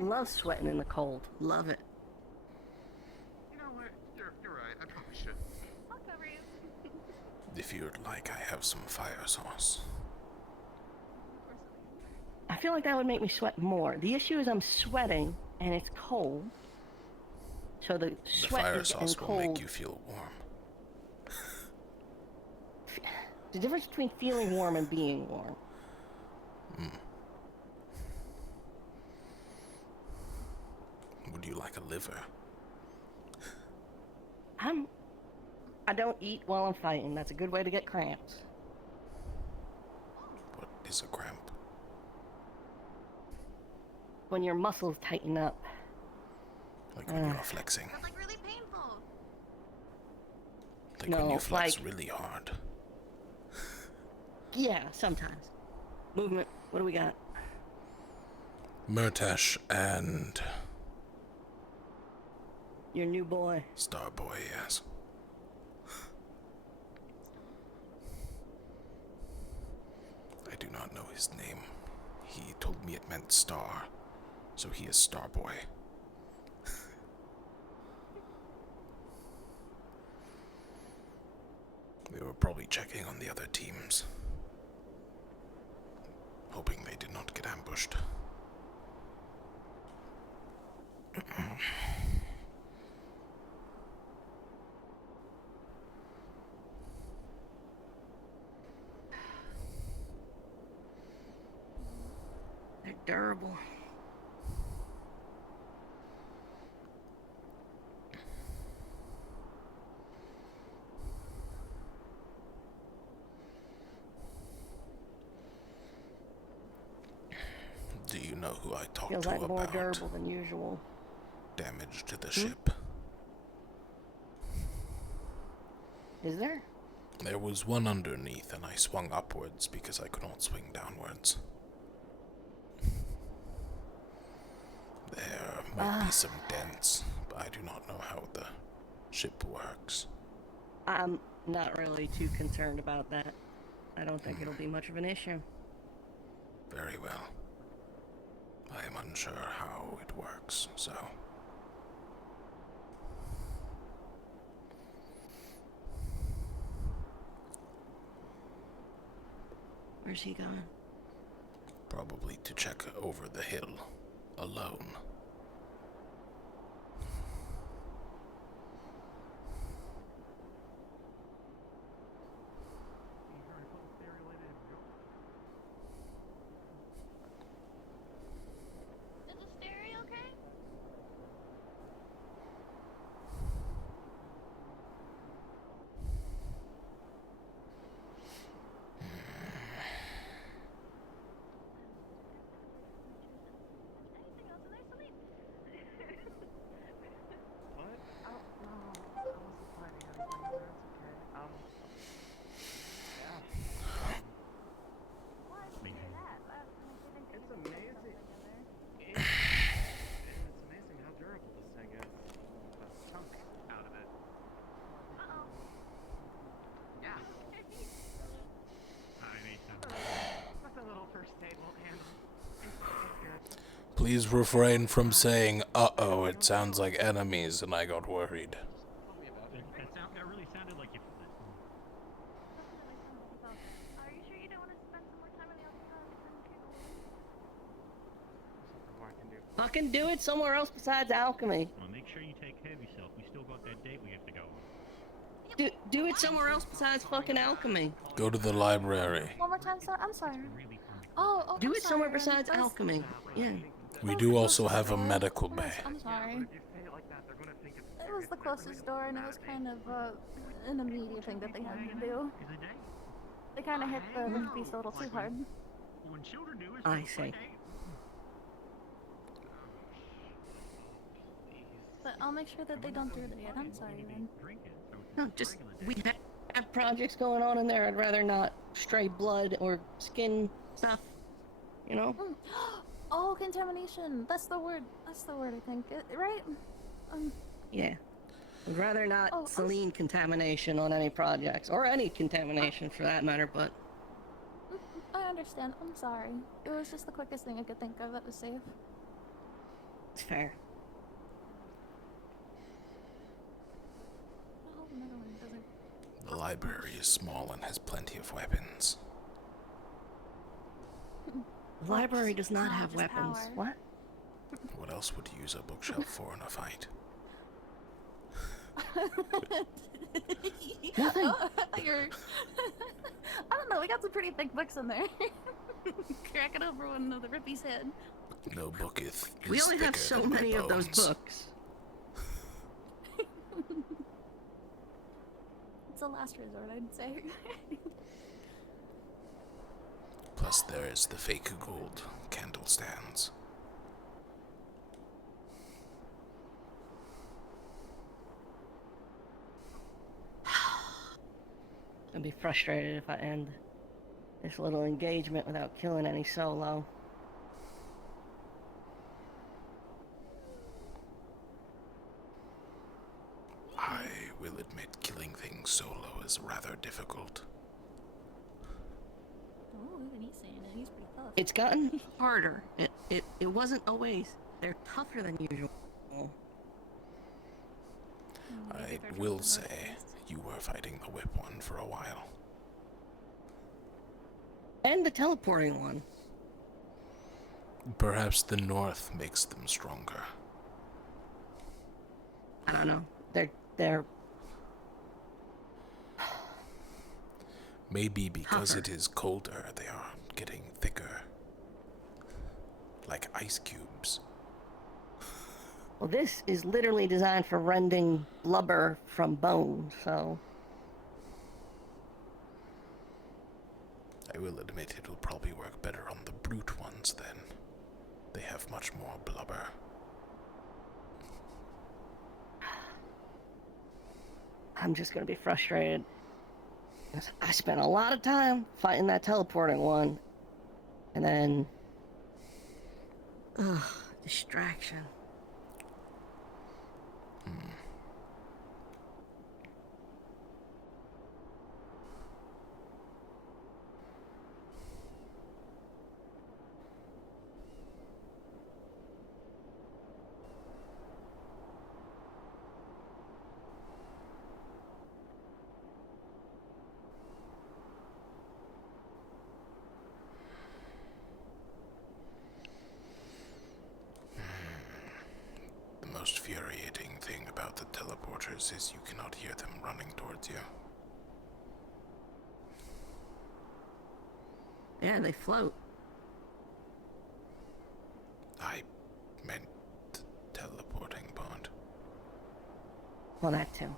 Love sweating in the cold. Love it. You know what? You're right. I probably should. I'll cover you. If you'd like, I have some fire sauce. I feel like that would make me sweat more. The issue is I'm sweating and it's cold. So the The sweat fire is getting sauce will cold. make you feel warm. The difference between feeling warm and being warm. Would you like a liver? I don't eat while I'm fighting. That's a good way to get cramps. What is a cramp? When your muscles tighten up. Like when you are flexing. That's like really painful. Like when No, you flex like- really hard. Yeah, sometimes. Movement. What do we got? Murtash and Your new boy. Starboy, yes. I do not know his name. He told me it meant star, so he is Starboy. They were probably checking on the other teams, hoping they did not get ambushed. They're durable. Do you know who I talked Feels to like more about durable than usual. damage to the ship? Is there? There was one underneath, and I swung upwards because I could not swing downwards. There might be some dents, but I do not know how the ship works. I'm not really too concerned about that. I don't think it'll be much of an issue. Very well. I am unsure how it works, so... Where's he going? Probably to check over the hill alone. Is the stereo okay? Anything else in there, Celine? What? Oh, no. I wasn't planning on anything, but it's okay. Yeah. Why did you do that? It's amazing. It's amazing how durable this thing is. A chunk out of it. Uh-oh. Yeah. Tiny. That's a little first aid won't handle. It's good. Please refrain from saying, uh-oh, it sounds like enemies, and I got worried. It really sounded like you. Are you sure you don't want to spend some more time on the outside? Something more I can do. Fucking do it somewhere else besides alchemy. Well, make sure you take care of yourself. We still got that date we have to go on. Do it somewhere else besides fucking alchemy. Go to the library. One more time, sir. I'm sorry. Oh, Do I'm it somewhere sorry. besides alchemy. Yeah. We do also have a medical I'm bay. I'm sorry. It was the closest door, and it was kind of an immediate thing that they had to do. They kind of hit the piece a little too hard. When children do it, I see. But I'll make sure that they don't do it again. I'm sorry, man. No, just we have projects going on in there. I'd rather not stray blood or skin stuff. You know. Oh, contamination. That's the word. That's the word, I think. Right? Yeah. I'd rather not Oh, saline contamination on any projects, or any contamination for that matter, but I understand. I'm sorry. It was just the quickest thing I could think of that was safe. it's fair. Oh, another one. Doesn't... The library is small and has plenty of weapons. The library does not have just weapons. power. What? What else would you use a bookshelf for in a fight? Nothing. Oh, you're... I don't know. We got some pretty thick books in there. Crack it over one of the Rippy's head. No book is We only have thicker so than my many of those bones. books. It's a last resort, I'd say. Plus there is the fake gold candle stands. I'd be frustrated if I end this little engagement without killing any solo. I will admit killing things solo is rather difficult. Oh, even he's saying it. He's pretty tough. It's gotten harder. It wasn't always. They're tougher than usual. I will say you were fighting the whip one for a while. And the teleporting one. Perhaps the north makes them stronger. I don't know. They're Maybe because tougher. it is colder, they are getting thicker. Like ice cubes. Well, this is literally designed for rending blubber from bone, so I will admit it will probably work better on the brute ones then. They have much more blubber. I'm just gonna be frustrated. 'Cause I spent a lot of time fighting that teleporting one, and then, distraction. matters is you cannot hear them running towards you. Yeah, they float. I meant teleporting, Bond. Well, that too.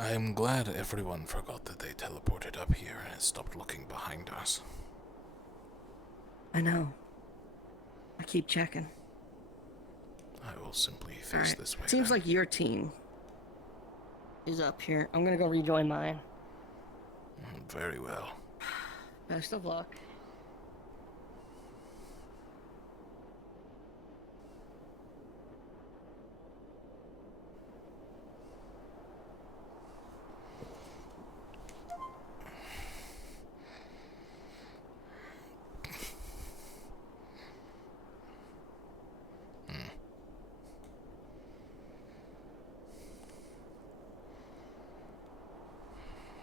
I'm glad everyone forgot that they teleported up here and stopped looking behind us. I know. I keep checking. I will simply face Alright. this way. Seems like your team is up here. I'm gonna go rejoin mine. Very well. Best of luck.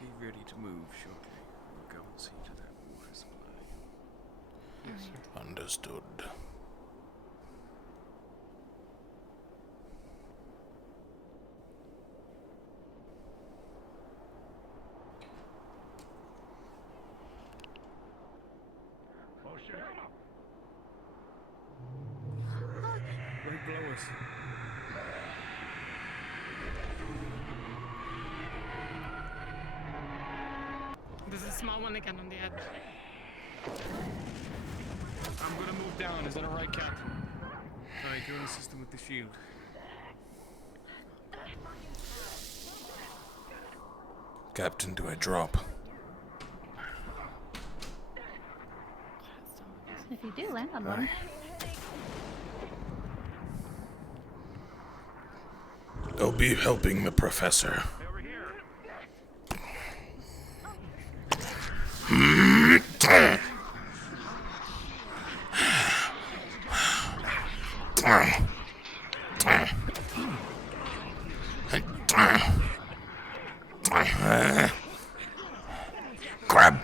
Be ready to move shortly. We'll go and see to that water supply. Yes, sir. Understood. Oh shit. Right below us. There's a small one again on the edge. I'm gonna move down. Is that alright, Captain? Alright, go and assist him with the shield. Captain, do I drop? If you do, land on one. I'll be helping the professor. Grab.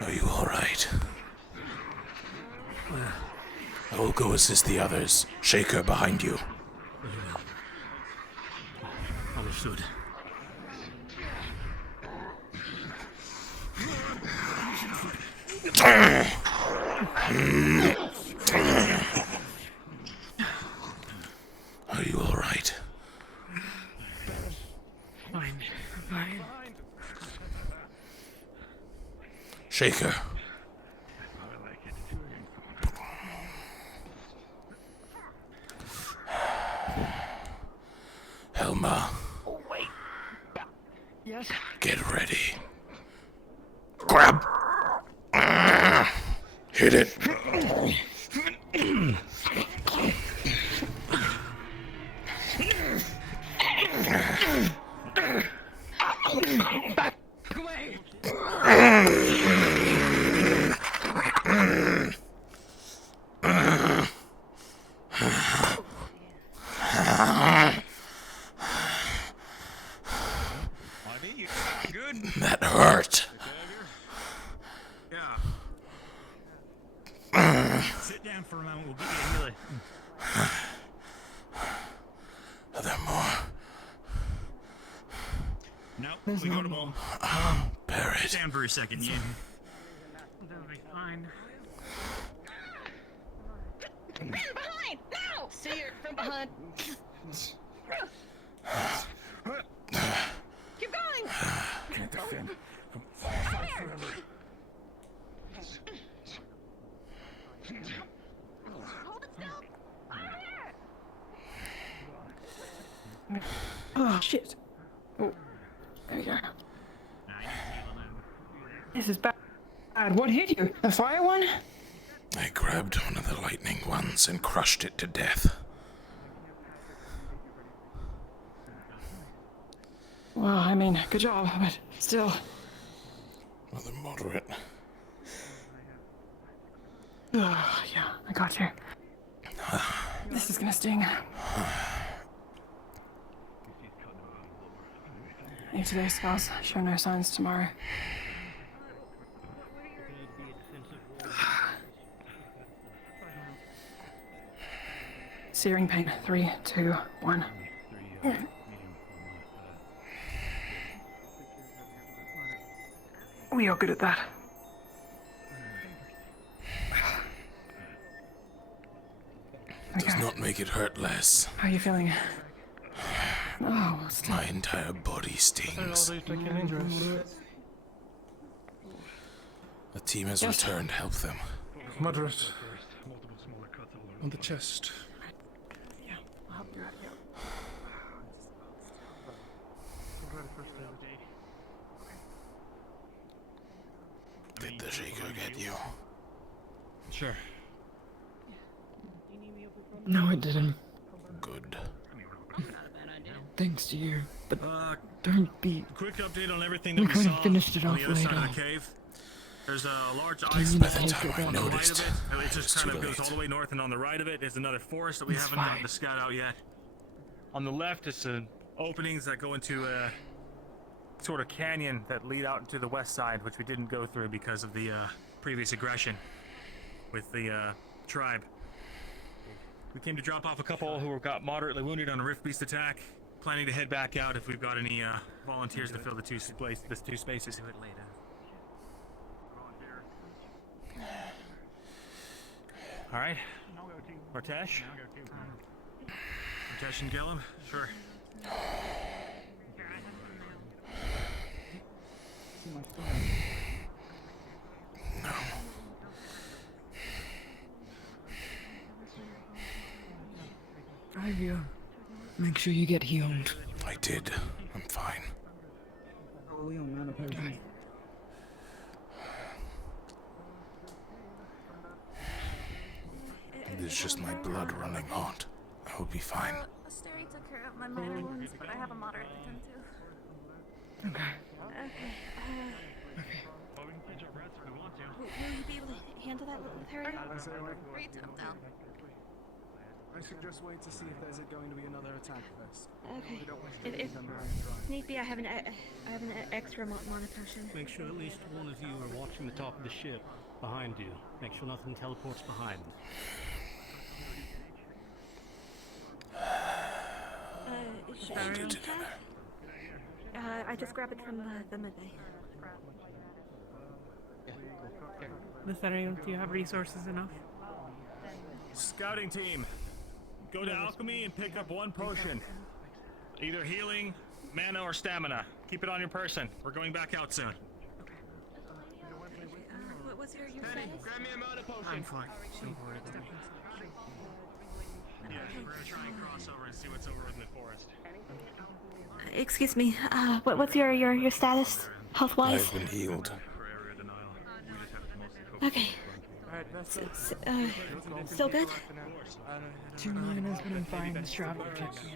Are you all right? I will go assist the others. Shaker behind you. Understood. Are you all right? Fine. Fine. Shaker. Helma. Oh, wait. Yes? Get ready. Grab. Hit it. Back away! That hurt. Sit down for a moment. We'll get you a healer. Are there more? No, we got them all. Bear it. Sit down for a second, yeah. They'll be fine. From behind! No! See her from behind. Keep going! Can't defend. Fight forever. Hold it still! Over here! Oh, shit. Oh, there we go. This is bad. What hit you? The fire one? I grabbed one of the lightning ones and crushed it to death. Well, I mean, good job, but still. Rather moderate. Yeah, I got you. This is gonna sting. If today's scars show no signs tomorrow. Searing pain. 3, 2, 1. We are good at that. Does not make it hurt less. How are you feeling? Oh, my entire body stings. The team has returned. Help them. Moderate. On the chest. Yeah, I'll help you out. Did the shaker get you? Sure. No, it didn't. Good. Thanks to you. But don't be. Quick update on everything We that we could saw have finished it on off the other side later. of the cave. There's a large Can ice you wall not take it on back? the right noticed. of it. It just It's kind of too goes all late. the way north, and on the right of it is another forest that we It's haven't fine. gotten to scout out yet. On the left is openings that go into a sort of canyon that lead out into the west side, which we didn't go through because of the previous aggression with the tribe. We came to drop off a couple who got moderately wounded on a Rift Beast attack. Planning to head back out if we've got any volunteers to fill the two spaces. Do it later. All right, Martesh. Martesh and Gillum, sure. No. Ivy, make sure you get healed. I did. I'm fine. Oh, we on mana potion. It's just my blood running hot. I will be fine. Asteri took care of my minor wounds, but I have a moderate to tend to. Okay. Okay. Will you be able to handle that with Harry? Read him down. I should just wait to see if there's going to be another attack first. Okay. We don't wish to If leave them high and dry. need be, I have an extra mana potion. Make sure at least one of you are watching the top of the ship behind you. Make sure nothing teleports behind. We'll do together. I just grab it from the midday. Lithariel, do you have resources enough? Scouting team, go to alchemy and pick up one potion. Either healing, mana, or stamina. Keep it on your person. We're going back out soon. What's your status? Grab me a mana potion. I'm fine. Don't worry about it. Yeah, we're gonna try and cross over and see what's over in the forest. Excuse me. What's your status, health-wise? I've been healed. Okay. Still good? 2 minus, but I'm fine. This travel protects me.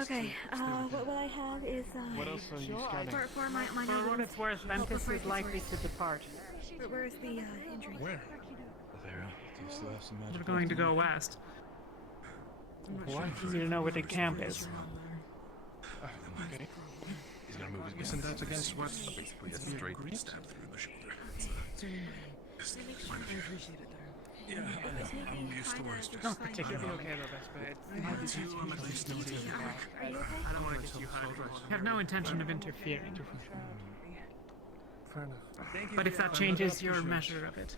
Okay. What I have is What else are you scouting? for my For what wounds. it's worth, Ventus is likely to depart. Where's the injury? Where? There. Do you still have some magic? We're going to go west. Why? You to know where the camp is. Okay. He's gonna move his Isn't that against what? Basically, a straight stab through the shoulder. Yeah, I'm used to worse. Not particularly. Okay, though, best bet. Are you okay? I don't want to get you high. I have no intention of interfering. Fair enough. But if that changes your measure of it.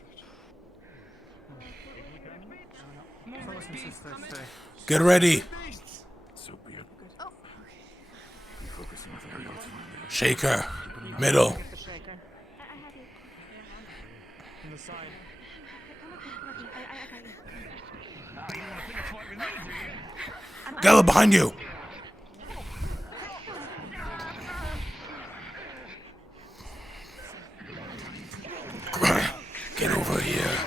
Brothers and sisters, stay. Get ready. So weird. Oh. Focus on nothing else. Shaker. Middle. I have you. On the side. I got you. Gala, behind you! Get over here.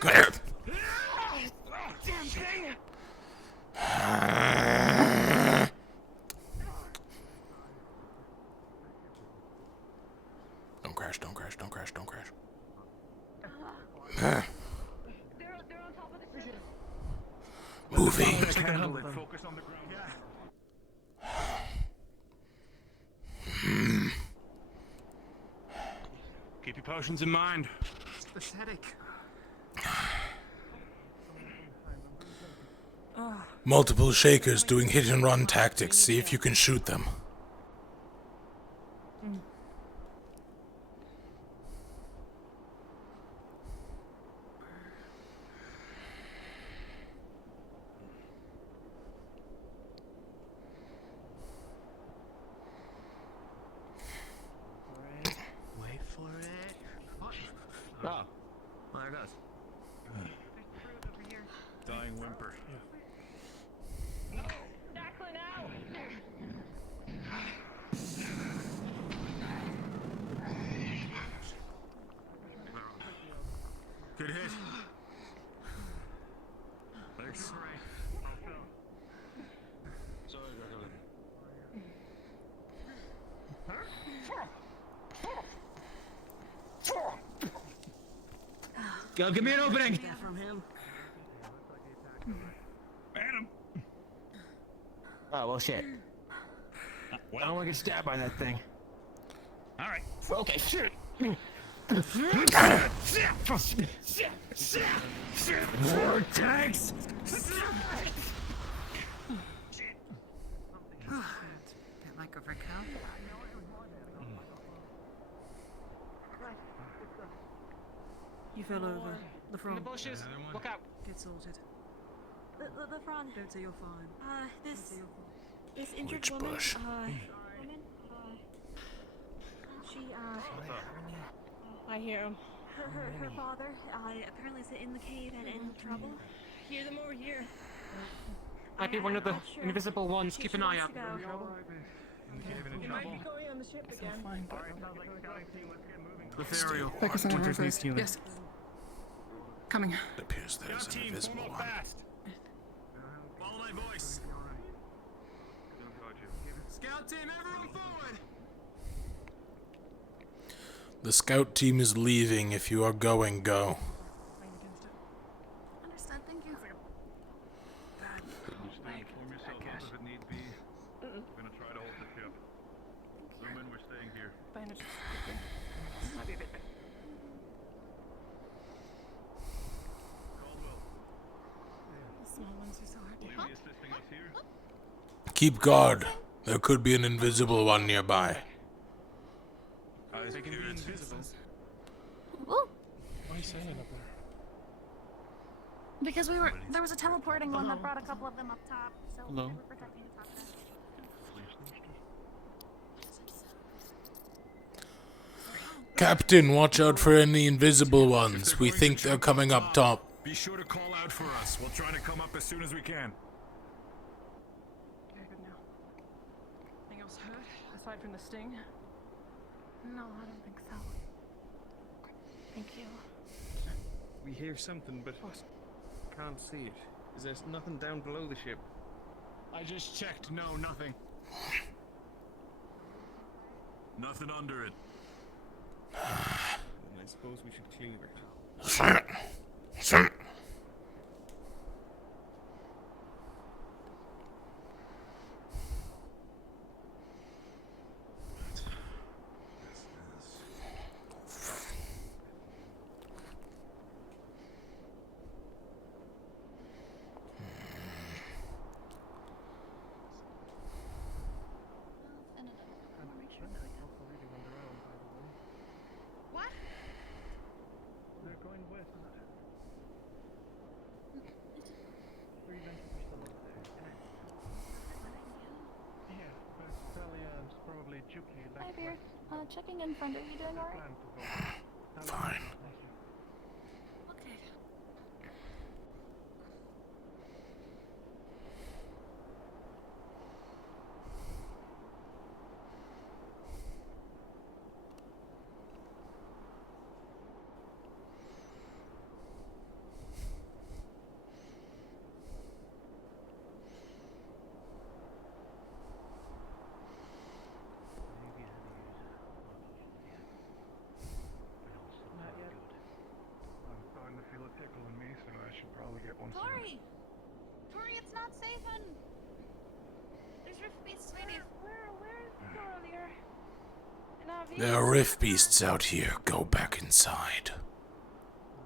Come here. Damn thing! Don't crash, don't crash, don't crash, don't crash. They're on top of the ship. Moving. Focus on the ground. Keep your potions in mind. It's pathetic. Multiple shakers doing hit and run tactics. See if you can shoot them. Wait for it. Oh. Well, there it goes. Dying whimper. Declan out! Good hit. Thanks. Sorry, Go, give me an opening! From him. Man, Oh, well, shit. I don't want to get stabbed by that thing. all right. Okay, shit! Vortex! Bit like a recount. You fell over. The In front. the bushes. Look out. Get sorted. The front. Don't say you're fine. This injured Which woman. bush? She I hear him. her father apparently is in the cave and in trouble. Hear them over here. Might be one of the invisible ones. Keep an eye out. You might be going on the ship again. Ethereal. Focus on the Winters room needs first. healing. Yes. Coming. It appears there's an invisible one. Follow my voice. Scout team, everyone forward! The scout team is leaving. If you are going, go. Understood, thank you. You stay, form yourself up if it need be. We're gonna try to hold the ship. Lumen, we're staying here. Bandages. Might be a bit better. Caldwell, The small ones are so hard will to you help. be assisting us here? Keep guard. There could be an invisible one nearby. Eyes They can be peeled. invisible. Ooh, Why are you saying it up there? because there was a teleporting one that brought a couple of them up top, so Hello? they were protecting the top there. Captain, watch out for any invisible ones. We think they're coming up top. Be sure to call out for us. We'll try to come up as soon as we can. Very good now. Anything else hurt aside from the sting? No, I don't think so. Thank you. We hear something, but can't see it. Is there nothing down below the ship? I just checked. No, nothing. Nothing under it. I suppose we should clear it. What? They're going west. checking in, friend. Are you doing alright? Fine. Okay. Not yet. I'm starting to feel a tickle in me, so I should probably get one soon. Tori! Tori, it's not safe and... There's rift beasts, sweetie. Where's the door earlier? There are rift beasts out here. Go back inside.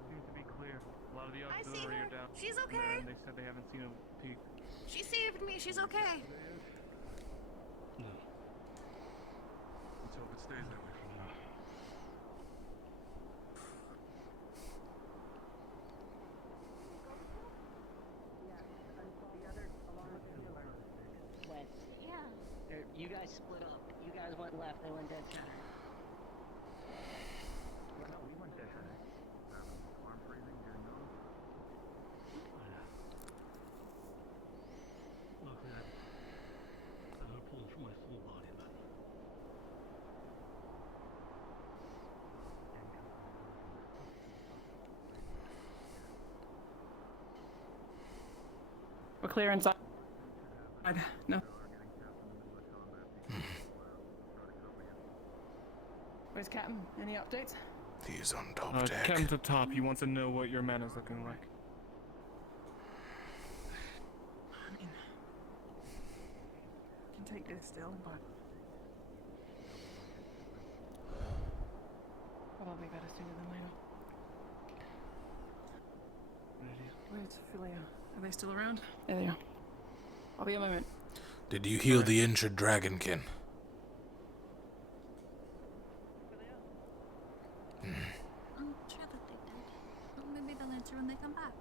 Seems to be clear. A lot of the I see auxiliary her. are down She's there, okay. and they said they haven't seen a peak. She saved me. She's okay. Let's hope it stays that way for now. Went. Yeah. You guys split up. You guys went left. They went dead center. No, we went dead center. Arm freezing, getting numb. Luckily, I'm not pulling from my full body, but We're clear inside. No. Where's Captain? Any updates? He's on top deck. Captain's up top. He wants to know what your man is looking like. I mean, can take this still, but probably better sooner than later. Where's Philia? Are they still around? There they are. I'll be a moment. Did you heal the injured dragonkin? I'm sure that they did. Well, maybe they'll answer when they come back.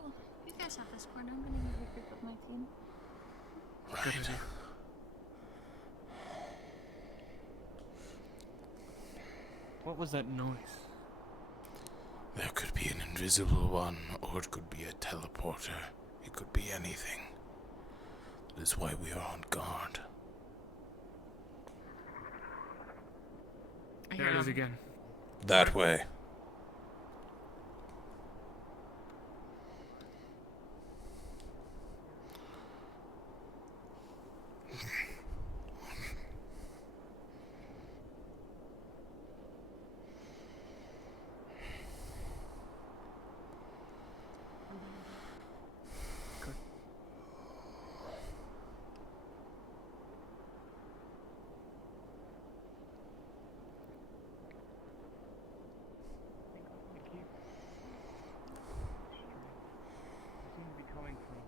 Well, you guys have this corner. I'm gonna use a group of my team. Right. What was that noise? There could be an invisible one, or it could be a teleporter. It could be anything. That is why we are on guard. There it is again. That way. Seem to be coming from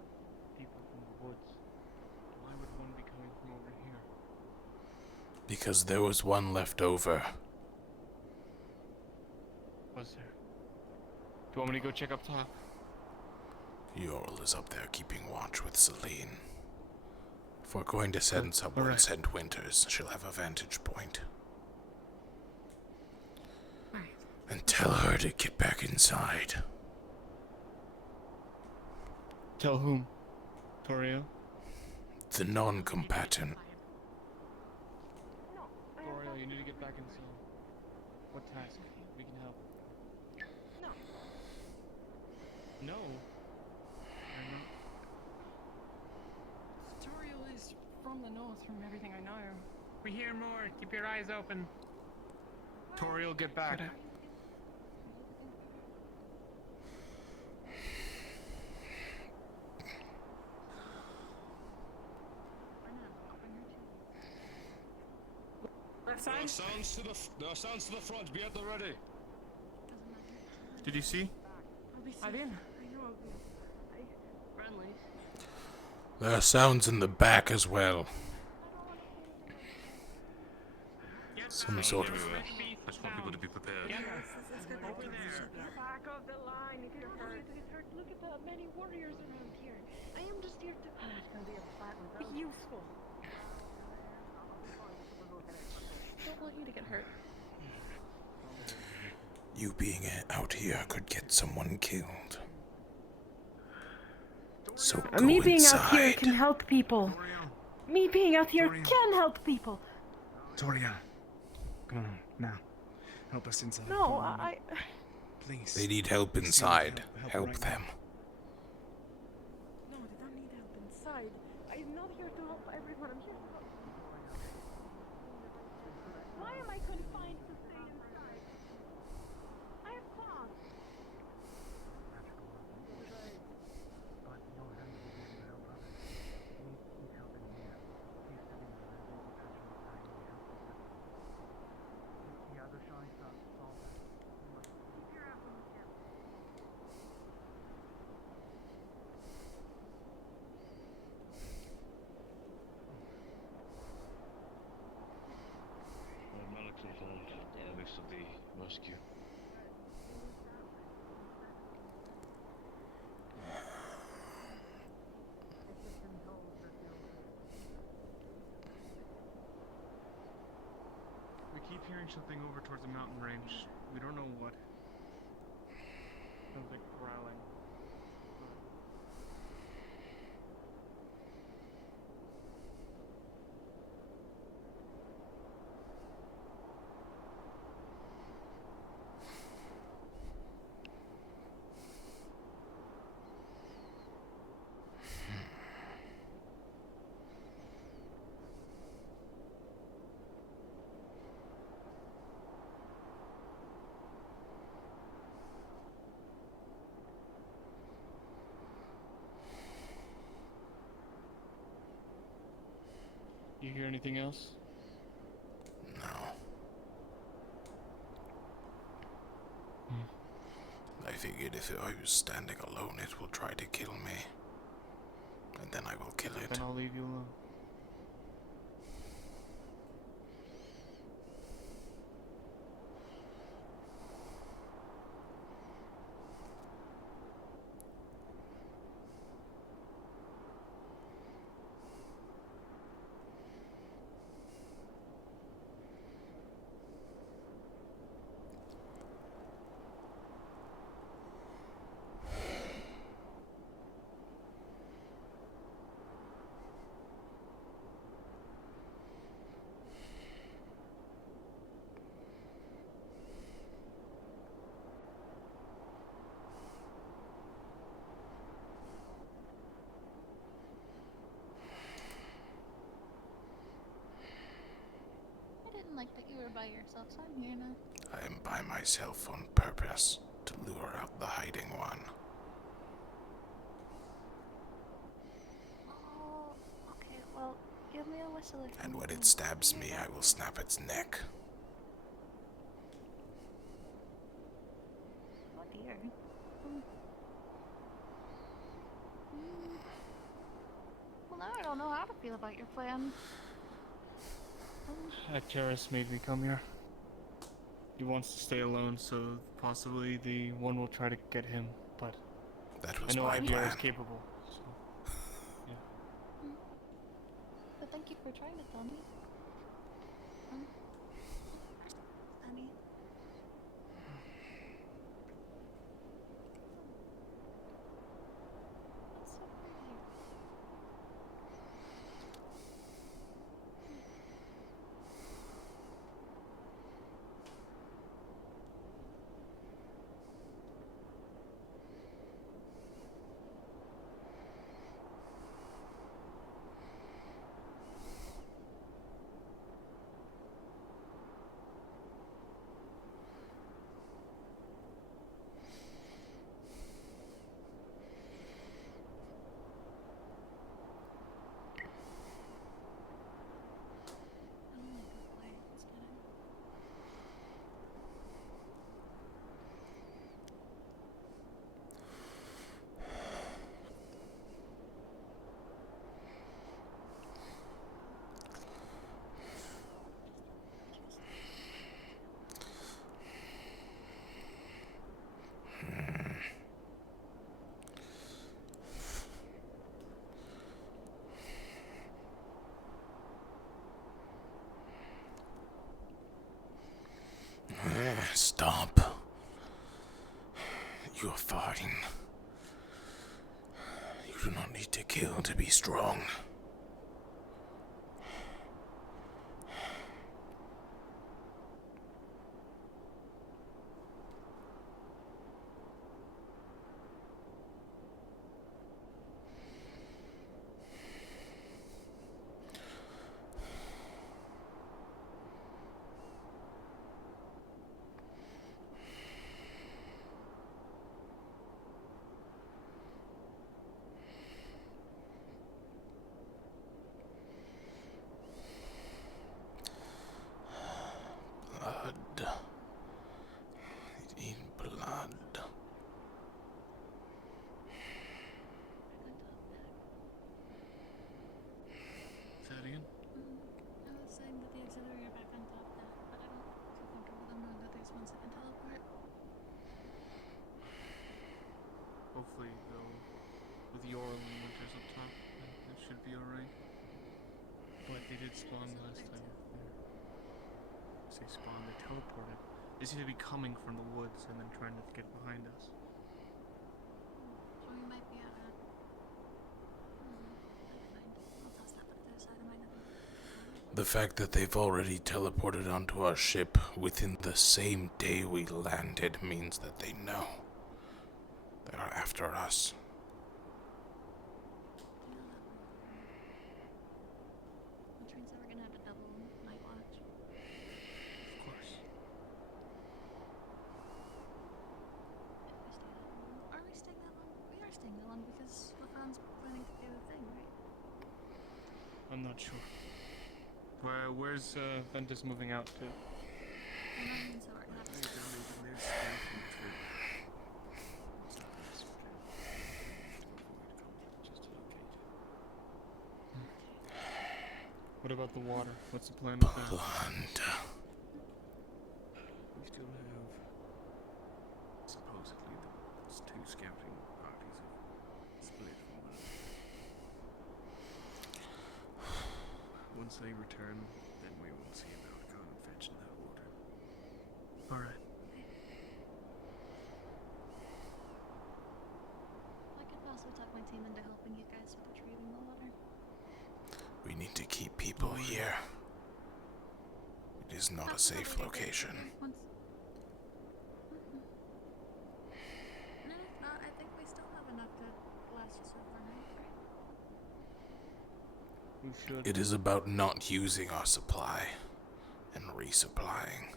people from the woods. Why would one be coming from over here? Because there was one left over. Was there? Do you want me to go check up top? Yorl is up there keeping watch with Celine. If we're going to send someone, Alright. send Winters. She'll have a vantage point. And tell her to get back inside. Tell whom? Toriel? The non-combatant. Toriel, you need to get back inside. What task? We can help. No. No? Toriel is from the north, from everything I know. We hear more. Keep your eyes open. Toriel, get back. Left side? There are sounds to the front. Be at the ready. Did you see? I'm in. Friendly. There are sounds in the back as well. Some sort of... Just want people to be prepared. Back of the line if you're hurt. Look at the many warriors around here. I am just here to It's gonna be a fight with be useful. don't want you to get hurt. You being out here could get someone killed. So go Me being inside. out here can help people. Me being out here can help people. Toria, come on, now. Help us inside. No, I... Please. They need help inside. Help right them. No, they don't need help inside. I'm not here to help everyone. I'm here to help. Why am I confined to stay inside? I have claws. Malik informed Alex of the rescue. We keep hearing something over towards the mountain range. We don't know what. Sounds like growling. You hear anything else? No. I figured if I was standing alone, it will try to kill me. And then I will kill it. Then I'll leave you alone. I didn't like that you were by yourself, so I'm here now. I am by myself on purpose to lure out the hiding one. Oh, okay, well, give me a whistle if And you when can it stabs hear me, that. I will snap its neck. Oh dear. Well, now I don't know how to feel about your plan. Actaris made me come here. He wants to stay alone, so possibly the one will try to get him, but that I was know my IBR plan. is capable, so yeah. But thank you for trying to tell me. Honey. That's so pretty. do not need to kill to be strong. Blood. I need blood. Say that again? I was saying that the auxiliary are back on top now, but I don't feel comfortable them knowing that there's ones that can teleport. Hopefully, though, with Yorl and Winters up top, it should be alright. But they did spawn last time. I say spawn, they teleported. They seem to be coming from the woods and then trying to get behind us. So we might be never mind. I'll toss that to the other side of my nothing. The fact that they've already teleported onto our ship within the same day we landed means that they know. They are after us. Which means that we're gonna have a double night watch. Of course. Are we staying that long? We are staying that long because LaFron's planning to do a thing, right? I'm not sure. Where's Ventus moving out to? So we're gonna have to What about the water? What's the plan with that? We still have supposedly the two scouting parties have split from one another. Once they return, then we will see about going and fetching that water. Alright. I could possibly talk my team into helping you guys with retrieving the water. We need to keep people here. It is not a safe location. And if not, I think we still have enough to last us overnight, right? We should. It is about not using our supply and resupplying.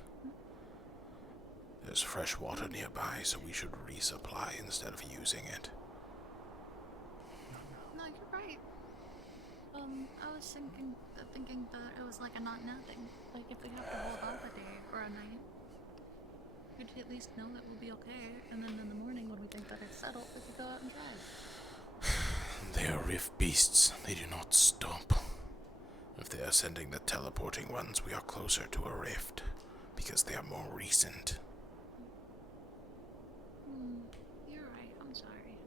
There's fresh water nearby, so we should resupply instead of using it. No, you're right. I was thinking that it was like a not nothing. Like if we have to hold off a day or a night, we'd at least know that we'll be okay. And then in the morning, when we think that it's settled, we could go out and drive. They are rift beasts. They do not stop. If they are sending the teleporting ones, we are closer to a rift because they are more recent. You're right. I'm sorry.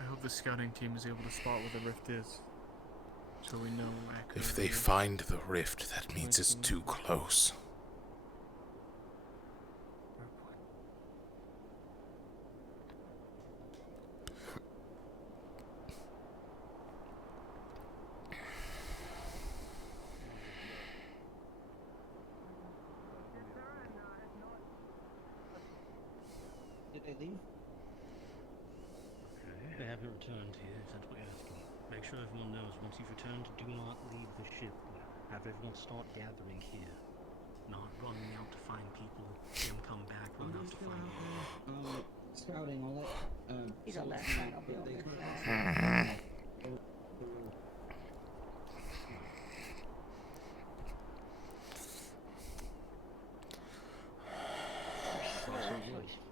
I hope the scouting team is able to spot where the rift is. So we know accurately. If they find the rift, that means it's too close. Did they leave? Okay. They haven't returned here, if that's what you're asking. Make sure everyone knows once you've returned, do not leave the ship. Have everyone start gathering here. Not running out to find people, them come back, run out to find you. Scouting, I'll let, He's on that Celestine side, I'll be know, on but this they side.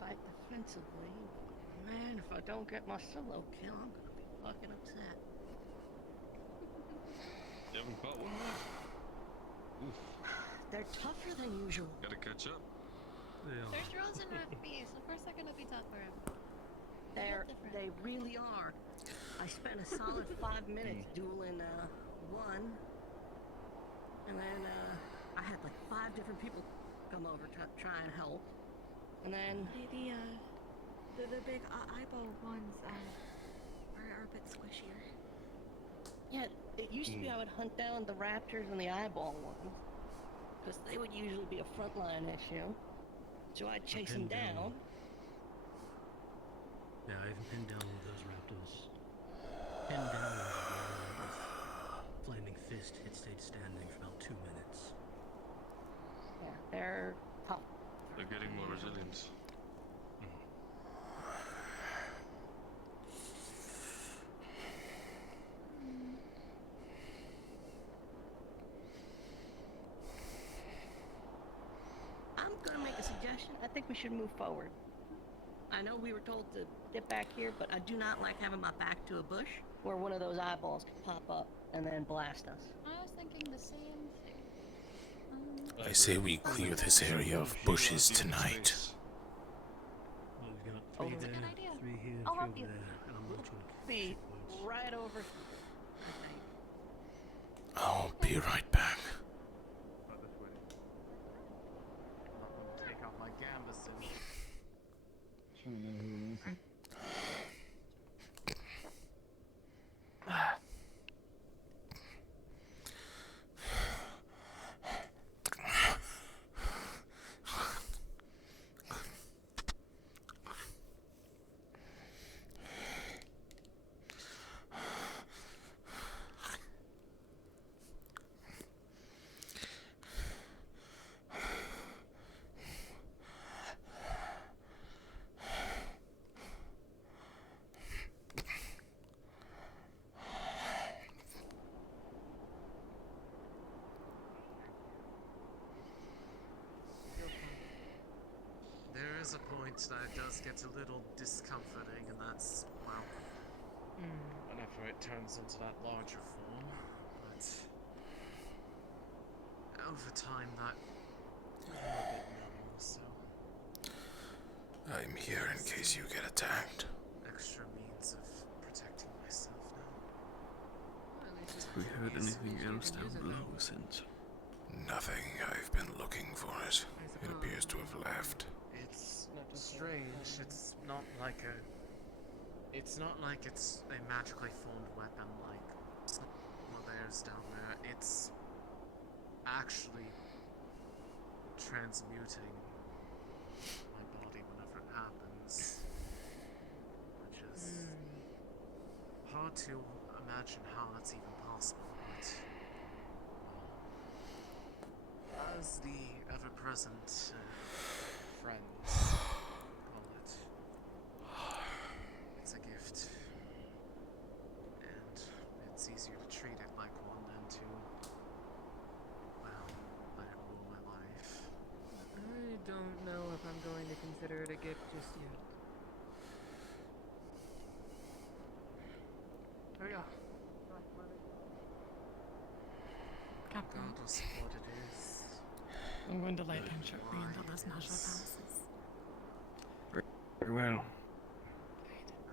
Fight defensively. Man, if I don't get my solo kill, I'm gonna be fucking upset. You haven't caught one yet? Oof. They're tougher than usual. Gotta catch up. There's drones and RFBs. Of course they're gonna be tougher. They really are. I spent a solid 5 minutes dueling one, and then I had like 5 different people come over to try and help, and then The big eyeball ones are a bit squishier. Yeah, it used to be I would hunt down the raptors and the eyeball ones, because they would usually be a frontline issue. So I'd chase them down. Yeah, I even pinned down one of those raptors. Pinned down one of them with flaming fist. It stayed standing for about 2 minutes. Yeah, they're tough. They're getting more resilient. I'm gonna make a suggestion. I think we should move forward. I know we were told to get back here, but I do not like having my back to a bush where one of those eyeballs could pop up and then blast us. I was thinking the same thing. I say we clear this area of bushes tonight. Well, we've got 3 there, 3 here, 3 I'll over help you. there, and I'm watching. Be right over here, I think. I'll be right back. Take out my gambeson. Trying to know who it is. There is a point that does get a little discomforting, and that's, well, whenever it turns into that larger form. But over time, that I'm a bit numb, so I'm here in case you get attacked. extra means of protecting myself now. Have we heard anything else down below since? Nothing. I've been looking for it. It appears to have left. It's strange. It's not like it's a magically formed weapon like some of theirs down there. It's actually transmuting my body whenever it happens. Which is hard to imagine how that's even possible, but as the ever-present friends call it, it's a gift. And it's easier to treat it like one than to, well, let it rule my life. I don't know if I'm going to consider it a gift just yet. Oh yeah. Regardless of what it is. I'm going to light him shortly until this nausea passes. Very well.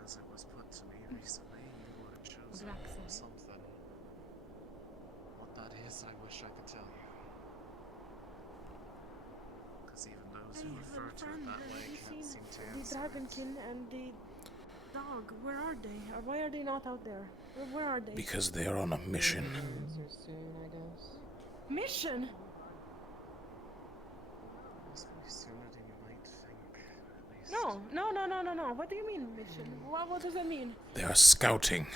As it was put to me recently, you were chosen for something. What that is, I wish I could tell you. Because even those who refer to it that way can't seem to The answer dragonkin and the dog, where are they? Or why are they not out there? Where are they? Because they are on a mission. Answer soon, I guess. Mission? must be sooner than you might think, at least. No. What do you mean mission? What does that mean? They are scouting,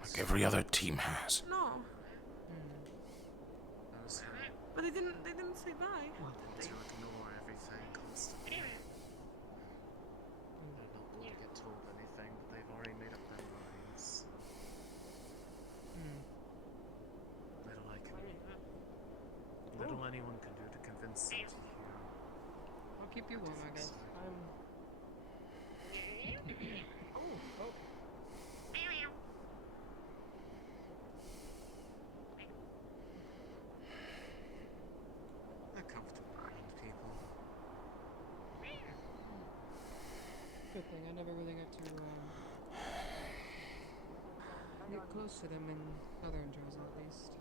like every other team has. No. Those who But they didn't say bye. tend to ignore everything constantly. They're not going to get told anything, but they've already made up their minds. Little anyone can do to convince them to hear. I'll keep you warm, I guess. They're comfortable around people. Good thing I never really got to get close to them in southern Jersey, at least.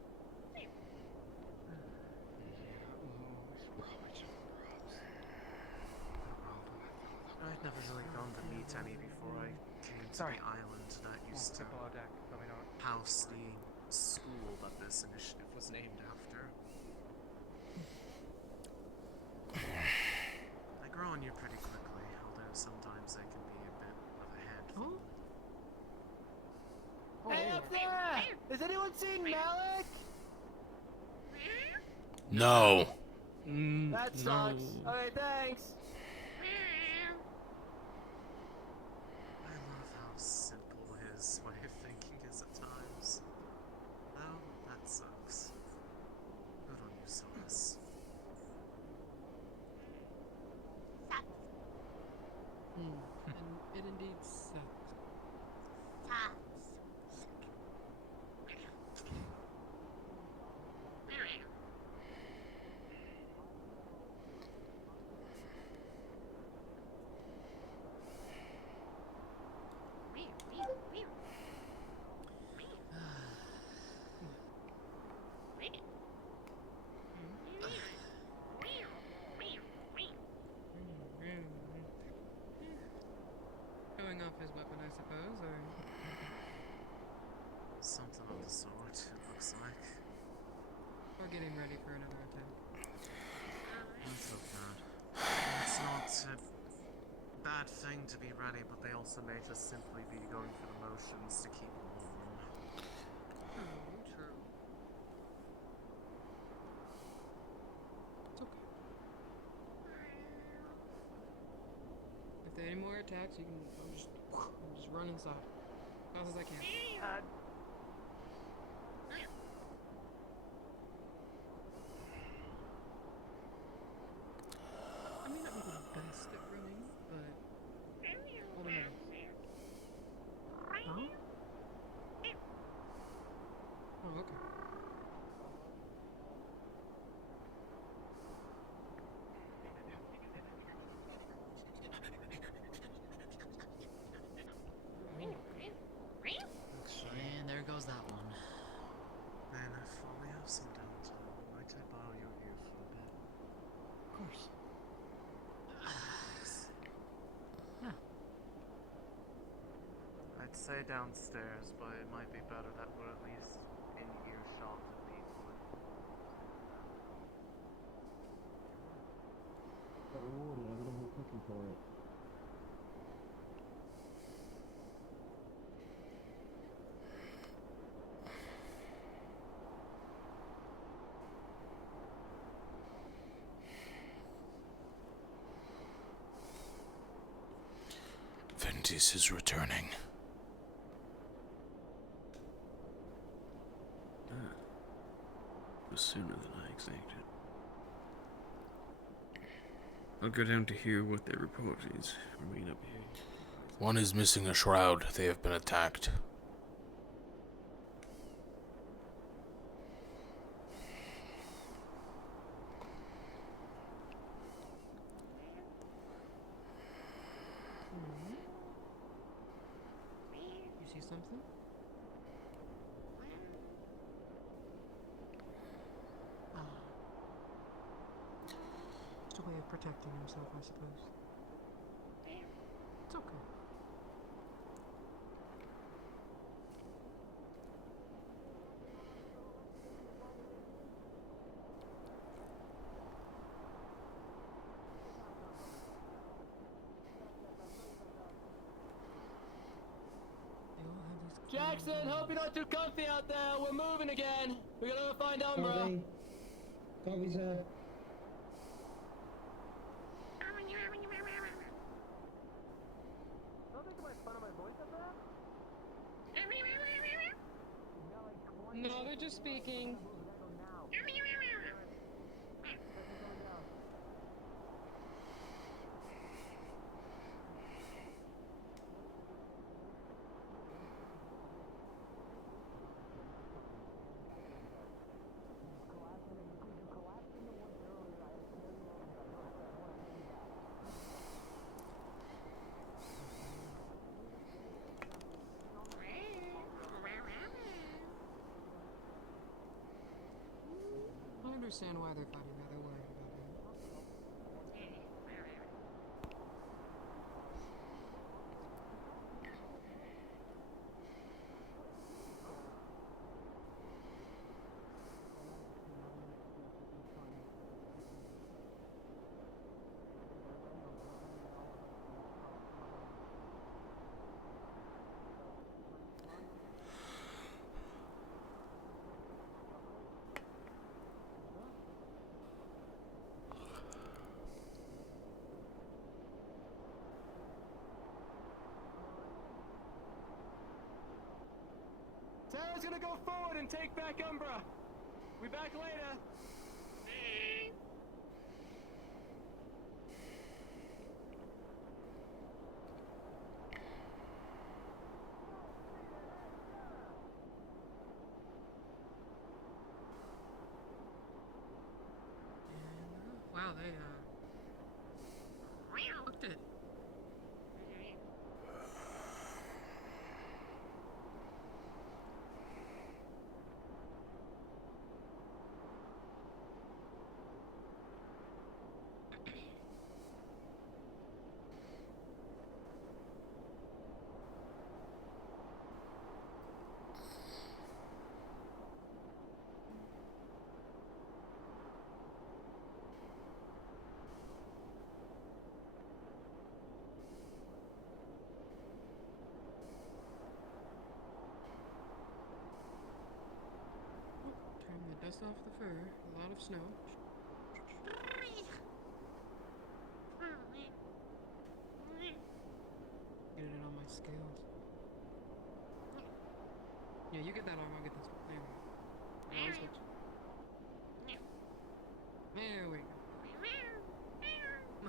I'd never really gone to meet any before I came to the island that you used to below deck, so we don't. house the school that this initiative was named after. They grow on you pretty quickly, although sometimes they can be a bit of a handful. Hey up there! Has anyone seen Malik? No. That sucks. Alright, thanks. I love how simple his way of thinking is at times. Oh, that sucks. Good on you, Silas. And it indeed sucks. Showing off his weapon, I suppose, or Something of the sort, it looks like. or getting ready for another attack. That's not bad. It's not a bad thing to be ready, but they also may just simply be going through the motions to keep warm. True. It's okay. If there are any more attacks, you can I'll just run inside. Fast as I can. I may not be the best at running, but I'll be nice. Huh? Oh, okay. And there goes that one. Man, if we have some downtime, might I borrow your ear for a bit? Of course. I'd say downstairs, but it might be better that we're at least in earshot of people. Ventus is returning. It was sooner than I expected. I'll go down to hear what their report is. Remain up here. One is missing a shroud. They have been attacked. You see something? Just a way of protecting himself, I suppose. It's okay. Jackson, hope you're not too comfy out there. We're moving again. We're gonna find Umbra. Copy, sir. No, they're just speaking. I understand why they're fighting now. They're worried about him. Sarah's gonna go forward and take back Umbra. We back later. Wow, they looked it. Turn the dust off the fur. A lot of snow. Get it on my scales. Yeah, you get that arm, I'll get this one. There we go. Now switch. There we go.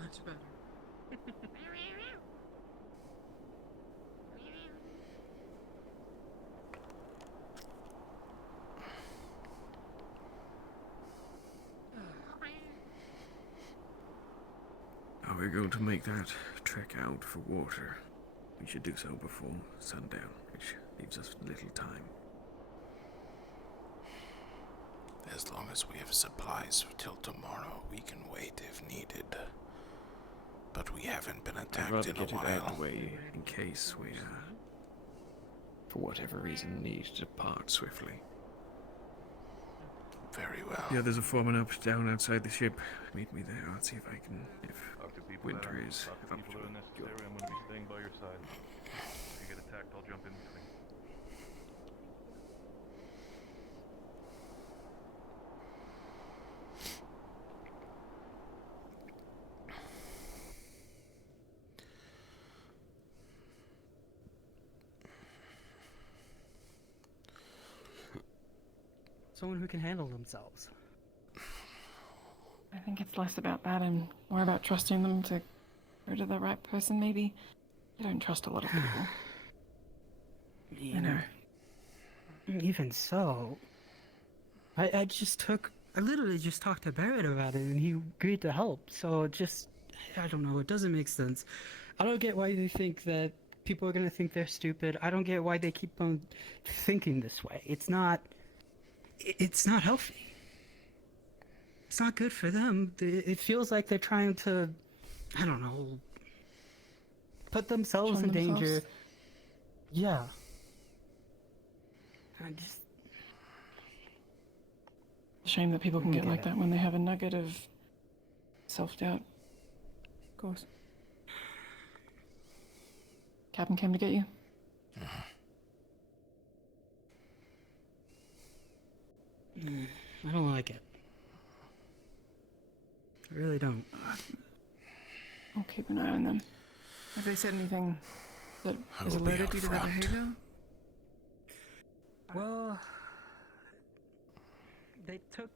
Much better. Are we going to make that trek out for water? We should do so before sundown, which leaves us little time. As long as we have supplies till tomorrow, we can wait if needed. But we haven't been I'd attacked rather in a get it out of while. the way in case we, for whatever reason, need to depart swiftly. Very well. The others are forming up down outside the ship. Meet me there. I'll see if I can, if winter is People that are necessary, I'm going to be staying by your side. If you get attacked, I'll jump in between. Someone who can handle themselves. I think it's less about that and more about trusting them to go to the right person, maybe. I don't trust a lot of people. You know. Even so, I literally just talked to Barrett about it and he agreed to help. So I don't know, it doesn't make sense. I don't get why they think that people are gonna think they're stupid. I don't get why they keep on thinking this way. It's not healthy. It's not good for them. It feels like they're trying to, I don't know, put themselves in danger. Yeah. Shame that people can get like that when they have a nugget of self-doubt. Of course. Captain came to get you? I don't like it. I really don't. I'll keep an eye on them. Have they said anything that has alerted you to their behavior? Well, they took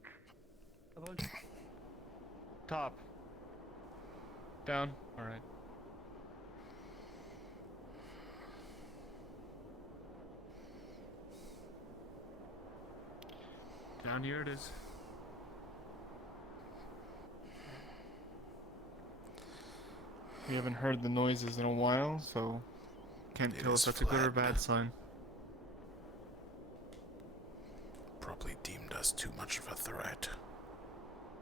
a bunch. Top. Down. Alright. Down here it is. We haven't heard the noises in a while, so can't tell if that's a good or bad sign. Probably deemed us too much of a threat.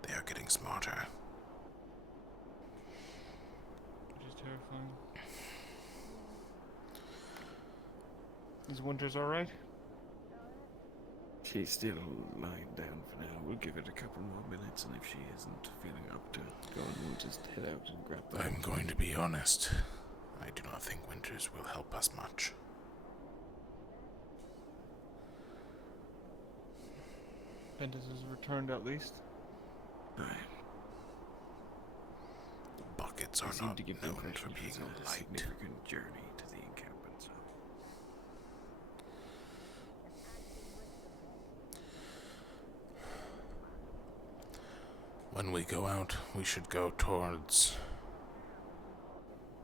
They are getting smarter. Which is terrifying. Is Winters alright? She's still lying down for now. We'll give it a couple more minutes, and if she isn't feeling up to going, we'll just head out and grab them. I'm going to be honest. I do not think Winters will help us much. Ventus has returned at least. Aye. The buckets are not known for being a significant journey to the encampment, so. When we go out, we should go towards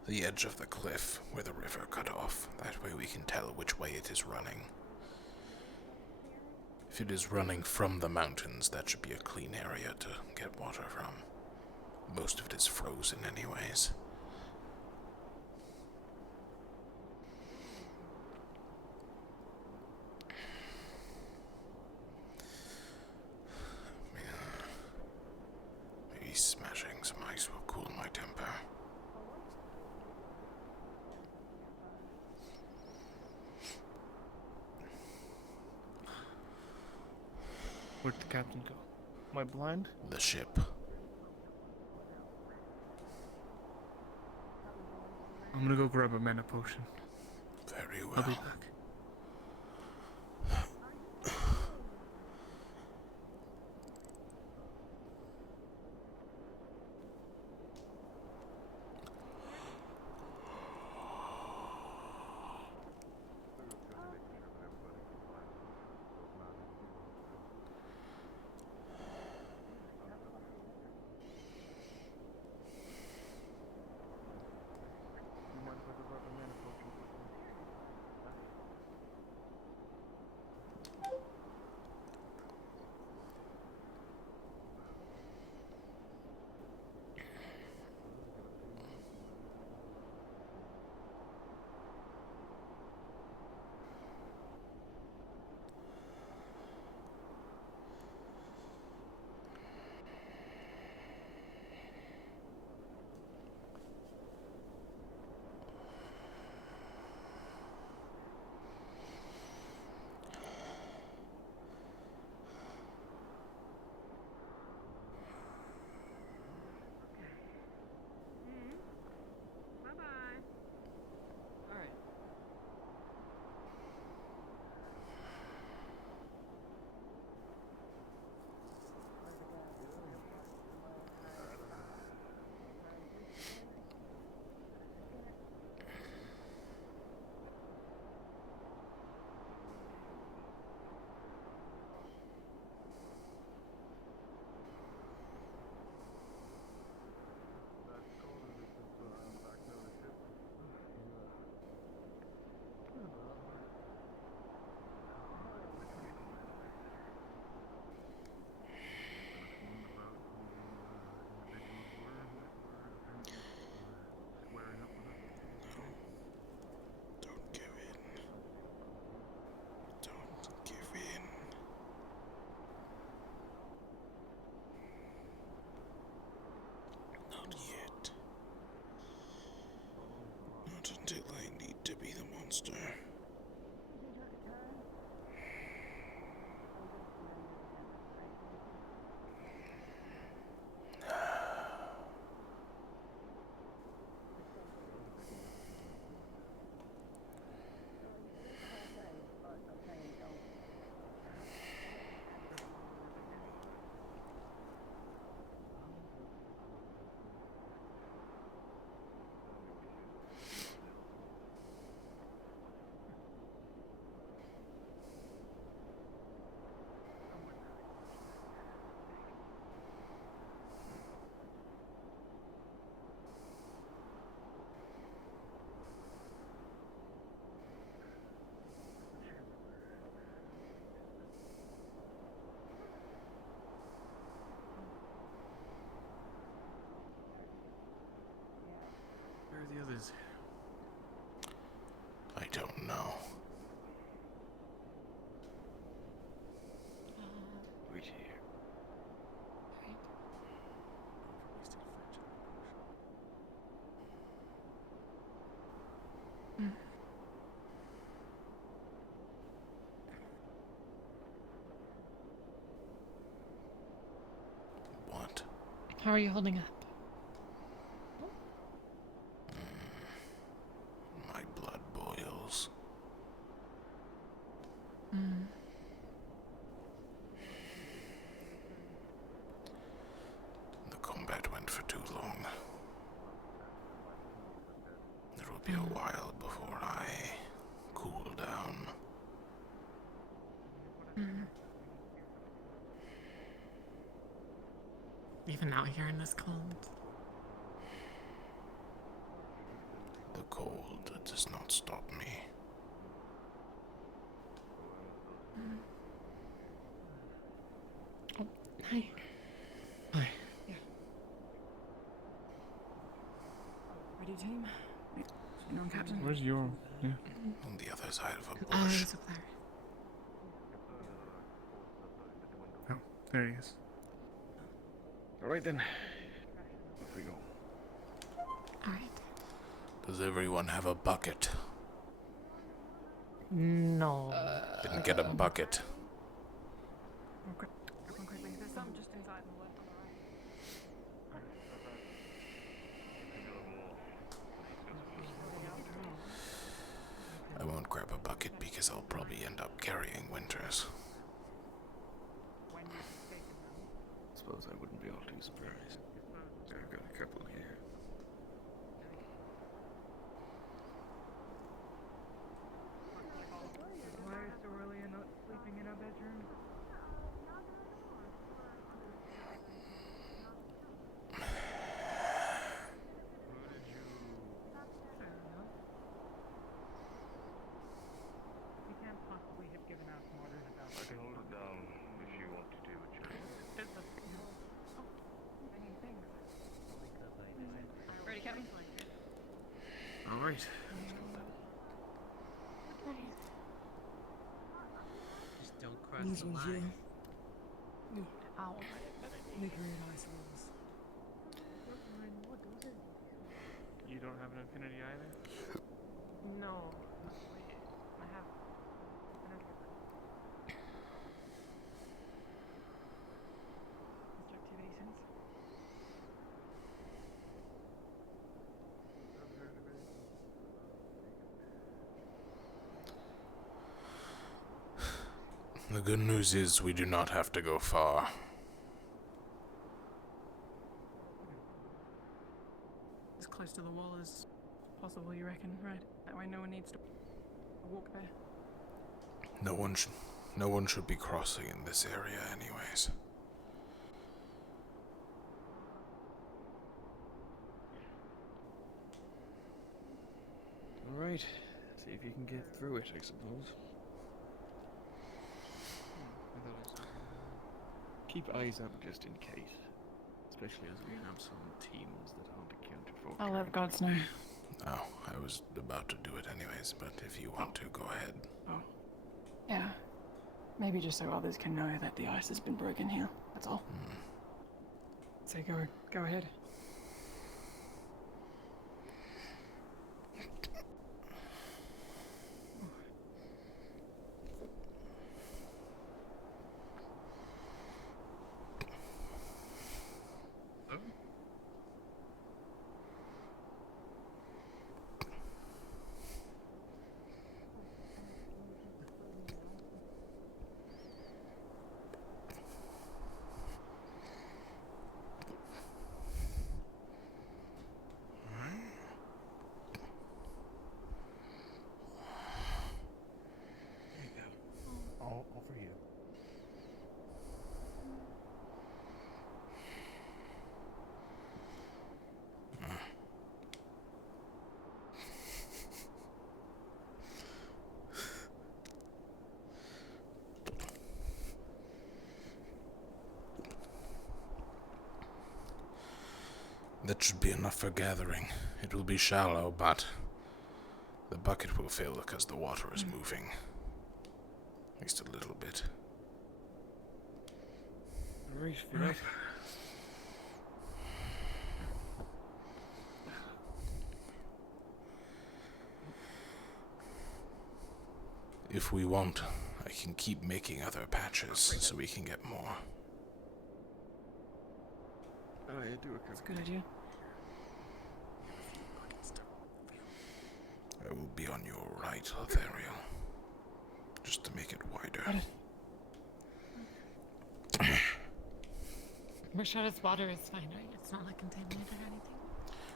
the edge of the cliff where the river cut off. That way we can tell which way it is running. If it is running from the mountains, that should be a clean area to get water from. Most of it is frozen anyways. Maybe smashing some ice will cool my temper. Where'd the captain go? Am I blind? The ship. I'm gonna go grab a mana potion. Very well. I'll be back. Until I need to be the monster. Where are the others? I don't know. Wait here. What? How are you holding up? My blood boils. Mm. The combat went for too long. It will be a while before I cool down. Mm. Even out here in this cold. The cold does not stop me. Oh, hi. Hi. Yeah. Ready, team? You know, Captain? Where's your... Yeah. On the other side of a Oh, bush. he's up there. Oh, there he is. Alright then. Off we go. Alright. Does everyone have a bucket? No. Then get a bucket. Okay. Everyone quickly. There's some just inside on the left on the right. I won't grab a bucket because I'll probably end up carrying Winters. Suppose I wouldn't be all too surprised. I've got a couple here. Why are so early and not sleeping in our bedroom? We can't possibly have given out some orders about... I can hold it down if you want to do it, Ready, Captain? Alright. Just don't cross the line. Ow. Nuclear ice walls. You don't have an infinity either? No. I have. Mr. Activity sense? The good news is we do not have to go far. As close to the wall as possible, you reckon, right? That way no one needs to walk there. No one should be crossing in this area anyways. Alright. See if you can get through it, I suppose. Keep eyes up just in case. Especially as we have some teams that aren't accounted for. I'll let gods know. Oh, I was about to do it anyways, but if you want to, go ahead. Oh. Yeah. Maybe just so others can know that the ice has been broken here. That's all. So go ahead. All for you. That should be enough for gathering. It will be shallow, but the bucket will fill because the water is moving. At least a little bit. Alright, fill up. If we want, I can keep making other patches so we can get more. Oh, yeah, do a That's a good idea. I will be on your right, Lothariel. Just to make it wider. We're sure this water is fine, right? It's not like contaminated or anything.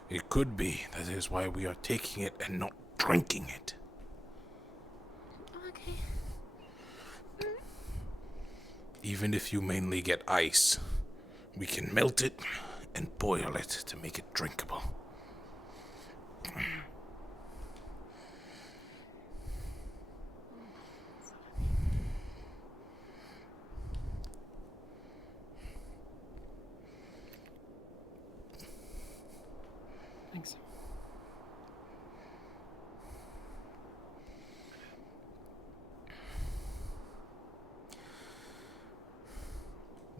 It could be. That is why we are taking it and not drinking it. Okay. Even if you mainly get ice, We can melt it and boil it to make it drinkable. Thanks.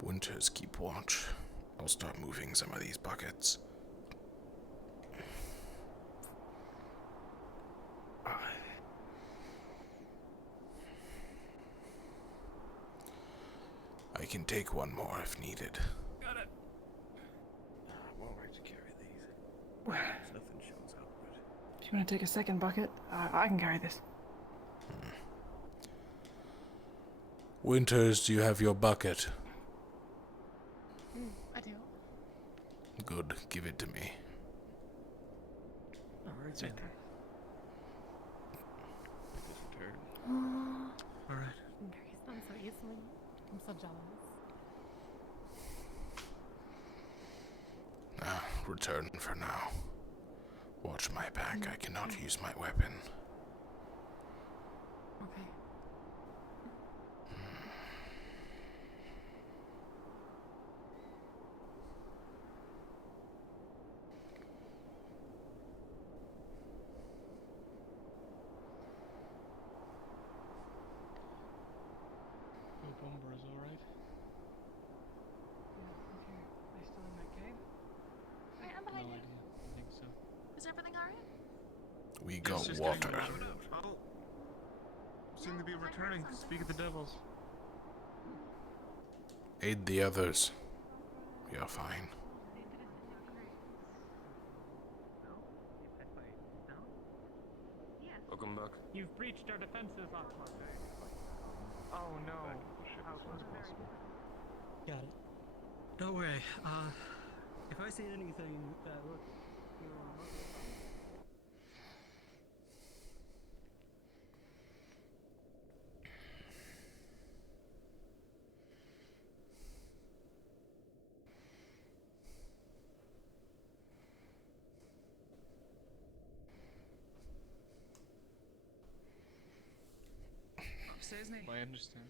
Winters, keep watch. I'll start moving some of these buckets. I can take one more if needed. Got it. I'm alright to carry these. Nothing shows up, but... If you want to take a second bucket, I can carry this. Winters, do you have your bucket? I do. Good, give it to me. Alright, It's right there. Alright. Grace, I'm so easily. I'm so jealous. Return for now. Watch my back, I cannot use my weapon. Okay. Hope Umbra's alright. Okay. Are they still in that cave? Right, I'm behind No you. idea. I think so. Is everything alright? We Yes, got just water. getting loaded. Oh. Seem to be returning. Speak of the devils. Aid the others. We are fine. Welcome back. You've breached our defenses, Aqua. Oh no. How Got it. Don't worry. If I see anything that looks Upstairs, Nate. I understand.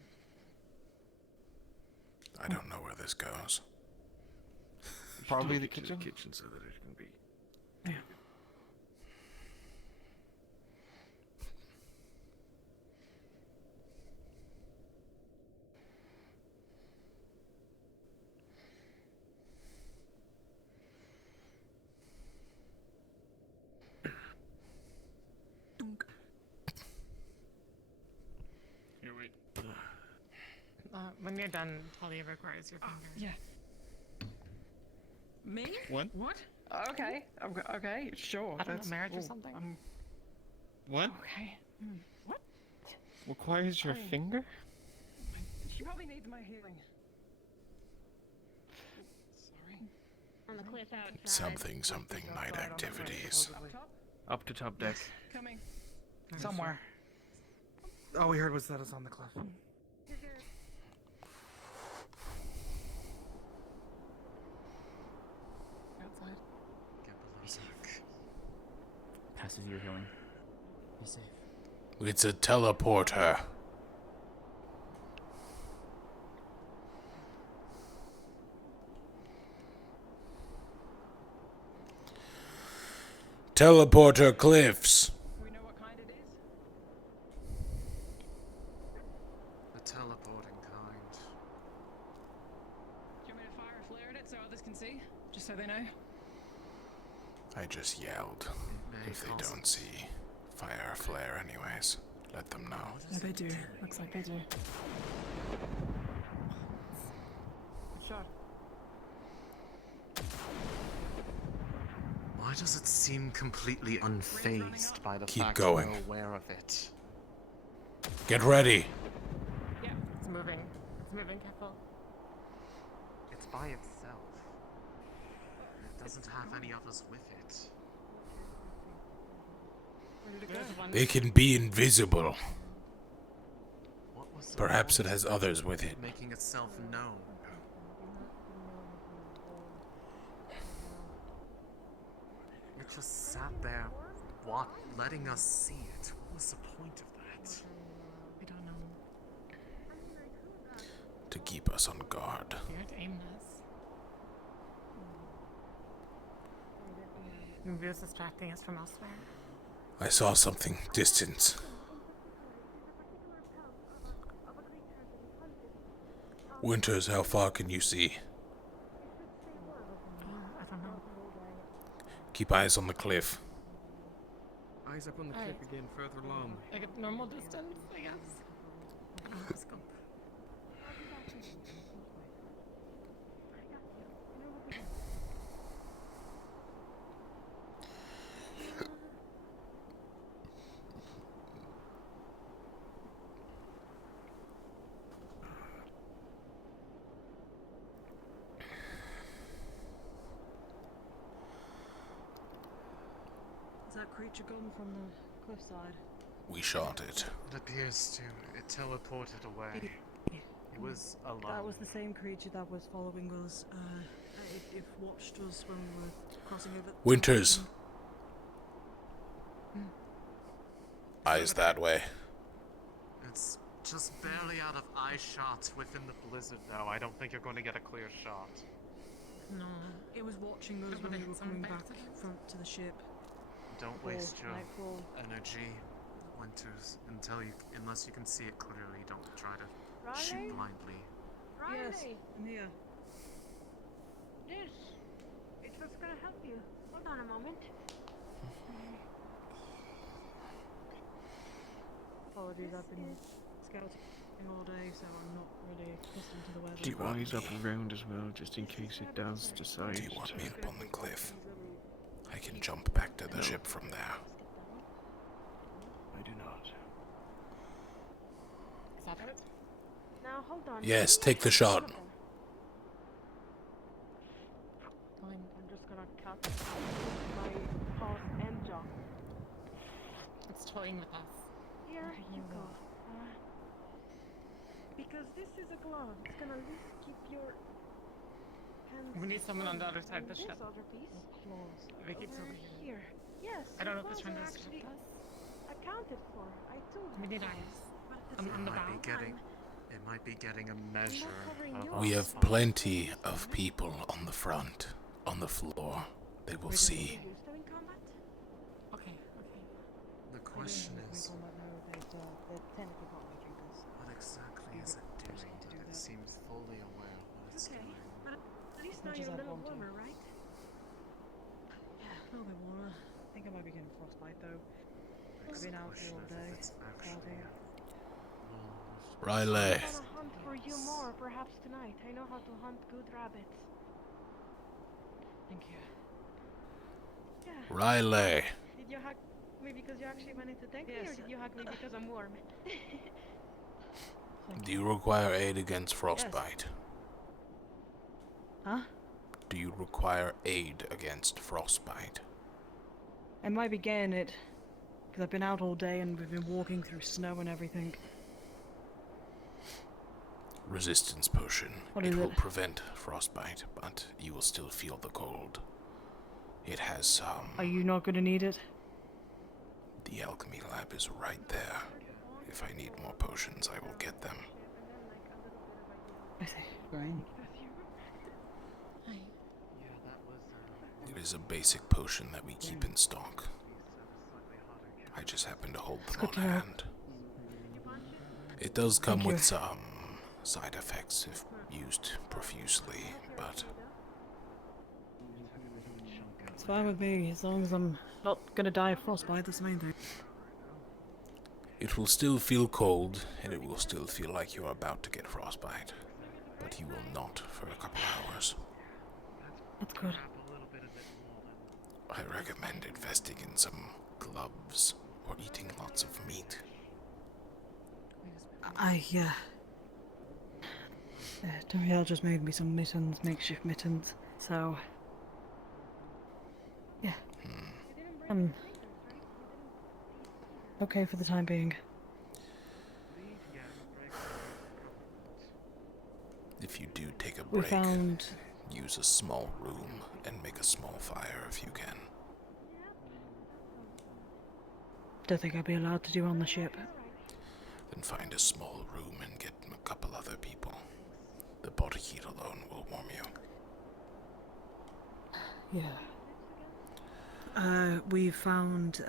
I don't know where this goes. Probably the Take it to kitchen. the kitchen so that it can be... Yeah. Here, wait. When you're done, Talia requires your finger. Yeah. Me? What? What? Okay. Okay. Sure. I don't know, that's marriage or cool. something? What? Okay. What? Requires your Hey. finger? She probably needs my healing. Sorry. On the cliff outside. Something night activities. Up top? Up to top deck. Coming. Somewhere. All we heard was that it's on the cliff. Outside. Get below Zach. Passes your healing. You're safe. It's a teleporter. Teleporter cliffs. We know what kind it is? The teleporting kind. Do you want me to fire a flare at it so others can see? Just so they know? I just yelled. May If they cause- don't see, fire a flare anyways. Let them know. Yeah, they do. Looks like they do. Good shot. Why does it seem completely unfazed by the Keep fact going. we're aware of it? Get ready. Yeah, it's moving. It's moving, careful. It's by itself. It doesn't have any others with it. Where did it There's go? one. It can be invisible. What was the Perhaps it point has of others with it. making itself known? just sat there, letting us see it. What was the point of that? I don't know. To keep us on guard. Weird aimless. Maybe it was distracting us from elsewhere. I saw something distant. Winters, how far can you see? I don't know. Keep eyes on the cliff. Eyes up on the cliff again, further along. Like at normal distance, I guess. I don't have a scope. Is that creature gone from the cliffside? We shot it. It appears to. It teleported away. It was alone. That was the same creature that was following us. It watched us when we were crossing over. Winters. Eyes that way. It's just barely out of eye shot within the blizzard, though. I don't think you're going to get a clear shot. No, it was watching us when we were coming back to the ship. Don't waste your nightfall. energy, Winters, unless you can see it clearly. Don't try to Riley? shoot blindly. Riley! Yes, I'm here. This. It's what's gonna help you. Hold on a moment. Apologies, I've been scouting all day, so I'm not really accustomed to the weather. Keep eyes up around as well, just in case it does decide. Do you want me up on the cliff? I can jump back to the ship from there. I do not. Is that it? Now hold on. Yes, take the shot. I'm just gonna cut my heart and jaw. It's toying with us. Here you go. Because this is a glove. It's gonna at least keep your hands. We need someone on the other side of the this ship. other piece. Vicky's over Here. Yes. I don't know if the it's trying to claws are distract actually us. accounted for. I told you. We need so. eyes. But at On the same bow. time, It might be getting a measure of We our have plenty of people on the front, on the floor. They will see. used to in combat? Okay. The question is, They're technically not making this. what exactly is it doing? It seems fully aware of what it's Okay, doing. but at least now Much as you're a I'd little want to. warmer, right? Yeah, a little bit warmer. I think I might be getting frostbite though. I've been out here all day. Scouting. Riley. I'm gonna hunt for you more, perhaps tonight. I know how to hunt good rabbits. Thank you. Yeah. Riley. Did you hug me because you actually wanted to thank me, or did you hug me because I'm warm? Do you require aid against frostbite? Huh? Do you require aid against frostbite? I might be getting it because I've been out all day and we've been walking through snow and everything. Resistance potion. What It is will it? prevent frostbite, but you will still feel the cold. It has some. Are you not going to need it? The alchemy lab is right there. If I need more potions, I will get them. I see. Right. It is a basic potion that we keep in stock. I just happen to hold them good on to know. hand. It does come Thank with you. some side effects if used profusely, but It's fine with me as long as I'm not going to die of frostbite. That's the main thing. it will still feel cold, and it will still feel like you are about to get frostbite. But you will not for a couple hours. That's good. I recommend investing in some gloves or eating lots of meat. Dariel just made me some mittens, makeshift mittens. So, yeah. Okay for the time being. If you do take a We break, found. use a small room and make a small fire if you can. don't think I'd be allowed to do on the ship. Then find a small room and get a couple other people. The body heat alone will warm you. Yeah. We found,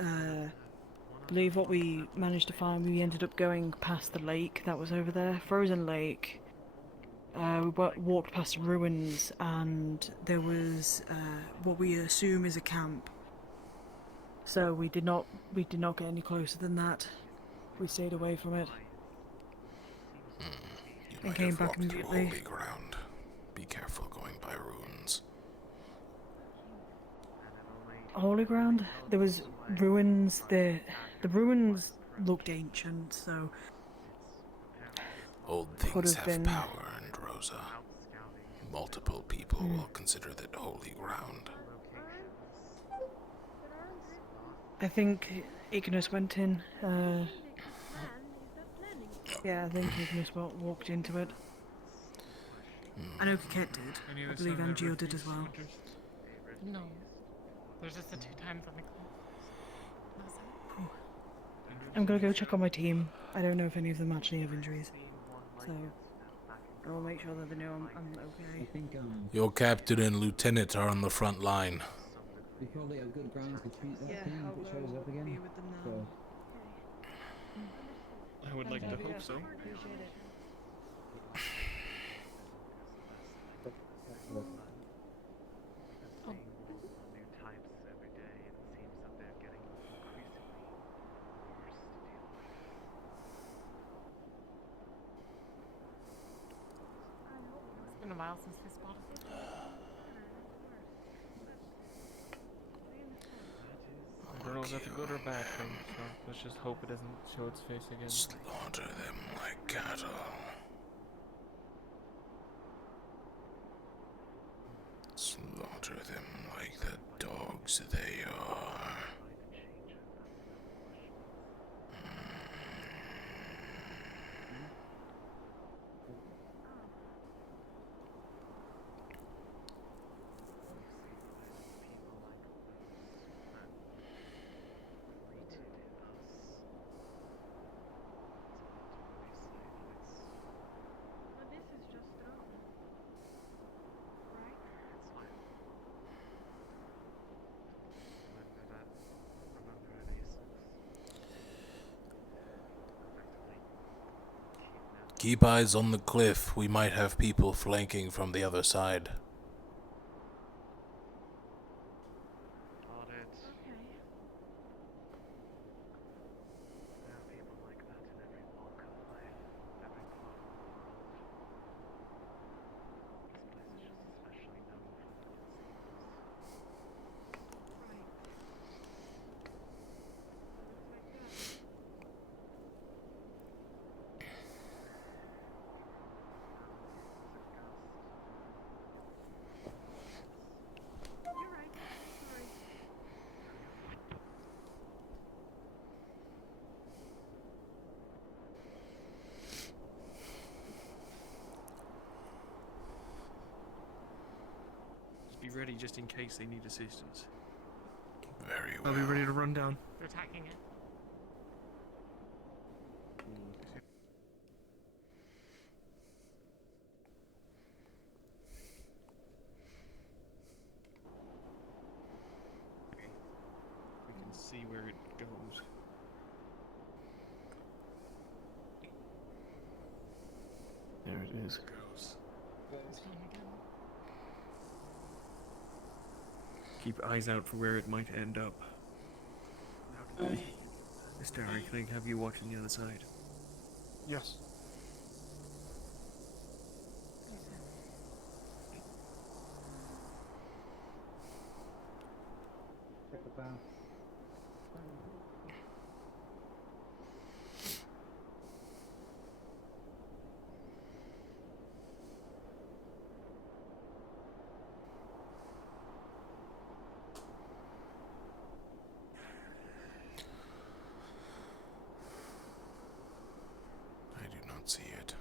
believe what we managed to find, we ended up going past the lake that was over there, frozen lake. We walked past ruins, and there was what we assume is a camp. So we did not get any closer than that. We stayed away from it. You And might came have back walked through immediately. holy ground. Be careful going by ruins. Holy ground? There was ruins there. The ruins looked ancient, so Old could things have have been. power, and Rosa. Multiple people will consider that holy ground. I think Ignis went in. Yeah, I think Ignis walked into it. I know Kit did. Any I other believe sign of MGO did refuge as well. hunters? No. There's just the 2 times on the cliff. I'm gonna go check on my team. I don't know if any of them actually have injuries, so I will make sure that they know I'm okay. I think Your captain and lieutenant are on the front line. we probably have good grounds to treat that Yeah, thing I'll if it go shows up again. be with them now. So, I would like to Thank you, hope yes, so. Appreciate it. It's been a while since we spotted it. I don't know if that's a good or bad thing, so let's just hope it doesn't show its face again. Slaughter them like cattle. Slaughter them like the dogs they are. Keep eyes on the cliff. We might have people flanking from the other side. Just be ready just in case they need assistance. Very well. I'll be ready to run down. They're attacking it. We can see where it goes. There it is. Keep eyes out for where it might end up. Mr. Harry, can I have you watching the other side? Yes. check the bow. I do not see it.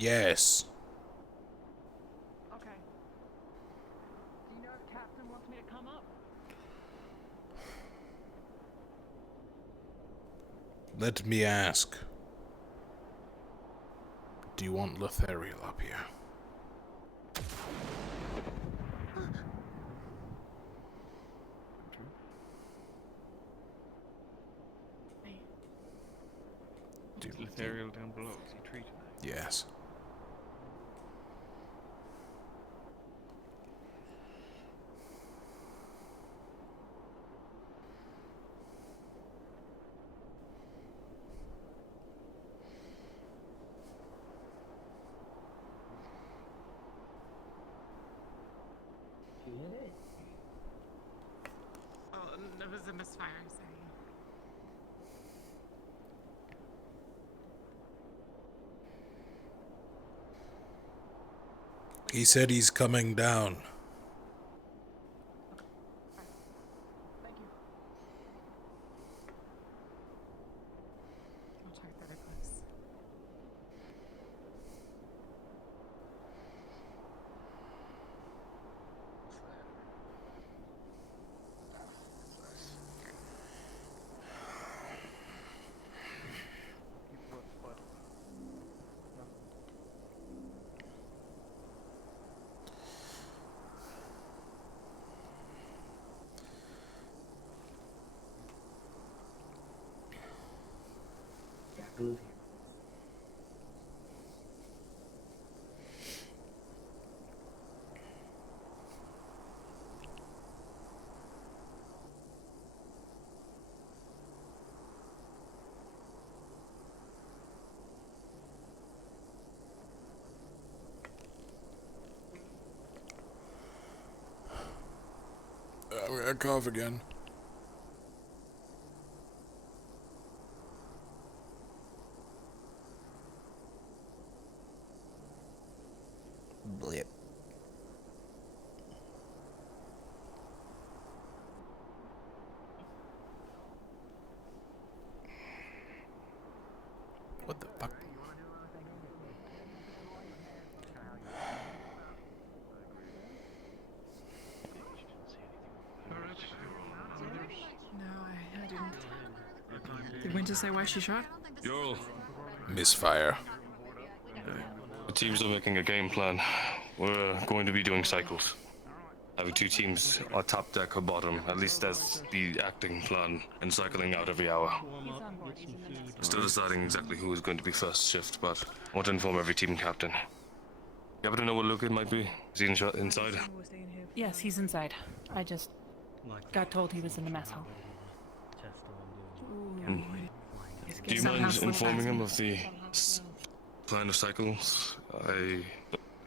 Yes. Okay. Do you know if Captain wants me to come up? Let me ask. Do you want Lothariel up here? Lothariel down below, is he treating that? Yes. Oh, there was a misfire, sorry. He said he's coming down. Thank you. I'll check the other clips. I'm gonna cough again. Blip. What the fuck? No, I didn't. Did Winter say why she shot? Yo. Misfire. The teams are making a game plan. We're going to be doing cycles. Having two teams on top deck or bottom. At least that's the acting plan. And cycling out every hour. Still deciding exactly who is going to be first shift, but I want to inform every team captain. You happen to know what Luca might be? Is he inside? Yes, he's inside. I just got told he was in the mess hall. Mm. Do you mind informing him of the plan of cycles? I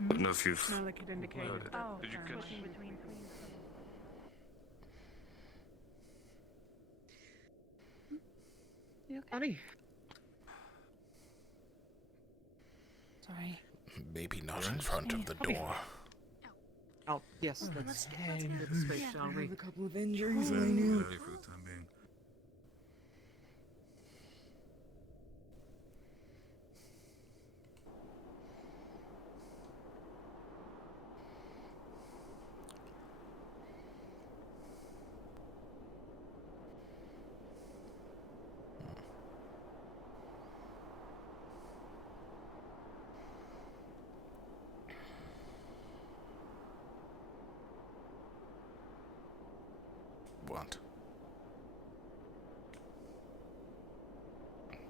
don't know if you've No, like it indicated. heard it. Oh, Did you catch? switching between things. You okay? Honey. Sorry. Maybe not in front of the door. Oh, yes, let's head into the space, shall we? A couple of injuries, Yeah, I knew. ready for the time being. What?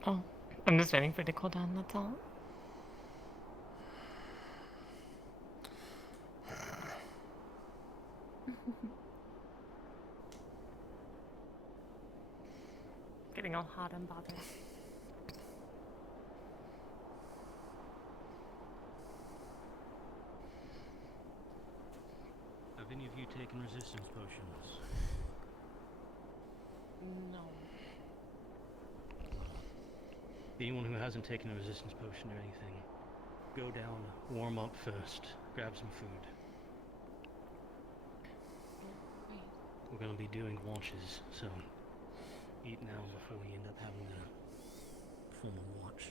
Oh, I'm just waiting for it to cool down, that's all. Getting all hot and bothered. Have any of you taken resistance potions? No. Anyone who hasn't taken a resistance potion or anything, go down, warm up first, grab some food. We're gonna be doing watches, so eat now before we end up having to form a watch.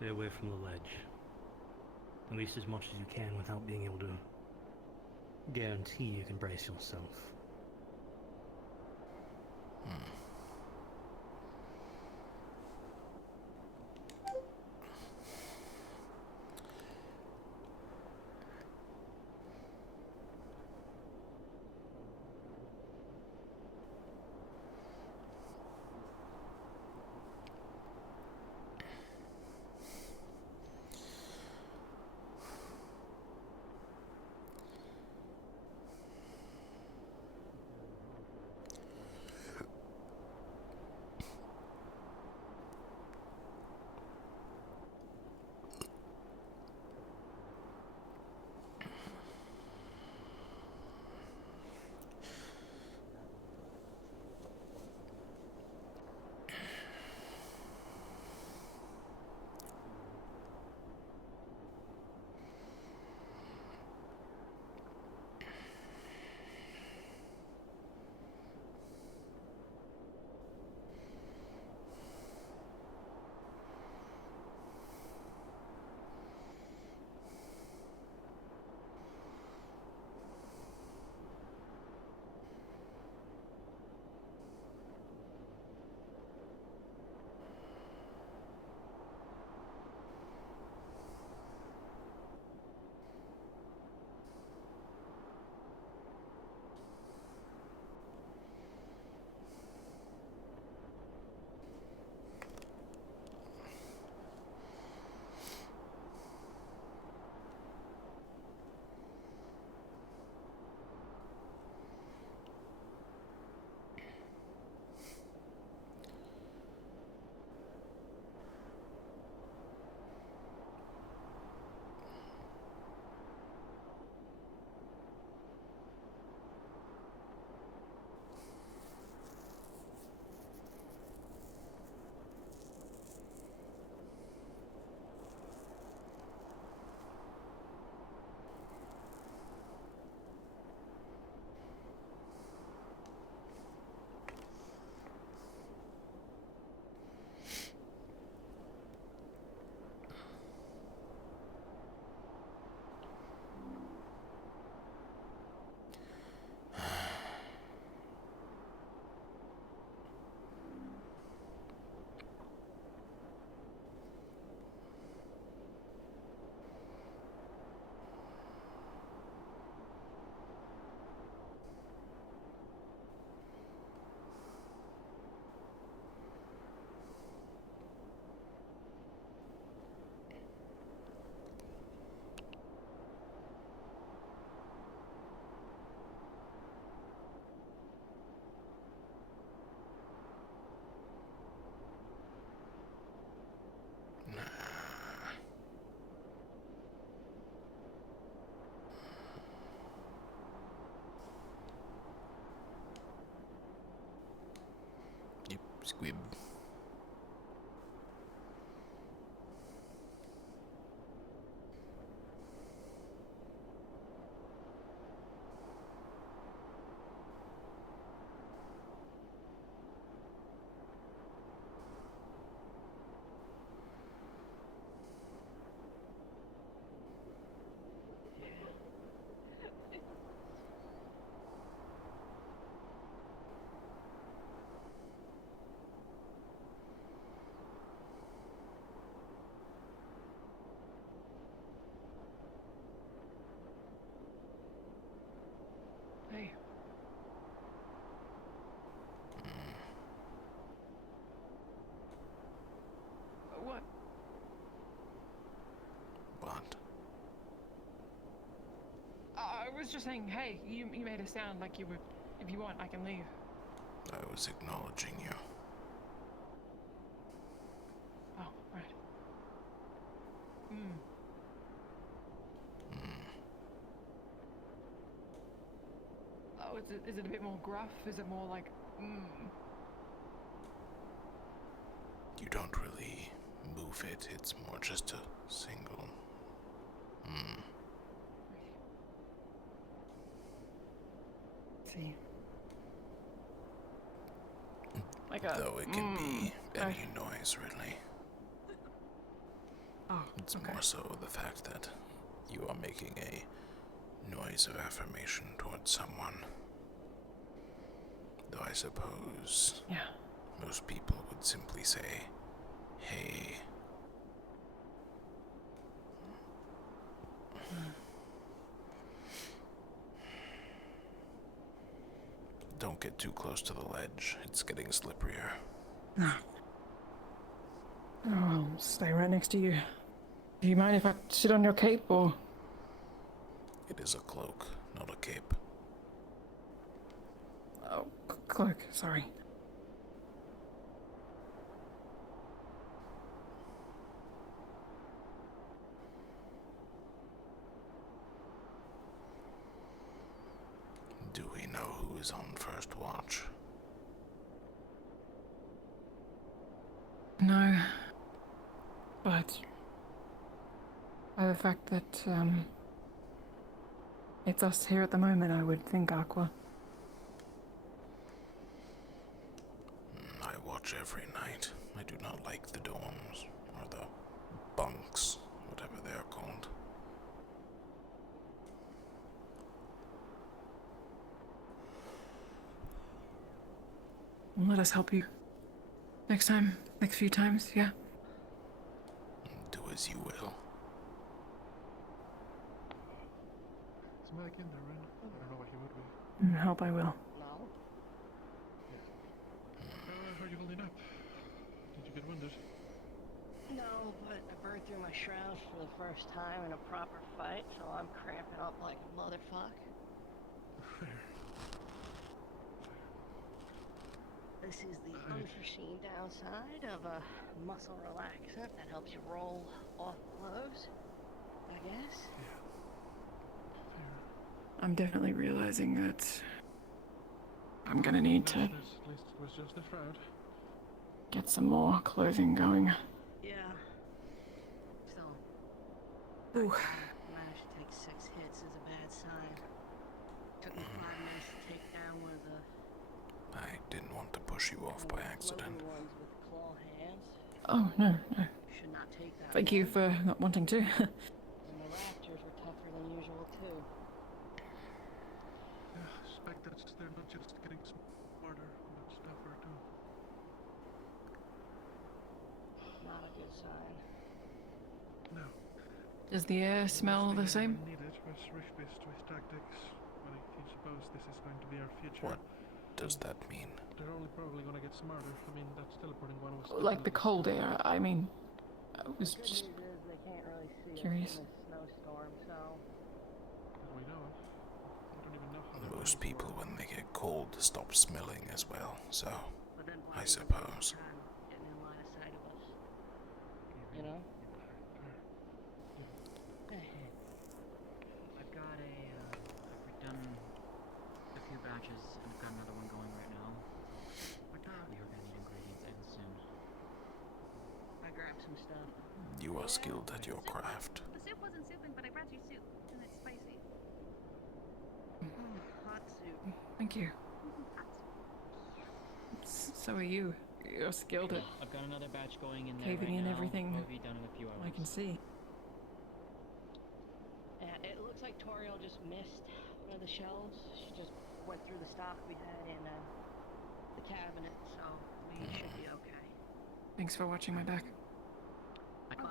Stay away from the ledge. At least as much as you can without being able to guarantee you can brace yourself. Squib. Hey. What? What? I was just saying, hey, you made it sound like you were. If you want, I can leave. I was acknowledging you. Oh, right. Hmm. Oh, is it a bit more gruff? Is it more like, You don't really move it, it's more just a single. See. Like a. Though it can be any noise, really. It's more so the fact that you are making a noise of affirmation towards someone. Though I suppose most people would simply say, hey. Don't get too close to the ledge. It's getting slipperier. No. Oh, I'll stay right next to you. Do you mind if I sit on your cape, or...? It is a cloak, not a cape. Oh, cloak, sorry. Do we know who is on first watch? No. But... by the fact that, it's us here at the moment, I would think Aqua. I watch every night. I do not like the dorms, or the bunks, whatever they are called. Let us help you. Next time, next few times, yeah? Do as you will. Is Mike in there, Ren? I don't know why he would be. Help I will. No. How are you holding up? Did you get wounded? No, but I burned through my shroud for the first time in a proper fight, so I'm cramping up like a motherfuck. This is the unforeseen downside of a muscle relaxant that helps you roll off blows, I guess. I'm definitely realizing that I'm gonna need to At least it was just a shroud. get some more clothing going. Yeah. Still, Ooh. managed to take 6 hits is a bad sign. Took me 5 minutes to take down one of the I didn't want to push you off by accident. ones with claw hands. Oh, no, no. Should not take that. Thank you for not wanting to. And the raptors were tougher than usual too. Yeah, I suspect that they're not just getting smarter, but tougher too. Not a good sign. No. Does the air smell the same? Needed was risk-based with tactics. But if you suppose this is going to be our future. What does that mean? They're only probably going to get smarter. I mean, that's teleporting one was... Like the cold air, I mean. I was Good just news is they can't really see curious. us in this snowstorm, so We know it. We don't even know how Most people, when they get cold, stop smelling as well, so but then I suppose. getting in line of sight of us. You know? I've got I've done a few batches and I've got another one going right now. We are gonna need ingredients in soon. I grabbed some stuff. You are skilled at your craft. The soup wasn't souping, but I brought you soup, and it's spicy. Hot soup. Thank you. So are you. You're skilled at I've got another batch going in there caving right in now. everything. I'll be done in a few hours. I can see. Yeah, it looks like Toriel just missed one of the shelves. She just went through the stock we had in the cabinet, so we should be okay. Thanks for watching my back. I have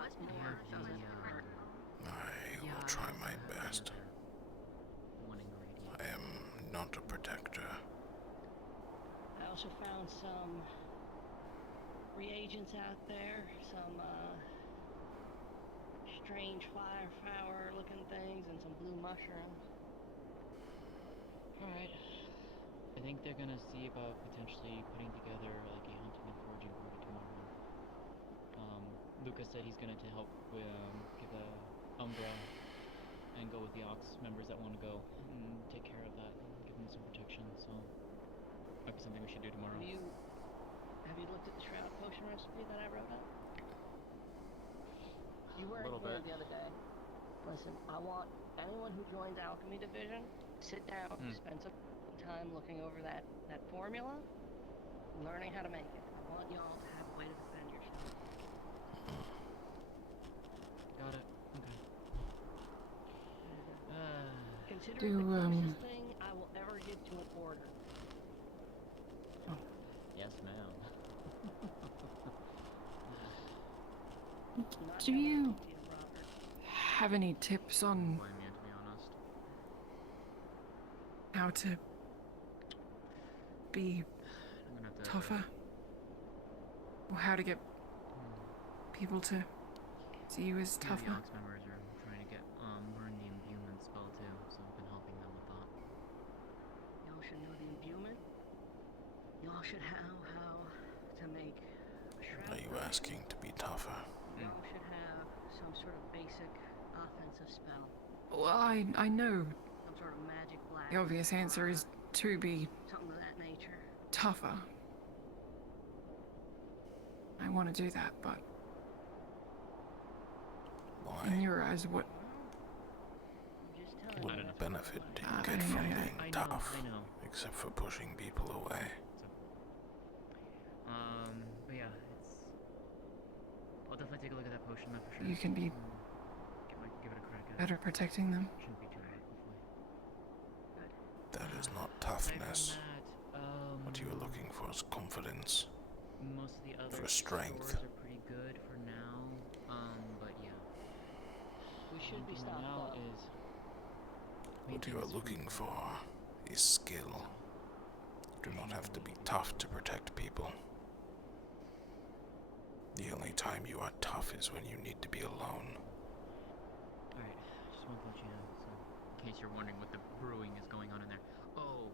I will try my best. I am not a protector. I also found some reagents out there, some strange flower looking things, and some blue mushrooms. Alright. I think they're gonna see about potentially putting together like a hunting and foraging party tomorrow. Lucas said he's gonna help with, give a Umbra and go with the Ox members that want to go and take care of that and give them some protection, so might be something we should do tomorrow. Have you looked at the shroud potion recipe that I wrote up? You were in here the other day. Listen, I want anyone who joins Alchemy Division, sit down, spend some time looking over that formula, learning how to make it. I want y'all to have a way to defend yourself. Got Consider Do, it the closest thing I will ever get to an order. Yes, ma'am. Do you have any tips on Blame you, to be honest. how to be I'm gonna have to tougher? Or how to get people to see you as The tougher? Ox members are trying to get learn the imbuement spell too, so I've been helping them with that. Y'all should know the imbuement. Y'all should know how to make a shrapnel. Are you asking to be tougher? Y'all should have some sort of basic offensive spell. Well, I know Some sort of magic black. the obvious answer is to be Something of that nature. tougher. I want to do that, but in your eyes, what What benefit do you get from being tough, except for pushing people away? But yeah, I'll definitely take a look at that potion, though, for sure. you can be Give it a crack at better it. protecting them? Shouldn't be too bad, hopefully. That is not toughness. That, What you are looking for is confidence. Most of the other For strength. stores are pretty good for now. But yeah. We should be stocked now up. is What you are looking for is skill. You do not have to be tough to protect people. The only time you are tough is when you need to be alone. Alright, just want to let you know, so in case you're wondering what the brewing is going on in there. Oh,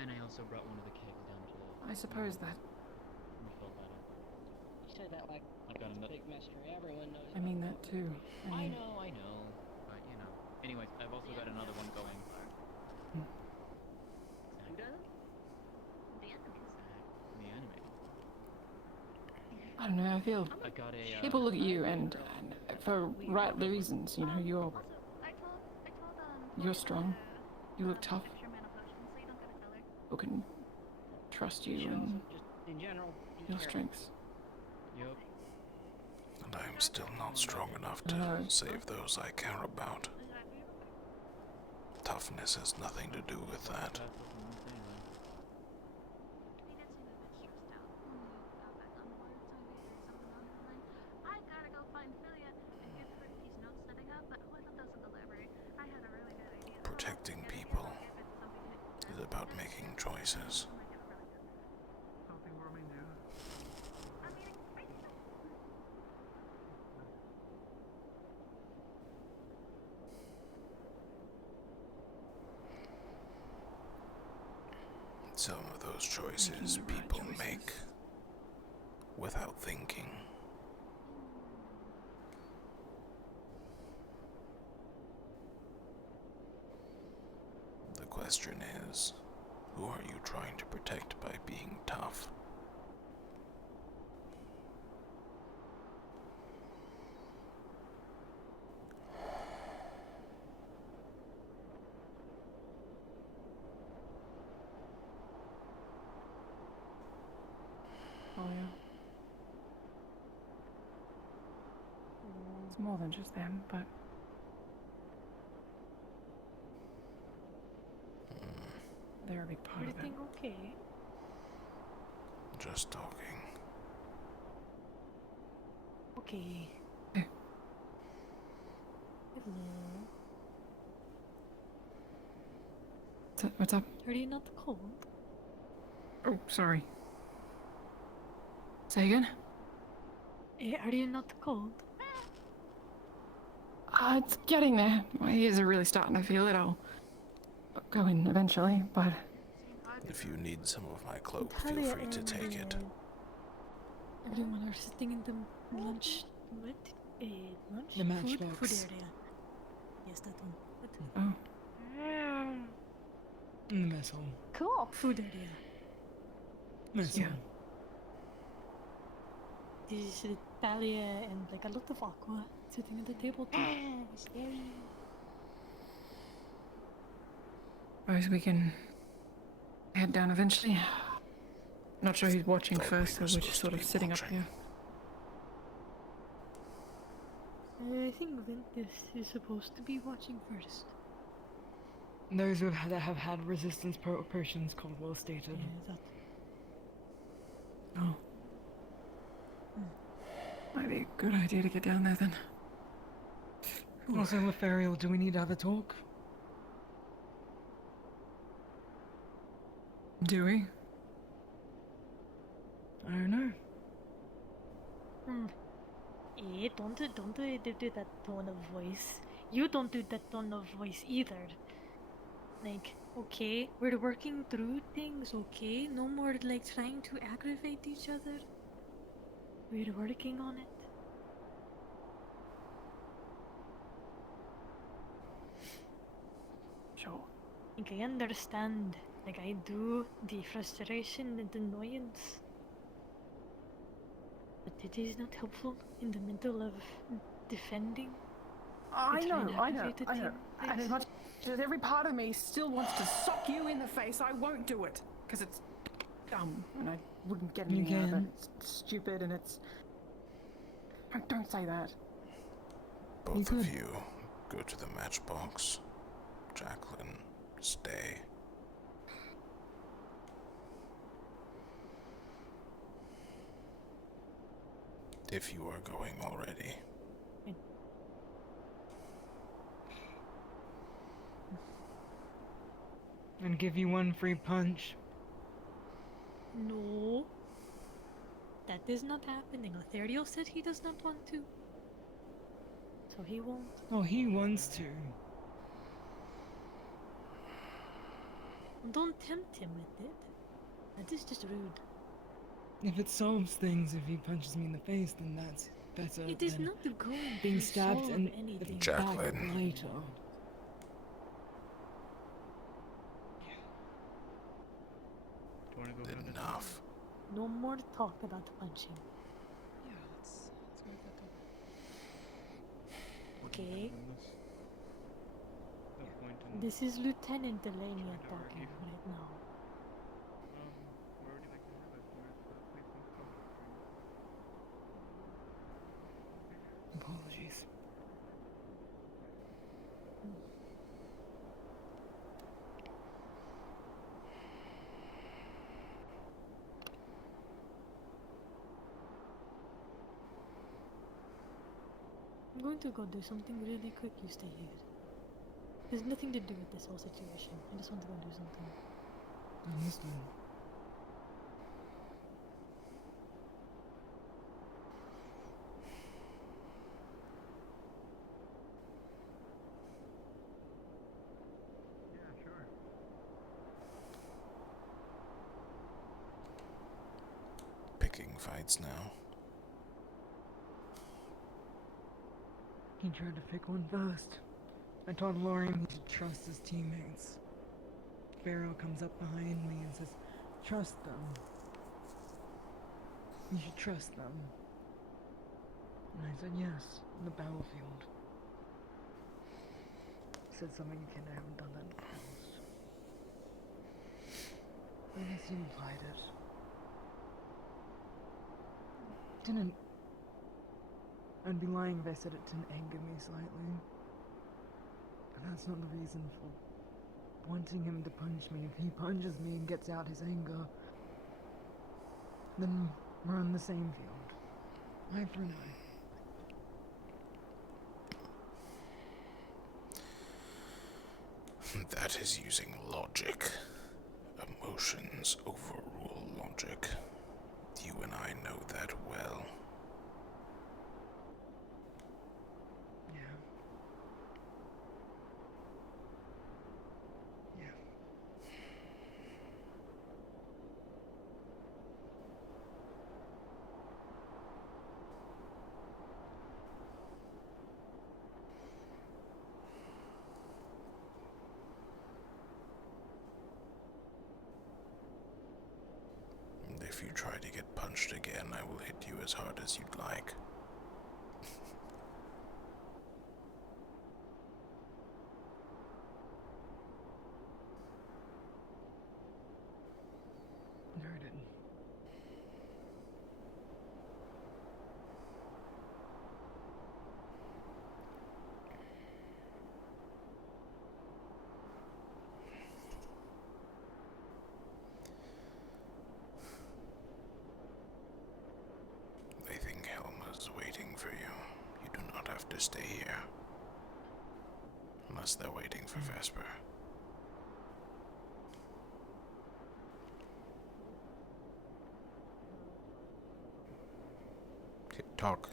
and I also brought one of the kegs down to I suppose that. refill that up. You said that like I've got another. big mystery. Everyone knows. I mean that too. I know, but you know. Anyways, I've also got another one going. Who does? The enemies. The anime. I don't know, I feel I got a, people look at you and for right reasons, you know, you're strong, you look tough, people can trust you and Just in general. your strengths. Yep. And I am still not strong enough to save those I care about. Toughness has nothing to do with that. I gotta go find Philia and give her these notes setting up, but I thought that was a delivery. I had a really good idea. Protecting people is about making choices. Some of those choices people make without thinking. The question is, who are you trying to protect by being tough? Oh yeah. It's more than just them, but they're a big part of it. Everything okay? Just talking. Okay. Hey. Hello. What's up? Are you not cold? Oh, sorry. Say again? Are you not cold? It's getting there. My ears are really starting to feel it. I'll go in eventually, but If you need some of my cloak, feel free to take it. Everyone are sitting in the lunch. What? Lunch? The matchbox. Food area. Yes, that one. Oh. In the mess hall. Cool. Food area. Mess Yeah. hall. This is Talia and like a lot of Aqua sitting at the table too. Scary. suppose we can head down eventually. Not sure who's watching first, so we're just sort of sitting up here. I think Ventus is supposed to be watching first. Those that have had resistance potions called well stated. Oh. Might be a good idea to get down there then. Also, Lefariel, do we need to have a talk? Do we? I don't know. Don't do that tone of voice. You don't do that tone of voice either. Like, okay, we're working through things, okay? No more like trying to aggravate each other. We're working on it. Sure. Like, I understand. Like, I do the frustration and annoyance. But it is not helpful in the middle of defending. I to try know, and I know, aggravate a I know. team, And as please. much as every part of me still wants to sock you in the face, I won't do it. Because it's dumb, and I wouldn't get You anything out of it. can. It's stupid, and it's... Don't say that. Both of you go to the matchbox. Jacqueline, stay. If you are going already. And give you one free punch. No. That is not happening. Lothario said he does not want to. So he won't. Oh, he wants to. Don't tempt him with it. That is just rude. If it solves things, if he punches me in the face, then that's better It is than not going being to stabbed solve in anything. the back Jacqueline. later. Do you want to go have Enough. No more talk about punching. Yeah, let's move that up. Okay. No point in... This is Lieutenant Delania talking right now. Where would you like to have it? Where's the place in the cover? Apologies. I'm going to go do something really quick. You stay here. There's nothing to do with this whole situation. I just want to go do something. Understood. Yeah, sure. Picking fights now. He tried to pick one first. I told Lorian he should trust his teammates. Pharaoh comes up behind me and says, trust them. You should trust them. And I said yes, in the battlefield. He said something akin, I haven't done that in the past. I guess he implied it. Didn't... I'd be lying if I said it didn't anger me slightly. But that's not the reason for wanting him to punch me. If he punches me and gets out his anger, then we're on the same field. Eye for an eye. That is using logic. Emotions overrule logic. You and I know that well. Yeah. Yeah. If you try to get punched again, I will hit you as hard as you'd like. Noted. have to stay here. Unless they're waiting for Vesper. Talk.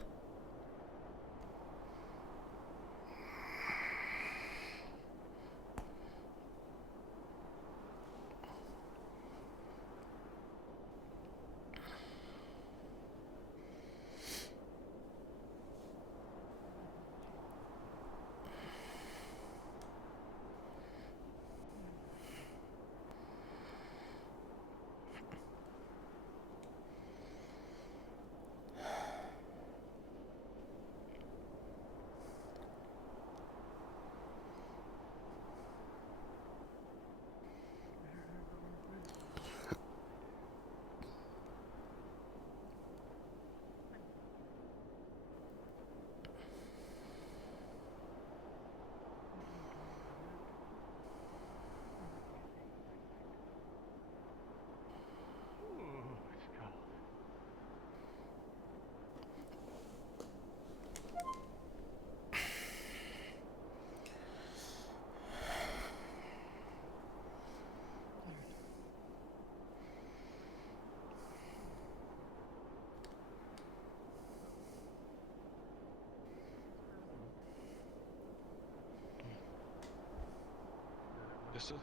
Yes, sir?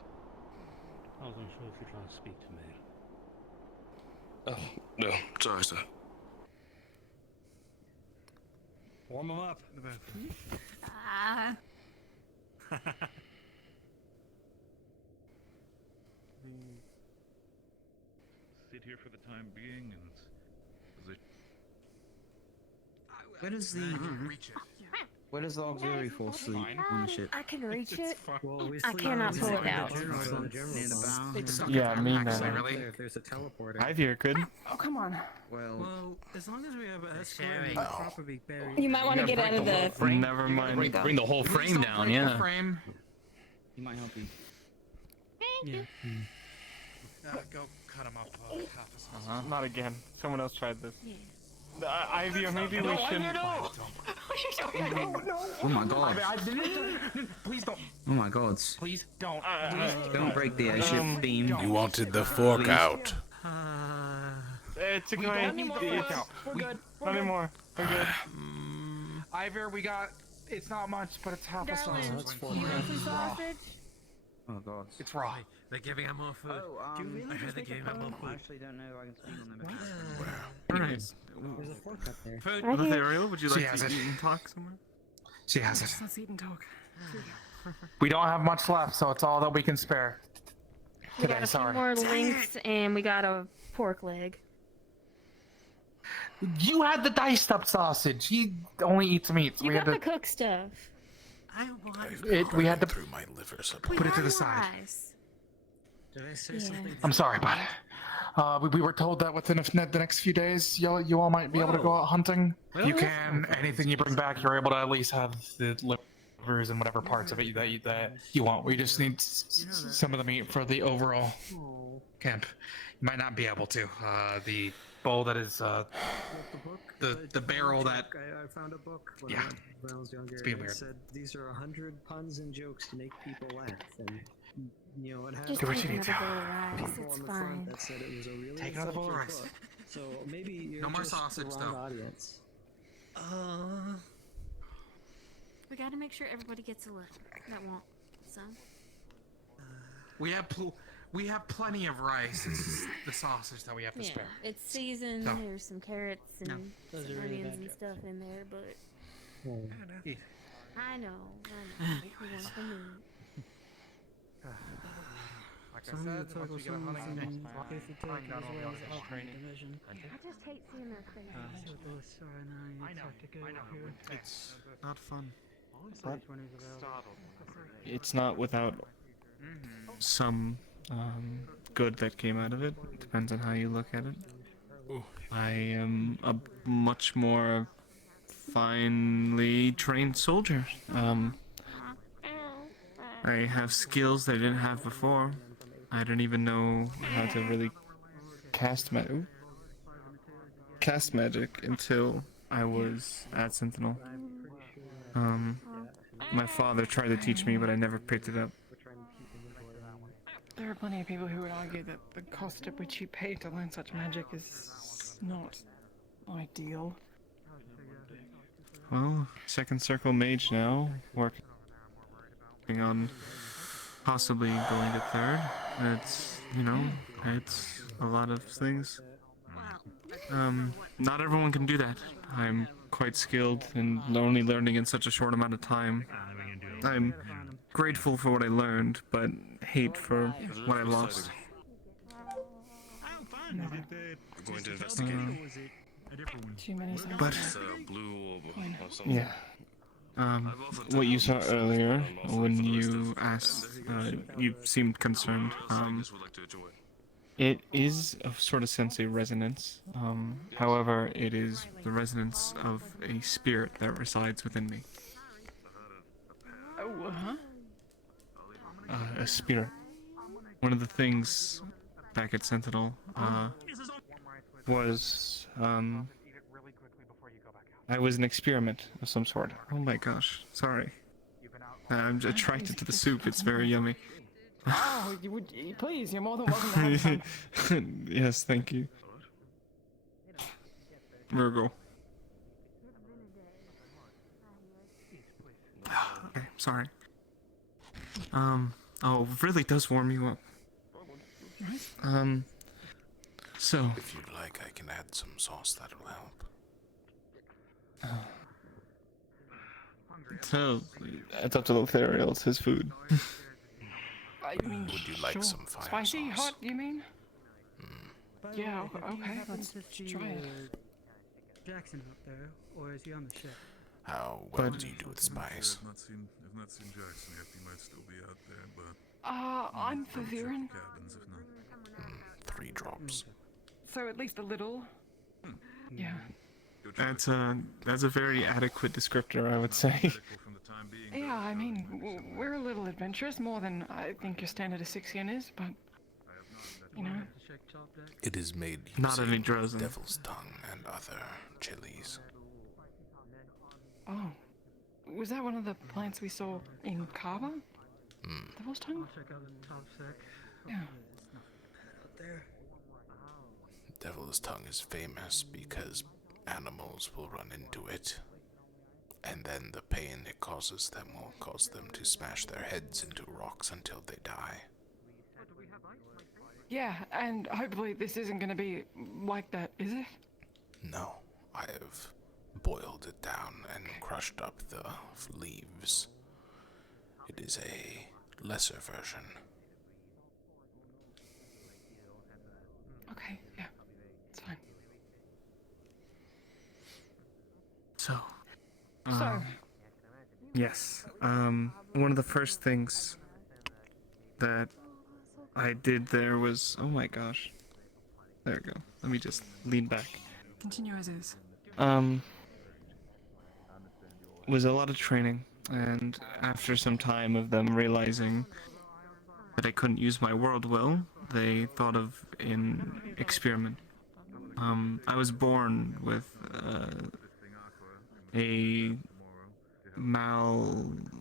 I wasn't sure if you're trying to speak to me. Oh, no. Sorry, sir. Warm them up. Ah. Sit here for the time being and Where does where does the auxiliary force sleep on the ship? I can reach it. Well, we I sleep cannot on pull it the out. general zone. Near the bow. Yeah, me Actually, neither. if there's a teleporter. Hi, you're good. Oh, come on. Well, as long as we have a sharing. escort, properly buried. You might want to get out of the frame. Never mind. Bring the whole frame down, yeah. Frame. He might help you. Yeah. Go cut him up half a size. Not again. Someone else tried this. Ivy, or maybe we should. Oh my god. Please don't. Oh my god. Please don't. Don't break the airship beam. You wanted the fork out. It's a We great. don't need more fork out. We're good. Not anymore. We're good. Ivor, we got. It's not much, but it's half a Darling, sausage. you want some sausage? Oh god. It's raw. They're giving him more food. Oh, I heard they're giving him more I food. actually don't know if I can speak on them. Alright. There's a fork up there. Food. Right here. Ariel, would you She like has to it. eat and talk somewhere? She has it. Let's eat and talk. We don't have much left, so it's all that we can spare. We got a few Sorry. more links, and we got a pork leg. You had the diced up sausage. He only eats meat. So You we got had the to. cooked stuff. I want We had to through my liver supply. put it to the side. rice. Did I say Yeah. something? I'm sorry, bud. We were told that within the next few days, you all might be able to go out hunting. If you can, anything you bring back, you're able to at least have the livers and whatever parts of it that you want. We just need some of the meat for the overall camp. You might not be able to. The bowl that is The book? the barrel that. I found a book when, Yeah. when I was younger. It's being and it weird. said these are 100 puns and jokes to make people laugh, and you know it has Just Do what take you need another to. bowl of rice. people It's on the fine. front that said it was a really Take another bowl of insightful rice. book. So maybe you're No more just sausage, the wrong though. audience. We gotta make sure everybody gets a look. That won't some. We have plenty of rice. It's just the sausage that we have to Yeah, spare. it's seasoned. No. There's some carrots and Those some are really onions bad and jokes. stuff in there, but I know. We want the meat. Like I Some said, of the once we get a hunting some division, find down all the well officers' training. division. I just hate seeing their faces. So those are now you have to go here. It's not fun. But it's not without some good that came out of it. Depends on how you look at it. I am a much more finely trained soldier. I have skills that I didn't have before. I didn't even know how to really cast magic until I was at Sentinel. My father tried to teach me, but I never picked it up. There are plenty of people who would argue that the cost at which you pay to learn such magic is not ideal. Well, second circle mage now, working on possibly going to third. It's, you know, it's a lot of things. Not everyone can do that. I'm quite skilled and only learning in such a short amount of time. I'm grateful for what I learned, but hate for what I lost. I'm going to investigate. Too many But Blue orb or something. yeah. What you saw earlier when you asked, you seemed concerned. It is a sort of sense a resonance. However, it is the resonance of a spirit that resides within me. Oh, huh? A spirit. One of the things back at Sentinel was I was an experiment of some sort. Oh my gosh, sorry. I'm attracted to the soup. It's very yummy. Oh, please, you're more than welcome to have some. Yes, thank you. Virgo. Okay, sorry. Oh, it really does warm you up. So. If you'd like, I can add some sauce that'll help. So, it's up to Lothariel, it's his food. I mean, Would you like sure. some fire Spicy, sauce? hot, you mean? Yeah, okay, let's try it. Jackson up there, or is he on the ship? How well do you do with spice? I've not seen Jackson yet. He might still be out there, but I'm for Viren. cabins if not. 3 drops. So at least a little. Yeah. That's a very adequate descriptor, I would say. Yeah, I mean, we're a little adventurous, more than I think your standard of 6 yen is, but, you know. It is made Not any using Drozen. devil's tongue and other chilies. Oh. Was that one of the plants we saw in Kava? Devil's tongue? Yeah. Devil's tongue is famous because animals will run into it, and then the pain it causes them will cause them to smash their heads into rocks until they die. Yeah, and hopefully this isn't gonna be like that, is it? No, I have boiled it down and crushed up the leaves. It is a lesser version. Okay, yeah. It's fine. So. So. Yes. One of the first things that I did there was, oh my gosh. There we go. Let me just lean back. Continue as is. Was a lot of training, and after some time of them realizing that I couldn't use my world will, they thought of an experiment. I was born with a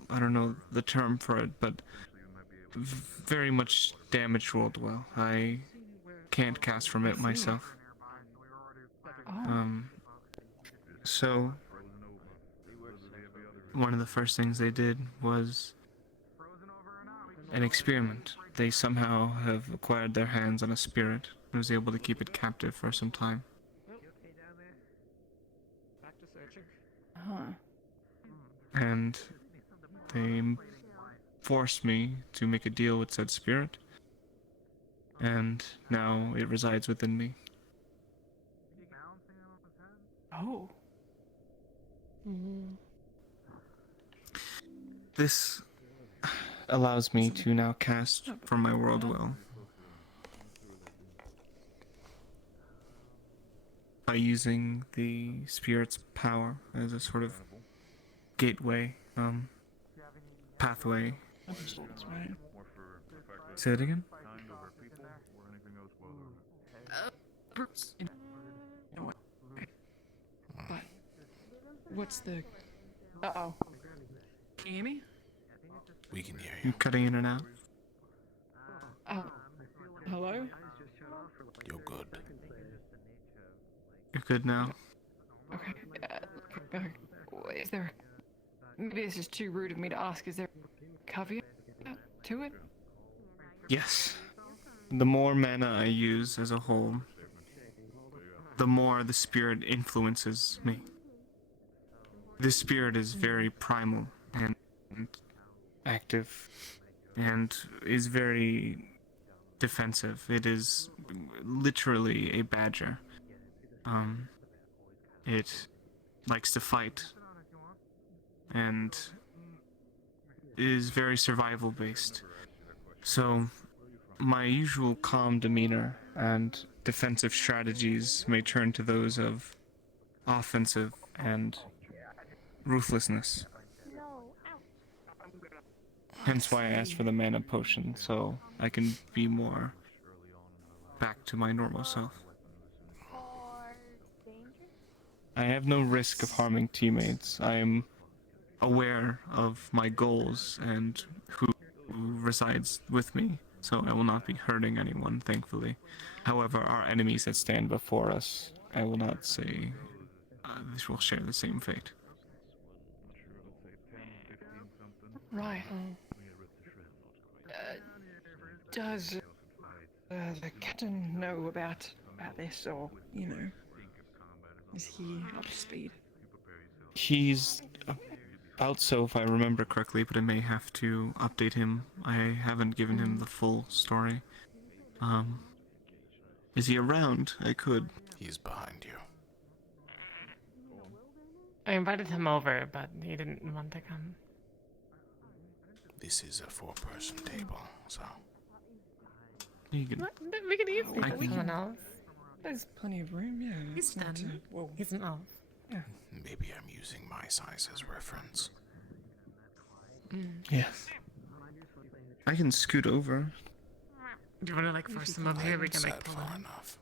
I don't know the term for it, but very much damaged world will. I can't cast from it myself. So one of the first things they did was an experiment. They somehow have acquired their hands on a spirit and was able to keep it captive for some time. Back to searching. And they forced me to make a deal with said spirit, and now it resides within me. Oh. This allows me to now cast from my world will by using the spirit's power as a sort of gateway, pathway. Say it again? But what's the... Uh-oh. Can you hear me? We can hear You cutting in and out? Oh, hello? You're good. You're good now. Okay, is there... Maybe this is too rude of me to ask, is there a caveat to it? Yes. The more mana I use as a whole, the more the spirit influences me. This spirit is very primal and active and is very defensive. It is literally a badger. It likes to fight and is very survival based. So my usual calm demeanor and defensive strategies may turn to those of offensive and ruthlessness. Hence why I asked for the mana potion, so I can be more back to my normal self. I have no risk of harming teammates. I am aware of my goals and who resides with me, so I will not be hurting anyone, thankfully. However, our enemies that stand before us, I will not say this will share the same fate. Right. Does the captain know about this, or, you know, is he up to speed? He's about so, if I remember correctly, but I may have to update him. I haven't given him the full story. Is he around? I could. He's behind you. I invited him over, but he didn't want to come. This is a 4-person table, so... You can... We could easily put someone else. There's plenty of room, yeah. He's it's not, done. well, He's an elf. Yeah. Maybe I'm using my size as reference. Yes. I can scoot over. Do you want to like force him over here? We can like sat pull far him. enough.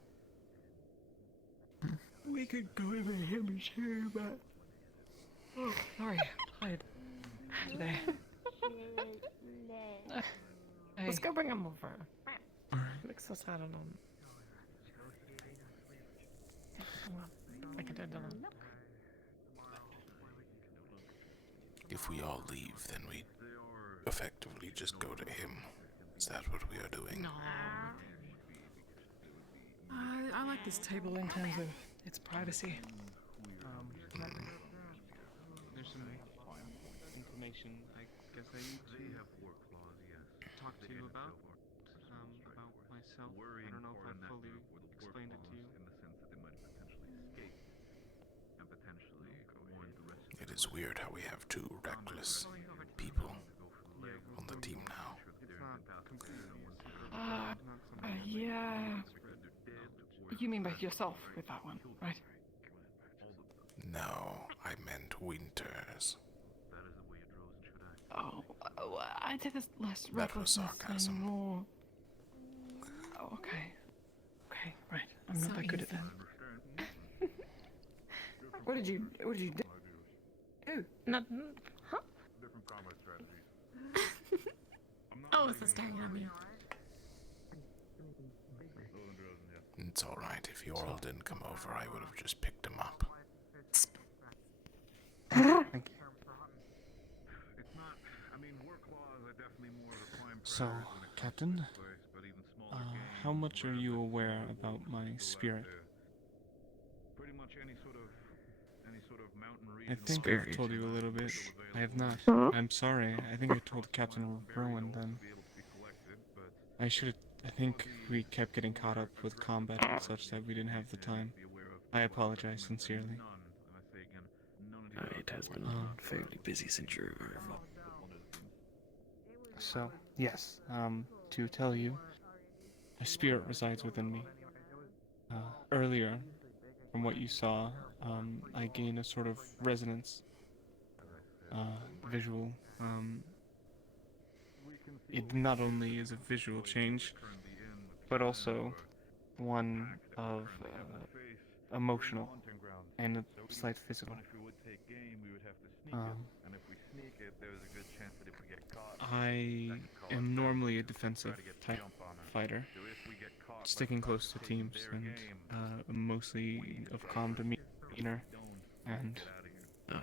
We could go over him chair, but... Oh, sorry, tired today. Let's go bring him over. Looks so sad on him. I can do it alone. If we all leave, then we effectively just go to him. Is that what we are doing? No. I like this table in terms of its privacy. There's some information I guess I need to talk to you about myself. I don't know if I fully explained it to you. It is weird how we have 2 reckless people on the team now. Yeah. You mean by yourself with that one, right? No, I meant Winters. Oh, I did this less That was recklessness sarcasm. and more... Oh, okay. Okay, right. I'm not that good at that. What did you do? Nothing. Huh? Oh, it's staring at me. It's alright, if Yoral didn't come over, I would have just picked him up. Thank you. So, Captain, how much are you aware about my spirit? I think I've told you a little bit. I have not. I'm sorry. I think I told Captain Rowan then. I think we kept getting caught up with combat and such that we didn't have the time. I apologize sincerely. It has been fairly busy since your arrival. So, yes, to tell you, a spirit resides within me. Earlier, from what you saw, I gain a sort of resonance, visual. It not only is a visual change, but also one of emotional and a slight physical. there's a good chance that if we get caught, I am normally a defensive type fighter, sticking close to teams and mostly of calm demeanor, and I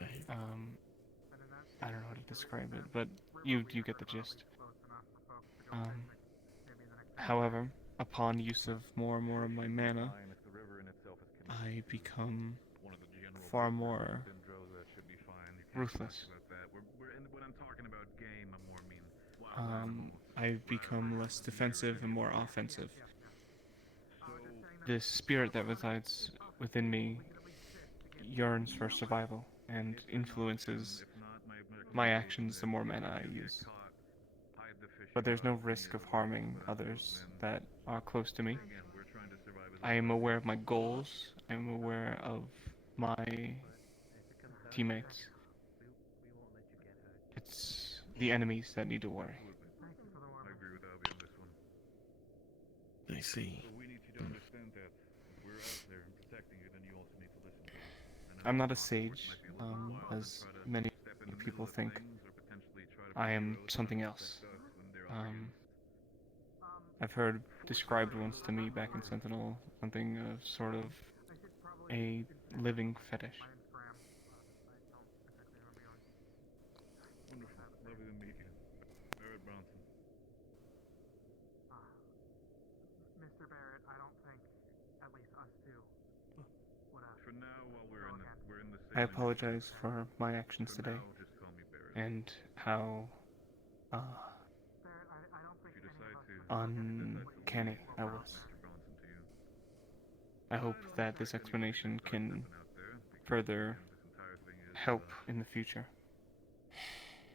don't know how to describe it, but you get the gist. However, upon use of more and more of my mana, I become far more ruthless. When I'm talking about game, I more mean I become less defensive and more offensive. The spirit that resides within me yearns for survival and influences my actions the more mana I use. But there's no risk of harming others that are close to me. I am aware of my goals. I am aware of my teammates. It's the enemies that need to worry. I agree with Albie on this one. I see. So we need you to understand that if we're out there and protecting you, then you also need to listen to us. I'm not a sage, as many people think. I am something else. I've heard described once to me back in Sentinel, something of sort of a living fetish. Wonderful. Lovely to meet you. Barrett Bronson. Mr. Barrett, I don't think at least us two would have. For now, while we're in the same. I apologize for my actions today, Just call me Barrett. and how uncanny I was. I hope that this explanation can further help in the future.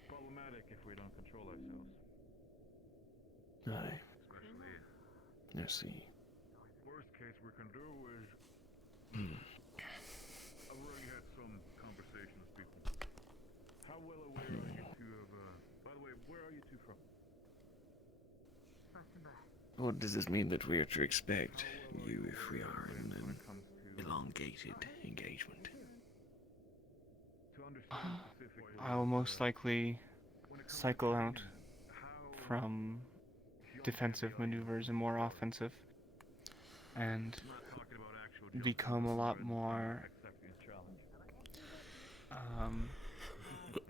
Problematic if we don't control ourselves. Aye. Especially. I see. Worst case we can do is. I've already had some conversations with people. How well aware are you two of? By the way, where are you two from? What does this mean that we are to expect you if we are in an elongated engagement? I will most likely cycle out from defensive maneuvers and more offensive, and become a lot more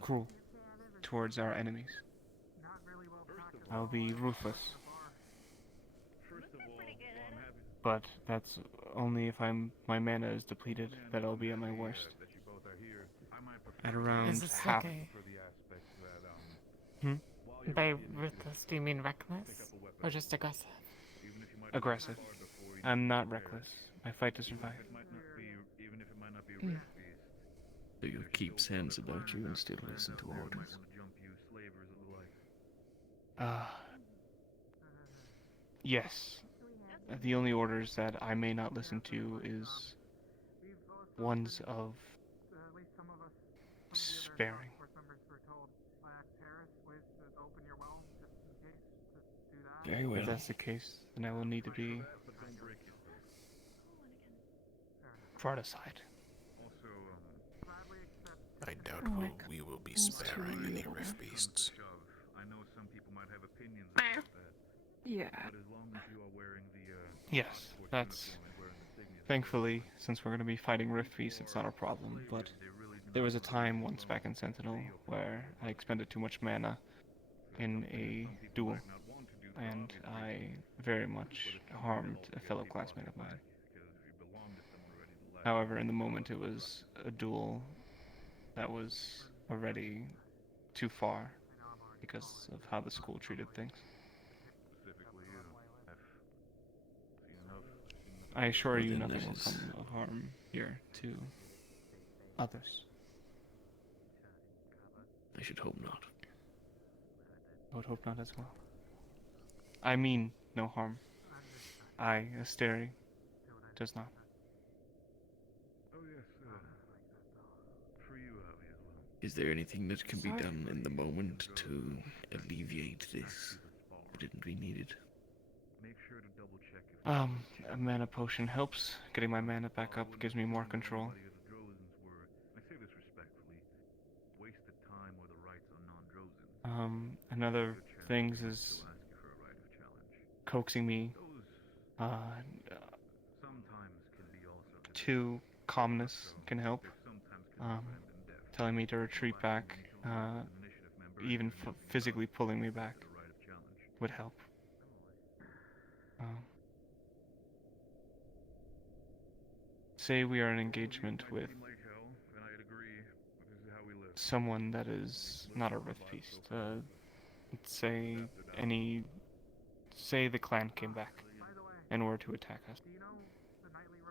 cruel towards our enemies. I'll be ruthless. But that's only if my mana is depleted that I'll be at my worst. At around Is this half. like Hmm? By ruthless, do you mean reckless? Or just aggressive? Aggressive. I'm not reckless. I fight to survive. So you keep sense about you and still listen to orders. Yes. The only orders that I may not listen to is ones of sparing. Very well. If that's the case, then I will need to be brought aside. I doubt we will be sparing any rift beasts. I know some people might have opinions about that. Yeah. But as long as you are wearing the Yes, that's... Thankfully, since we're going to be fighting rift beasts, it's not a problem, but there was a time once back in Sentinel where I expended too much mana in a duel, and I very much harmed a fellow classmate of mine. However, in the moment it was a duel that was already too far because of how the school treated things. I assure you Well, then nothing will that come of harm here to others. I should hope not. I would hope not as well. I mean no harm. I, Asteri, does not. Oh yes, for you, Abby, as well. Is there anything that can be done in the moment to alleviate this? Didn't we need it? Make sure to double check if A mana potion helps. Getting my mana back up gives me more control. I say this respectfully. wasted time or the rights of non-Drozens. Another things is coaxing me Sometimes can be also to calmness can help. Telling me to retreat back, even physically pulling me back would help. Say we are in engagement with someone that is not a Rift Beast. Say say the clan came back and were to attack us.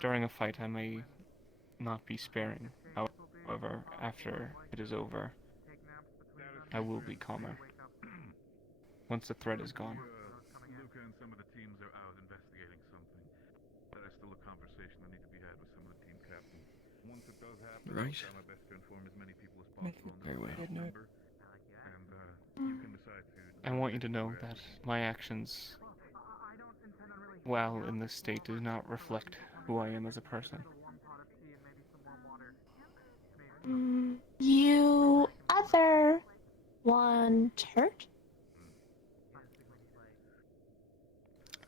During a fight, I may not be sparing. However, after it is over, I will be calmer. Once the threat is gone. Luca and some of the teams are out investigating something. That is still a conversation that needs to be had with some of the team captains. Once it does happen, I'll try my best to inform as many people as possible on this number. And you can decide to... I want you to know that my actions, while in this state, do not reflect who I am as a person. You ever want hurt?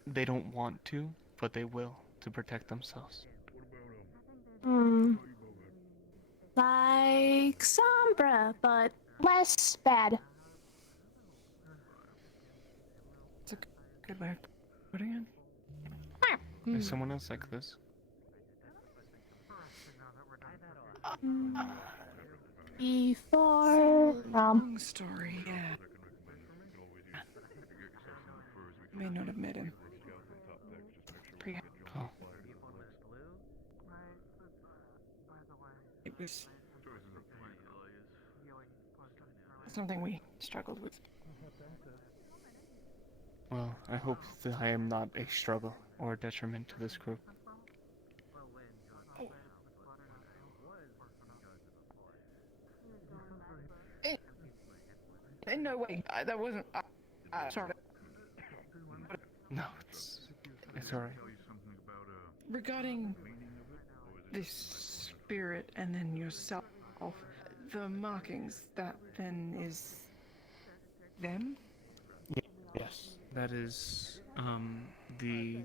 They don't want to, but they will, to protect themselves. Like Sombra, but less bad. It's a good way of putting it. Is someone else like this? Before Long story. Yeah. May not have met him. Oh. It was something we struggled with. Well, I hope that I am not a struggle or a detriment to this group. In no way. That wasn't. Sorry. No, it's alright. Regarding this spirit and then yourself, the markings, that then is them? Yes. That is, the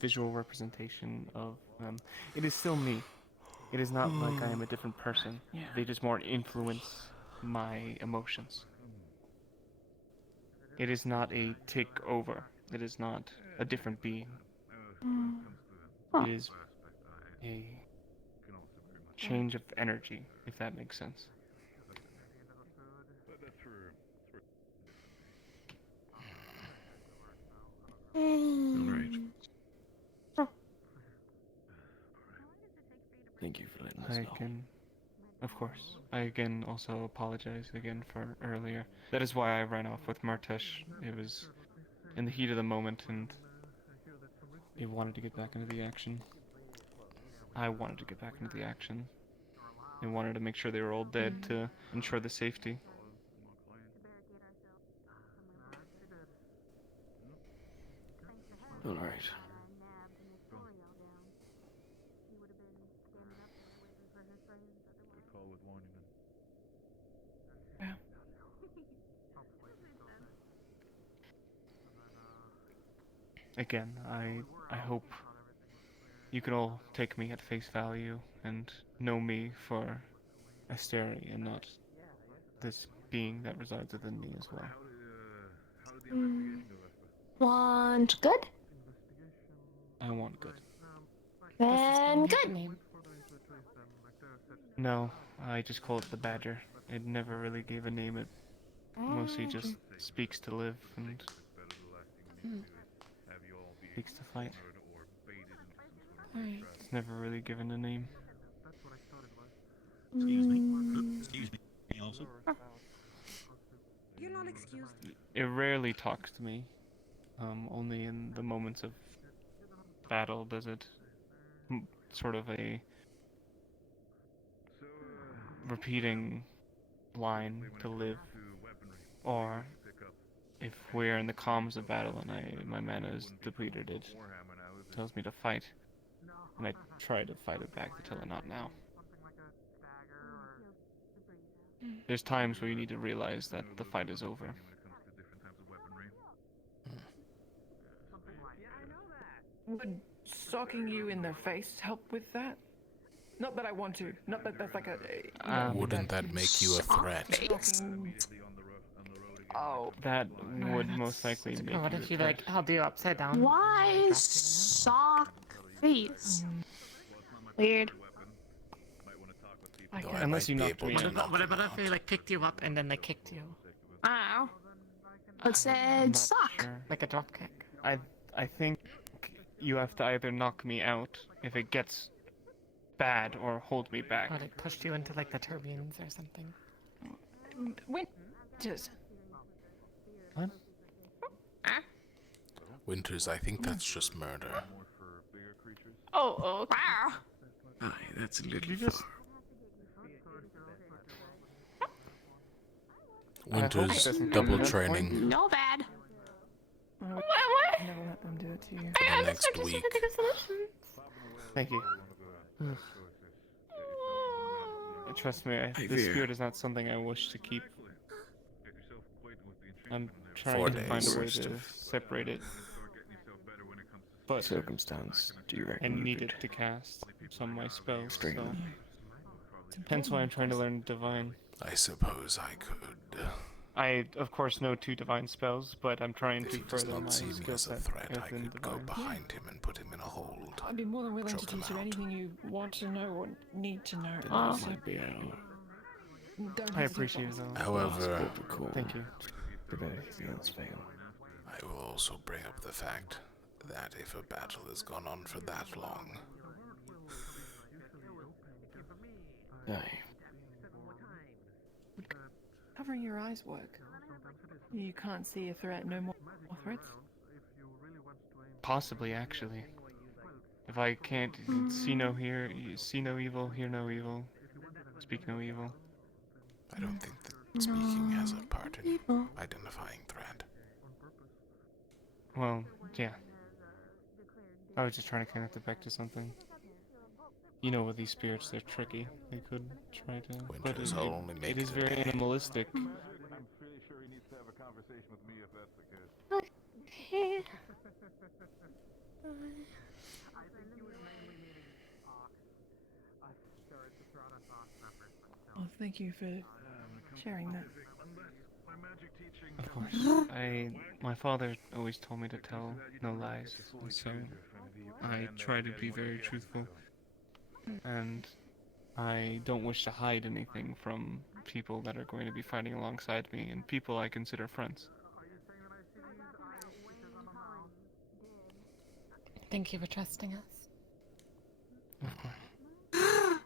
visual representation of them. It is still me. It is not like I am a different person. Yeah. They just more influence my emotions. It is not a takeover. It is not a different being. It is a change of energy, if that makes sense. Alright. Thank you for letting us know. Of course. I again also apologize again for earlier. That is why I ran off with Martesh. It was in the heat of the moment and he wanted to get back into the action. I wanted to get back into the action. I wanted to make sure they were all dead to ensure the safety. Alright. Good call with warning Yeah. Again, I hope you can all take me at face value and know me for Asteri and not this being that resides within me as well. Want good? I want good. Then good. No, I just call it the Badger. It never really gave a name. It mostly just speaks to live and speaks to fight. It's never really given a name. Excuse me. Excuse me. Also. You're not excused. It rarely talks to me. Only in the moments of battle does it sort of a repeating line to live, or if we're in the calms of battle and my mana is depleted, it tells me to fight, and I try to fight it back to tell it not now. there's times where you need to realize that the fight is over. Would socking you in the face help with that? Not that I want to. Not that that's like a. Wouldn't that make you a threat? Oh. That would most likely make What you if you a threat. like held you upside down? Why sock face? Weird. Unless you knocked me out. What about if they like picked you up and then they kicked you? Ow. It said sock. Sure. Like a drop kick. I think you have to either knock me out if it gets bad or hold me back. Or like pushed you into like the turbines or something. Winters. What? Winters, I think that's just murder. Oh. Aye, that's a little You just... Winters, double training No bad. What? Never let them do it to you. for the next week. Thank you. Trust me, Hey, this Veer. spirit is not something I wish to keep. I'm trying 4 to find a way days. to separate it. But Circumstance, do you I reckon? need it to cast some of my spells, String so... them. Hence why I'm trying to learn Divine. I suppose I could. I, of course, know 2 Divine spells, but I'm trying If to he does further my not see me skill as a set threat, I within could go Divine. behind him and put him in a hold. I'd be more than willing to Choke him teach you out. anything you want to know or need to know. Then So that might be our don't I hesitate appreciate to it. ask. However, protocol. Thank you. Prevent anything else fail. I will also bring up the fact that if a battle has gone on for that long, Aye. Covering your eyes work. You can't see a threat, no more threats? Possibly, actually. If I can't see no evil, hear no evil, speak no evil. I don't think that speaking has a part in identifying threat. Well, yeah. I was just trying to connect it back to something. You know, with these spirits, they're tricky. They could try to... But Winters, I'll only make it is it a very day. animalistic. I'm pretty sure he needs to have a conversation with me if that's the case. Okay. Oh, thank you for sharing that. Of course. My father always told me to tell no lies, and so I try to be very truthful. And I don't wish to hide anything from people that are going to be fighting alongside me, and people I consider friends. Thank you for trusting us. Of course.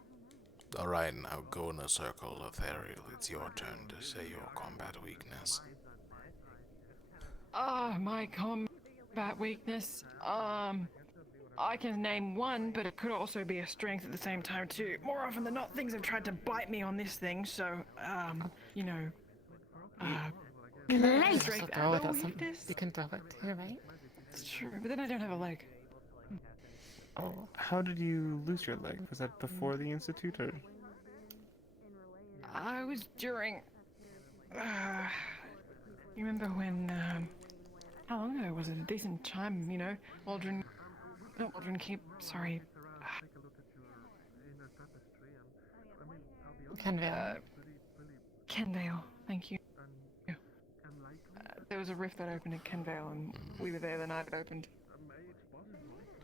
Alright, now go in a circle. Ethereal, it's your turn to say your combat weakness. My combat weakness. I can name one, but it could also be a strength at the same time too. More often than not, things have tried to bite me on this thing, so you know. Great. Strength So throw it and a at some. weakness. You can throw it too, right? It's true, but then I don't have a leg. Oh, how did you lose your leg? Was that before the Institute, or...? I was during. You remember when? How long ago was it? A decent time, you know. Not Aldrin Keep. Sorry. Kenvale. Kenvale. Thank you. There was a rift that opened at Kenvale, and we were there the night it opened.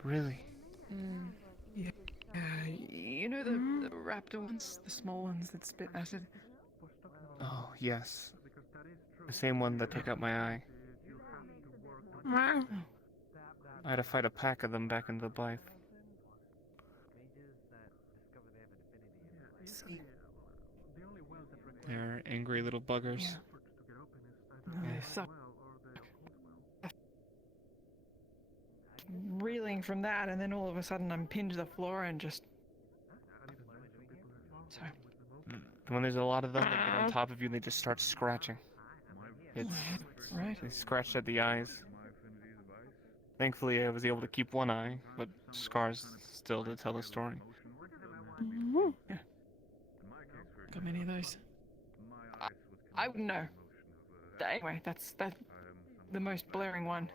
Really? Yeah. You know the raptor ones, the small ones that spit acid. Oh, yes. The same one that took out my eye. Wow. I had to fight a pack of them back in the Blythe. See. They're angry little buggers. They suck. Reeling from that, and then all of a sudden I'm pinned to the floor and just. So. When there's a lot of them, they get on top of you and they just start scratching. It's right. They scratched at the eyes. Thankfully, I was able to keep one eye, but scars still to tell the story. Yeah. Got many of those. I wouldn't know. Anyway, that's the most blaring one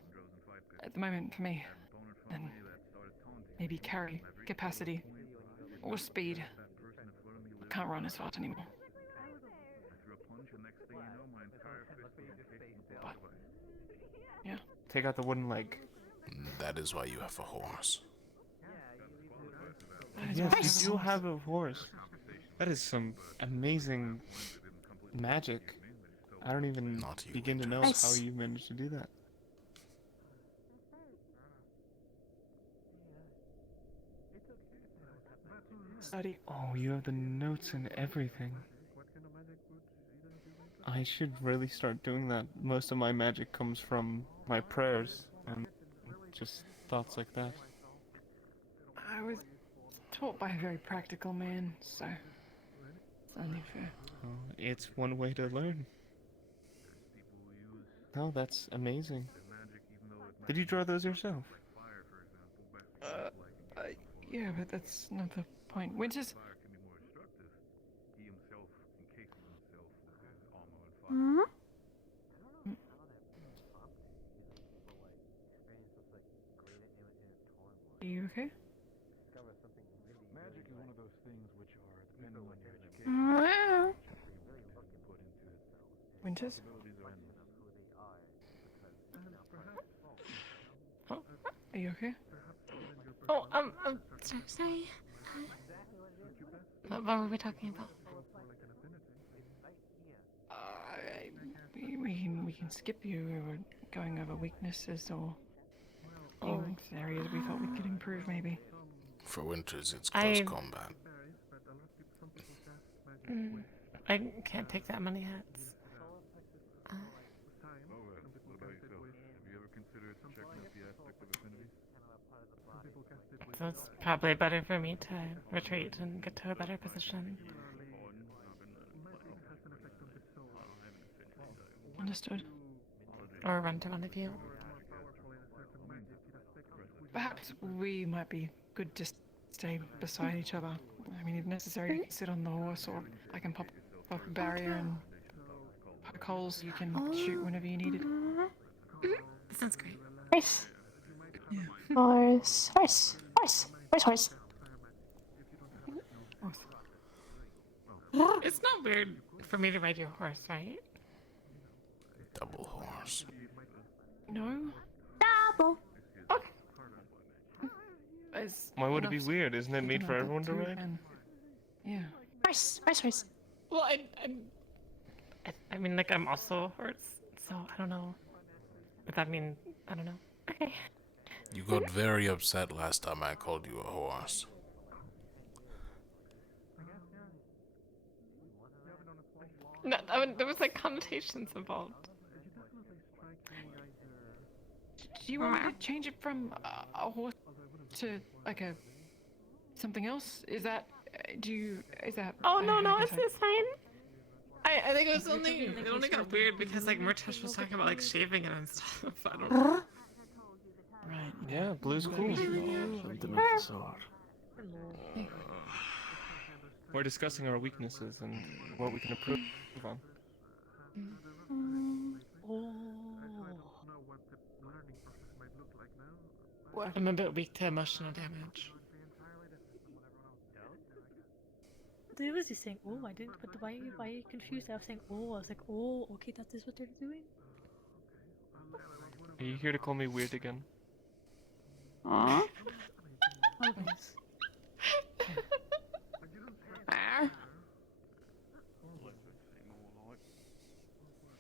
at the moment for me. And maybe carry capacity or speed. I can't run as fast anymore. But, yeah. Take out the wooden leg. That is why you have a horse. Yes, you do have a horse. That is some amazing magic. I don't even begin to know how you managed to do that. Study. Oh, you have the notes and everything. I should really start doing that. Most of my magic comes from my prayers and just thoughts like that. I was taught by a very practical man, so it's only fair. Oh, it's one way to learn. Oh, that's amazing. Did you draw those yourself? Yeah, but that's not the point. Winters? Hmm? Are you okay? Magic is one of those things which are depending on your education. Winters? Oh. Are you okay? Oh, sorry. What were we talking about? We can skip you. We were going over weaknesses or things, areas we thought we could improve, maybe. For Winters, it's close combat. I can't take that many hits. So it's probably better for me to retreat and get to a better position. Understood. Or run to one of you. Perhaps we might be good to stay beside each other. I mean, if necessary, you can sit on the horse, or I can pop a barrier and poke holes. You can shoot whenever you need it. That sounds great. Horse. Horse. Where's horse? It's not weird for me to ride your horse, right? Double horse. No. Double. Why would it be weird? Isn't it made for everyone to ride? Yeah. Horse. Well, I mean, like, I'm also a horse, so I don't know. But that mean, I don't know. Okay. You got very upset last time I called you a horse. No, I mean, there was like connotations involved. Do you want me to change it from a horse to like something else? Is that Oh no, it's fine. I think it only got weird because like Murtash was talking about like shaving it and stuff. I don't know. Right. Yeah, blue's cool. We're discussing our weaknesses and what we can improve on. I'm a bit weak to emotional damage. There was he saying, oh, I didn't, but why are you confused? I was saying, oh, I was like, oh, okay, that is what they're doing. Are you here to call me weird again? Aww. Always.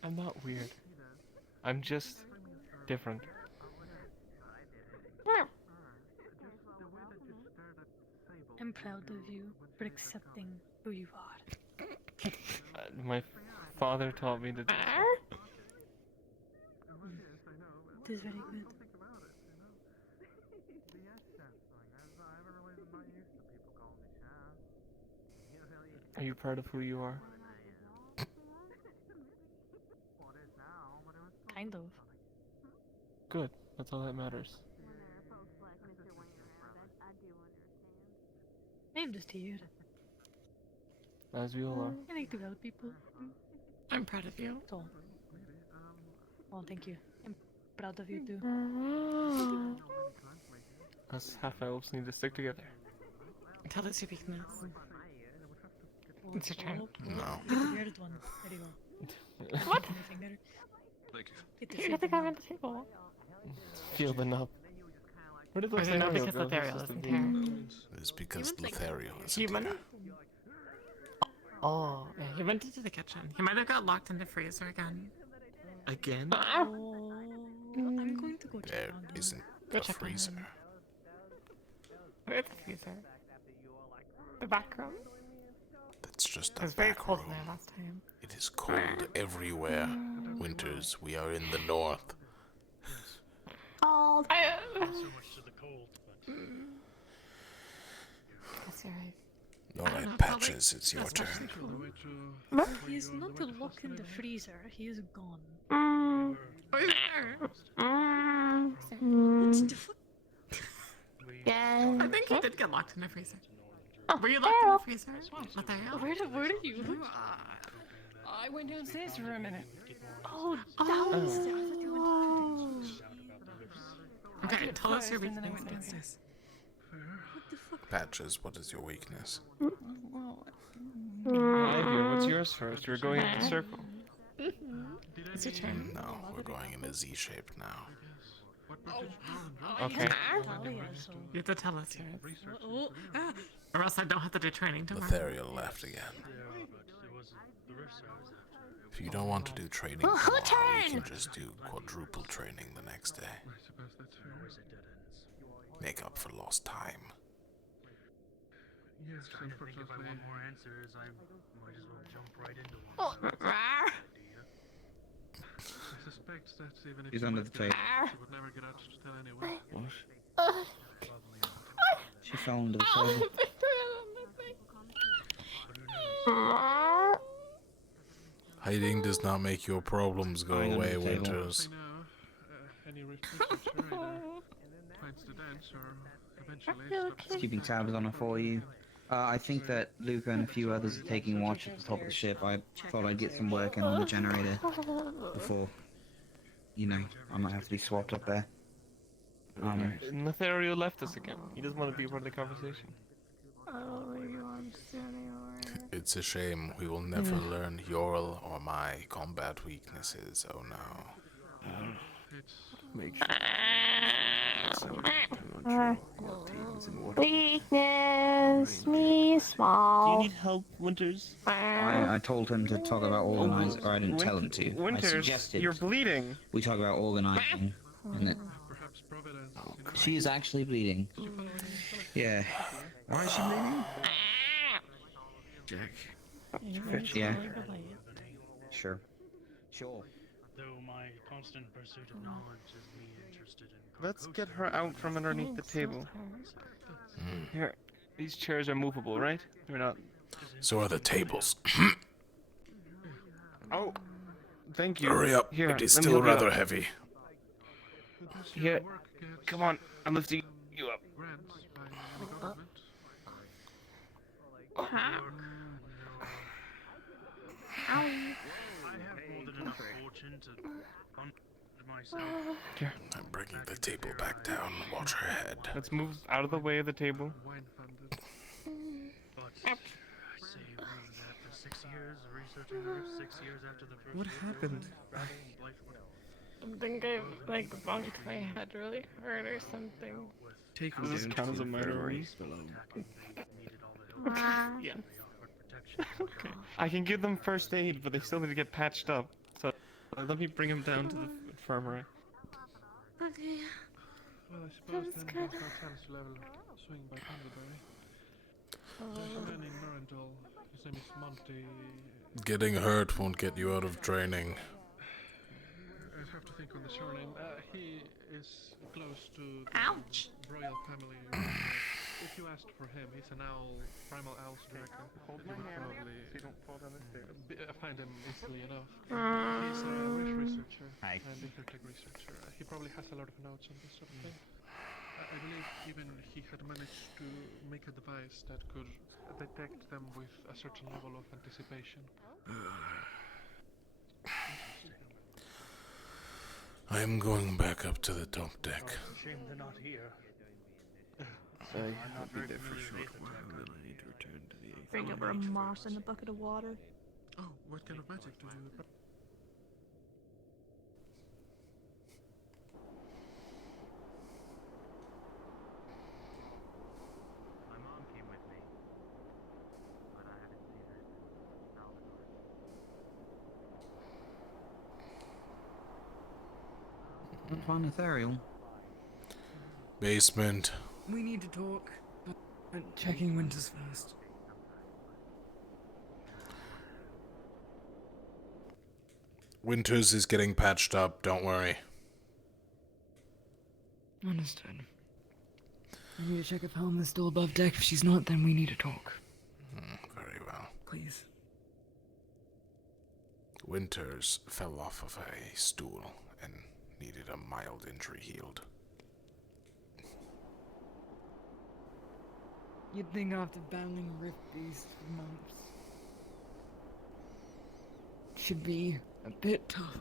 I'm not weird. I'm just different. I'm proud of you for accepting who you are. My father taught me to. It is very good. Are you proud of who you are? Kind of. Good. That's all that matters. I'm just here. As we all are. I like to help people. I'm proud of you. So. Oh, thank you. I'm proud of you too. Us half elves need to stick together. Tell us your weakness. It's your turn. No. Get the bearded one. There you go. What? My finger. Thank you. Get the You're the silver guy one. on the table. Feel the nub. Where did Or is it not Lothario because go? Lothario He's isn't supposed to here? be- It's because went, like, Lothario is human? here. Oh, yeah, he went into the kitchen. He might have got locked in the freezer again. Again? Oh, I'm going to go check There on him. isn't Go a check on freezer. him. Where's the freezer? The back room? That's just It a was very back cold in room. there last time. It is cold everywhere. Winters, we are in the north. Cold. Not so much to the cold, but Guess you're right. Alright, Patches, it's your turn. He is not to look in the freezer. He is gone. Oh, he's there. What the fuck? I think he did get locked in the freezer. Were you locked in the freezer? Lothario? Where did you? I went downstairs for a minute. Oh, downstairs. I thought you went to the Okay, tell us your first and then I weakness went downstairs. Patches, what is your weakness? Well, Ivy, what's yours first? You're going in the circle. It's your turn. No, we're going in a Z shape now. Okay. You have to tell us yours. Oh, Or else I don't have to do training tomorrow. Lothario left again. If you don't want to do training tomorrow, we can just do quadruple training the next day. Make up for lost time. yes, unfortunately. If I want more answers, I might as well jump right into one. I suspect that even if He's you under might the get table. out, she would never get out to tell anyone. What? She fell under the table. Hiding does not make your problems go Going under away, the table. Winters. I know. Any researcher finds the dance or eventually stops. Keeping tabs on her for you. I think that Luca and a few others are taking watch at the top of the ship. I thought I'd get some work in on the generator before, you know, I might have to be swapped up there. Lothario left us again. He doesn't want to be part of the conversation. I don't really want to anymore. It's a shame we will never learn your or my combat weaknesses, oh no. Make sure. Weakness, me Do you small. need help, Winters? I told him to talk about organizing, or I didn't tell him to. I Winters, suggested you're bleeding. we talk about organizing, and that Perhaps Providence. she is actually bleeding. Yeah. Why is she bleeding? Jack. Yeah. Sure. Sure. Though my constant pursuit of knowledge has me interested in. Let's get her out from underneath the table. Here, these chairs are movable, right? They're not. So are the tables. Oh, thank you. Hurry up, Here, it is let me still help you rather up. heavy. Here, come on, I'm lifting you up. Grants by the government. I have more than enough fortune to fund myself. Here. I'm bringing the table back down. Watch her head. Let's move out of the way of the table. Wine funded. But I say that after 6 years of researching Earth, 6 years after the first What war, happened? life would I think I like bonked my head really hard or something. Take him Does this down count to as the a murder? infirmaries below. Yeah. Okay. I can give them first aid, but they still need to get patched up. So let me bring them down to the infirmary. Okay. Well, I suppose Sounds then good. there's no chance to level swing by Thunderberry. There's a man in Nurendal. His name is Monty. Getting hurt won't get you out of training. I'd have to think on the surname. He is close to Ouch. the royal family. If you asked for him, he's an owl, primal owl striker. Hold You my would hand probably so you don't fall down the stairs. find him easily enough. He's a wish researcher and intertech researcher. He probably has a lot of notes on this sort of thing. I believe even he had managed to make a device that could detect them with a certain level of anticipation. I'm going back up to the top deck. Shame they're not here. I'll be there for a short while, then I need to return to the 8th Bring over a moss and a bucket of water. Oh, what kind of magic do you... My mom came with me, but I haven't seen her since Salvador. Don't find ethereal. Basement. We need to talk. I'm checking Winters first. Winters is getting patched up, don't worry. Understood. I need to check if Helma's still above deck. If she's not, then we need to talk. Very well. Please. Winters fell off of a stool and needed a mild injury healed. You'd think after battling Rift Beast for months, should be a bit tougher.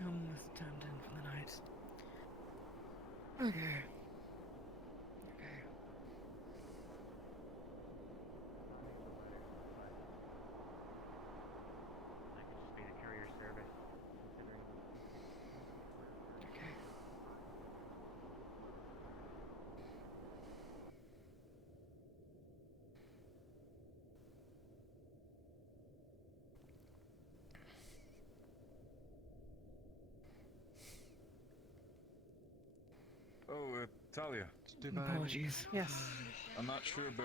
Almost turned in for the night. Okay. Okay. That could just be the courier service, considering. Okay. Oh, Talia. Apologies. Yes. I'm not sure, but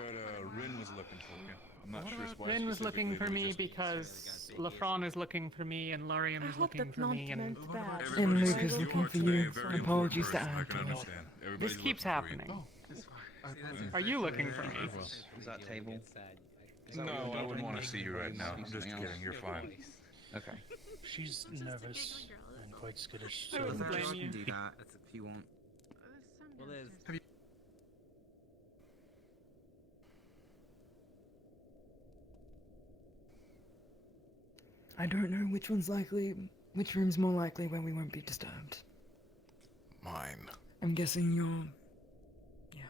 Rin was looking for you. I'm not What sure about why Rin was looking for specifically, me but just- because Lafron is looking for me and Larium is looking for me and And Luke is looking for you. Very Apologies to important person, I add can to it. understand. this Everybody's keeps looking for you. happening. Oh, Are you looking for me? Is that table? No, I wouldn't want to see you right now. I'm just Something else? kidding. You're fine. Okay. She's nervous and quite skittish, I so wouldn't blame You you. can do that if you want. Well, there's. I don't know which one's likely, which room's more likely where we won't be disturbed. Mine. I'm guessing you're. Yeah.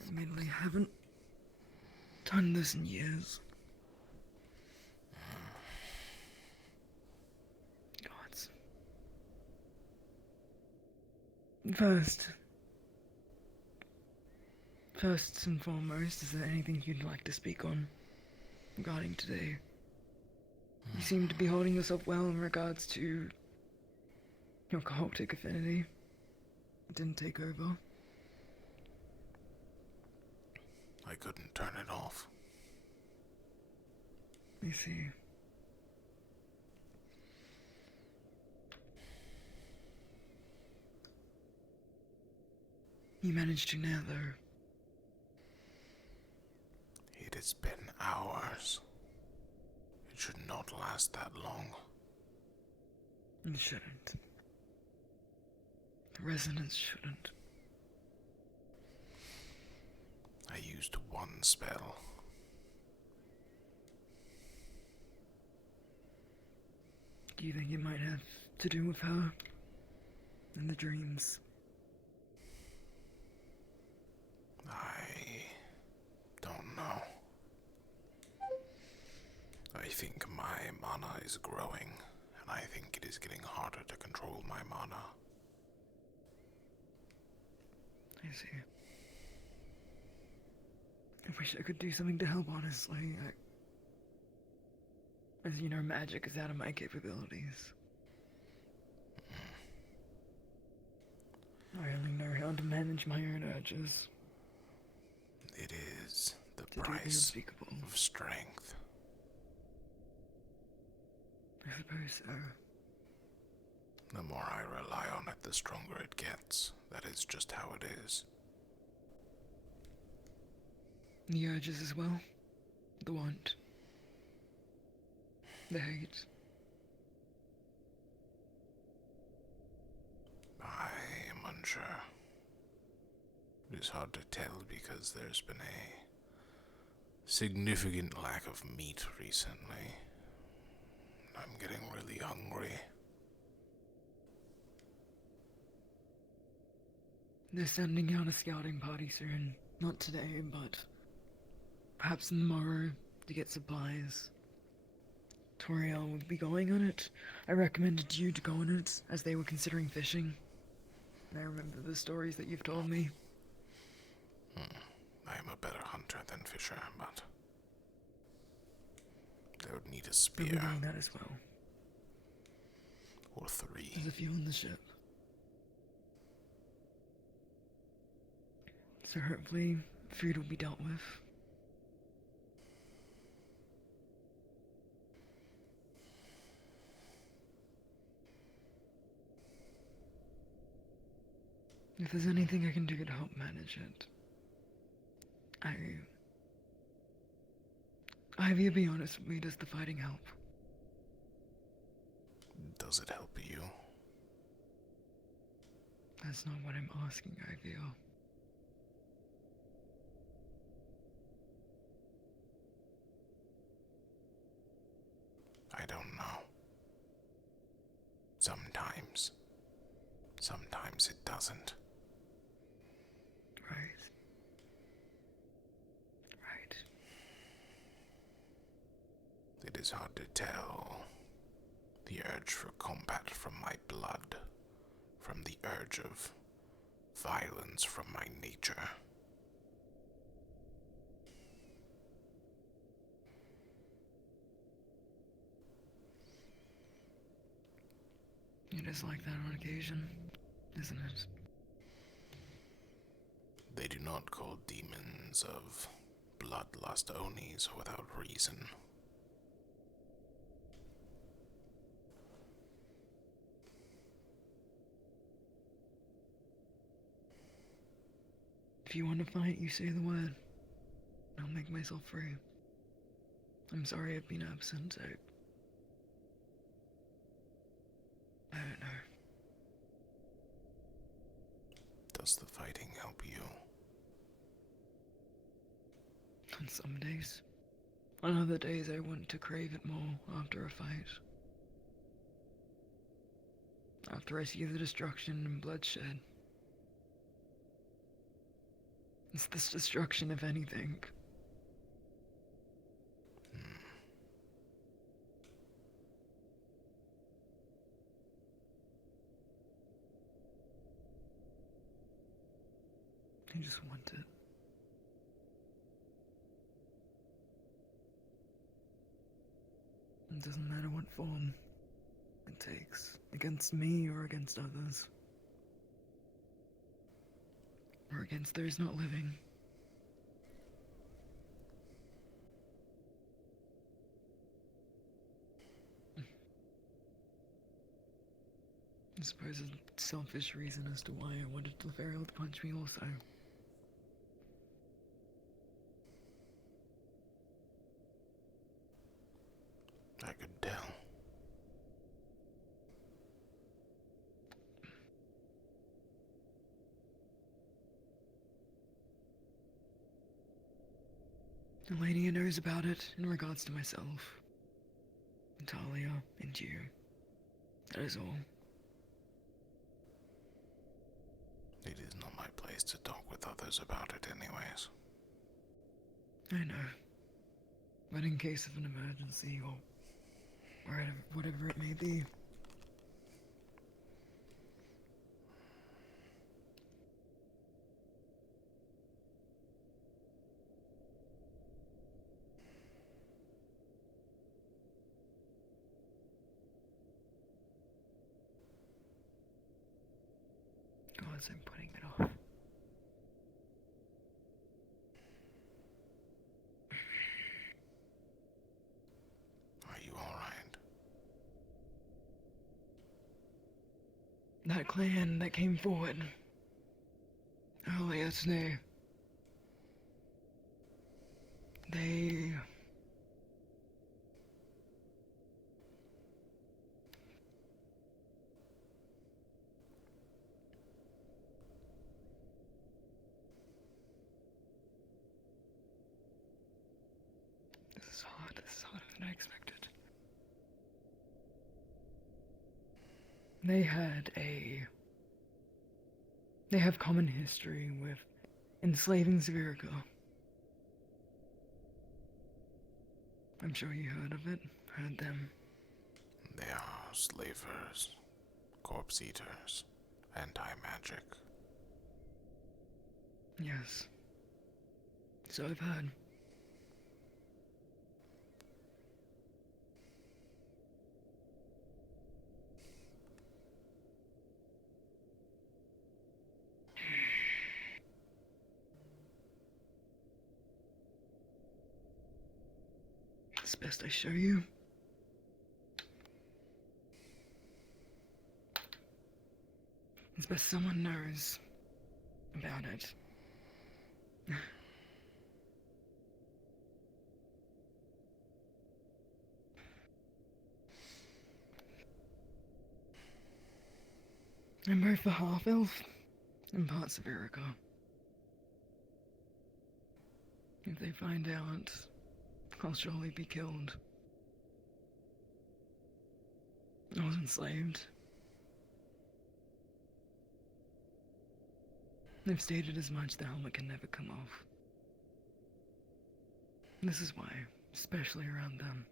Admittedly, haven't done this in years. Gods. First and foremost, is there anything you'd like to speak on regarding today? You seem to be holding yourself well in regards to your cultic affinity. It didn't take over. I couldn't turn it off. I see. You managed to now, though. It has been hours. It should not last that long. It shouldn't. The resonance shouldn't. I used one spell. Do you think it might have to do with her and the dreams? I don't know. I think my mana is growing, and I think it is getting harder to control my mana. I see. I wish I could do something to help, honestly. As you know, magic is out of my capabilities. I only know how to manage my own urges. It is the To do the price unspeakable. of strength. I suppose so. The more I rely on it, the stronger it gets. That is just how it is. The urges as well. The want. The hate. Fisher. It is hard to tell because there's been a significant lack of meat recently. I'm getting really hungry. They're sending out a scouting party soon. Not today, but perhaps tomorrow to get supplies. Toriel will be going on it. I recommended you to go on it as they were considering fishing. I remember the stories that you've told me. I am a better hunter than Fisher, but they would need a spear. We'll be doing that as well. Or 3. There's a few on the ship. So hopefully, food will be dealt with. If there's anything I can do to help manage it, Ivy, be honest with me, does the fighting help? Does it help you? That's not what I'm asking, Ivy. I don't know. Sometimes. Sometimes it doesn't. Right. Right. It is hard to tell the urge for combat from my blood, from the urge of violence from my nature. It is like that on occasion, isn't it? They do not call demons of bloodlust Onis without reason. If you want to fight, you say the word. I'll make myself free. I'm sorry I've been absent. I don't know. Does the fighting help you? On some days. On other days, I want to crave it more after a fight. After I see the destruction and bloodshed. It's this destruction, if anything. I just want it. It doesn't matter what form it takes, against me or against others. Or against those not living. I suppose a selfish reason as to why I wanted Lefariel to punch me also. I could tell. The lady knows about it in regards to myself, and Talia, and you. That is all. It is not my place to talk with others about it anyways. I know. But in case of an emergency or whatever it may be. God, I'm putting it off. Are you alright? That clan that came forward earlier today, they... they have common history with enslaving Severica. I'm sure you heard of it, heard them. They are slavers, corpse eaters, anti-magic. Yes. So I've heard. It's best I show you. It's best someone knows about it. I'm both a half-elf and part Severica. If they find out, I'll surely be killed. I was enslaved. They've stated as much, the helmet can never come off. This is why, especially around them.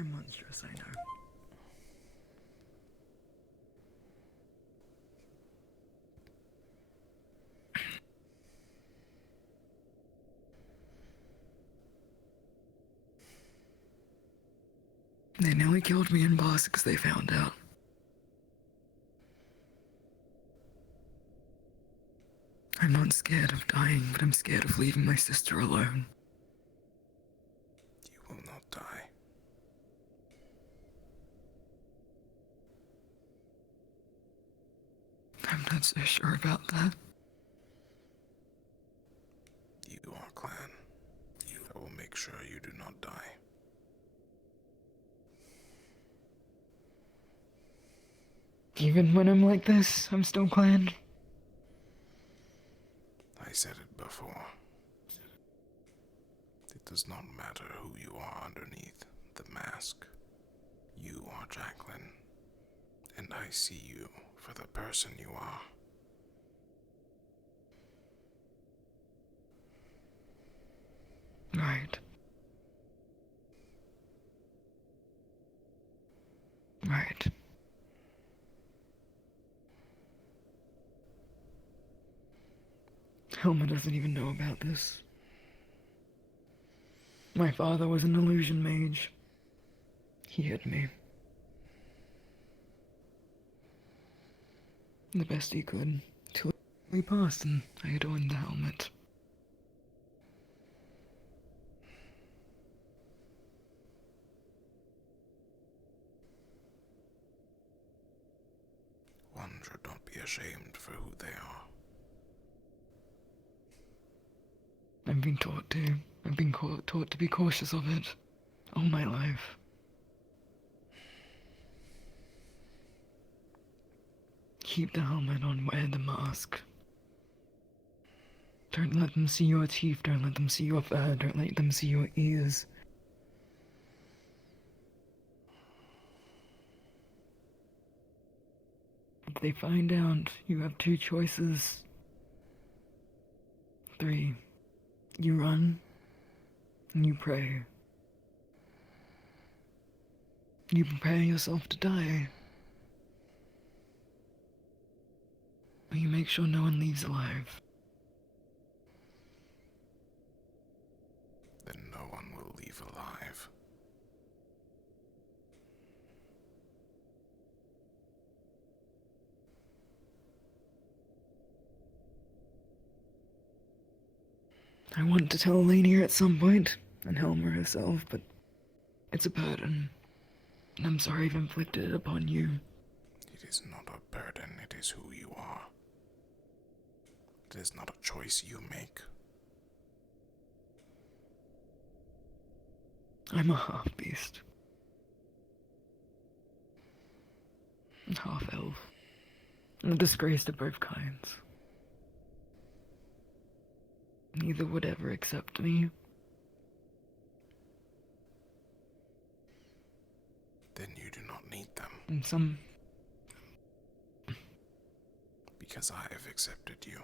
I'm monstrous, I know. They nearly killed me in boss because they found out. I'm not scared of dying, but I'm scared of leaving my sister alone. You will not die. I'm not so sure about that. You are clan. I will make sure you do not die. Even when I'm like this, I'm still clan. I said it before. It does not matter who you are underneath the mask. You are Jacqueline, and I see you for the person you are. Right. Right. Helma doesn't even know about this. My father was an illusion mage. He hid me. The best he could, till we passed and I adorned the helmet. One should not be ashamed for who they are. I've been taught to. I've been taught to be cautious of it all my life. Keep the helmet on, wear the mask. Don't let them see your teeth, don't let them see your fur, don't let them see your ears. If they find out, you have two choices. 3. You run, and you pray. You prepare yourself to die. Or you make sure no one leaves alive. Then no one will leave alive. I want to tell Elenia at some point, and Helmer herself, but it's a burden. And I'm sorry I've inflicted it upon you. It is not a burden, it is who you are. It is not a choice you make. I'm a half beast. Half elf. I'm a disgrace to both kinds. Neither would ever accept me. Then you do not need them. And some. Because I have accepted you.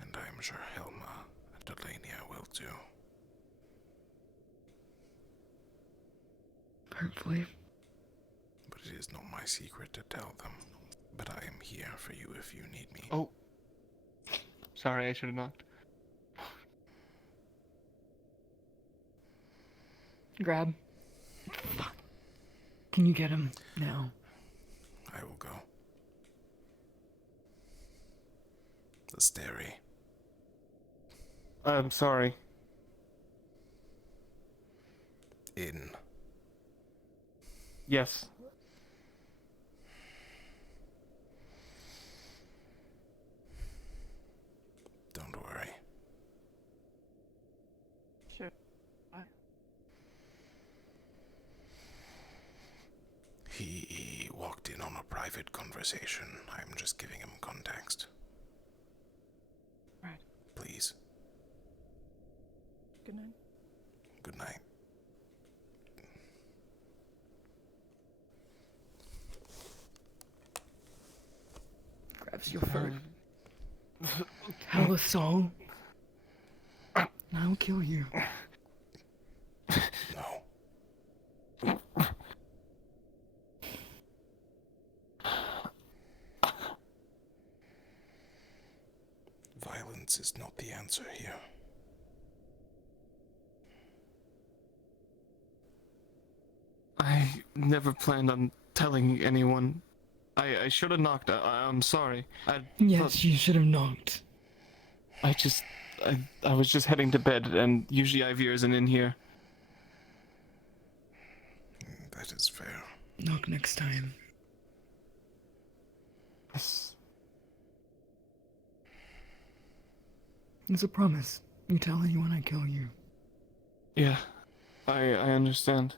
And I am sure Helma and Delania will too. Hopefully. But it is not my secret to tell them. But I am here for you if you need me. Oh. Sorry, I should have knocked. Grab. Can you get him now? I will go. The Stary. I'm sorry. In. Yes. Don't worry. Sure. He walked in on a private conversation. I'm just giving him context. Right. Please. Good night. Good night. Grabs your fur. Tell us all. I'll kill you. No. Violence is not the answer here. I never planned on telling anyone. I should have knocked. I'm sorry. Yes, you should have knocked. I was just heading to bed, and usually Ivy isn't in here. That is fair. Knock next time. It's a promise. You tell anyone I kill you. Yeah, I understand.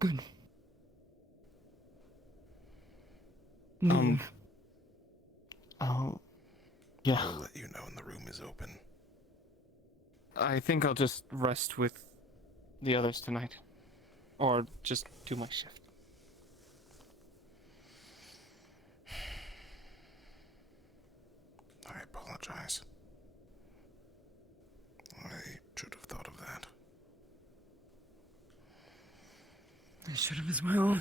Good. Leave. Yeah. I'll let you know when the room is open. I think I'll just rest with the others tonight. Or just do my shift. I apologize. I should have thought of that. I should have as well.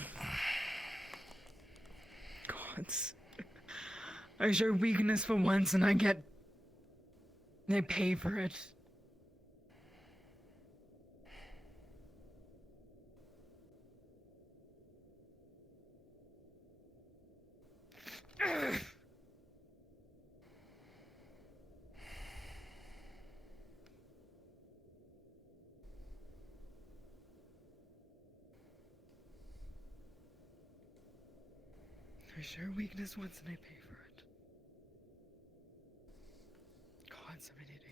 Gods. I show weakness for once and I pay for it. I show weakness once and I pay for it. Gods, I'm an idiot.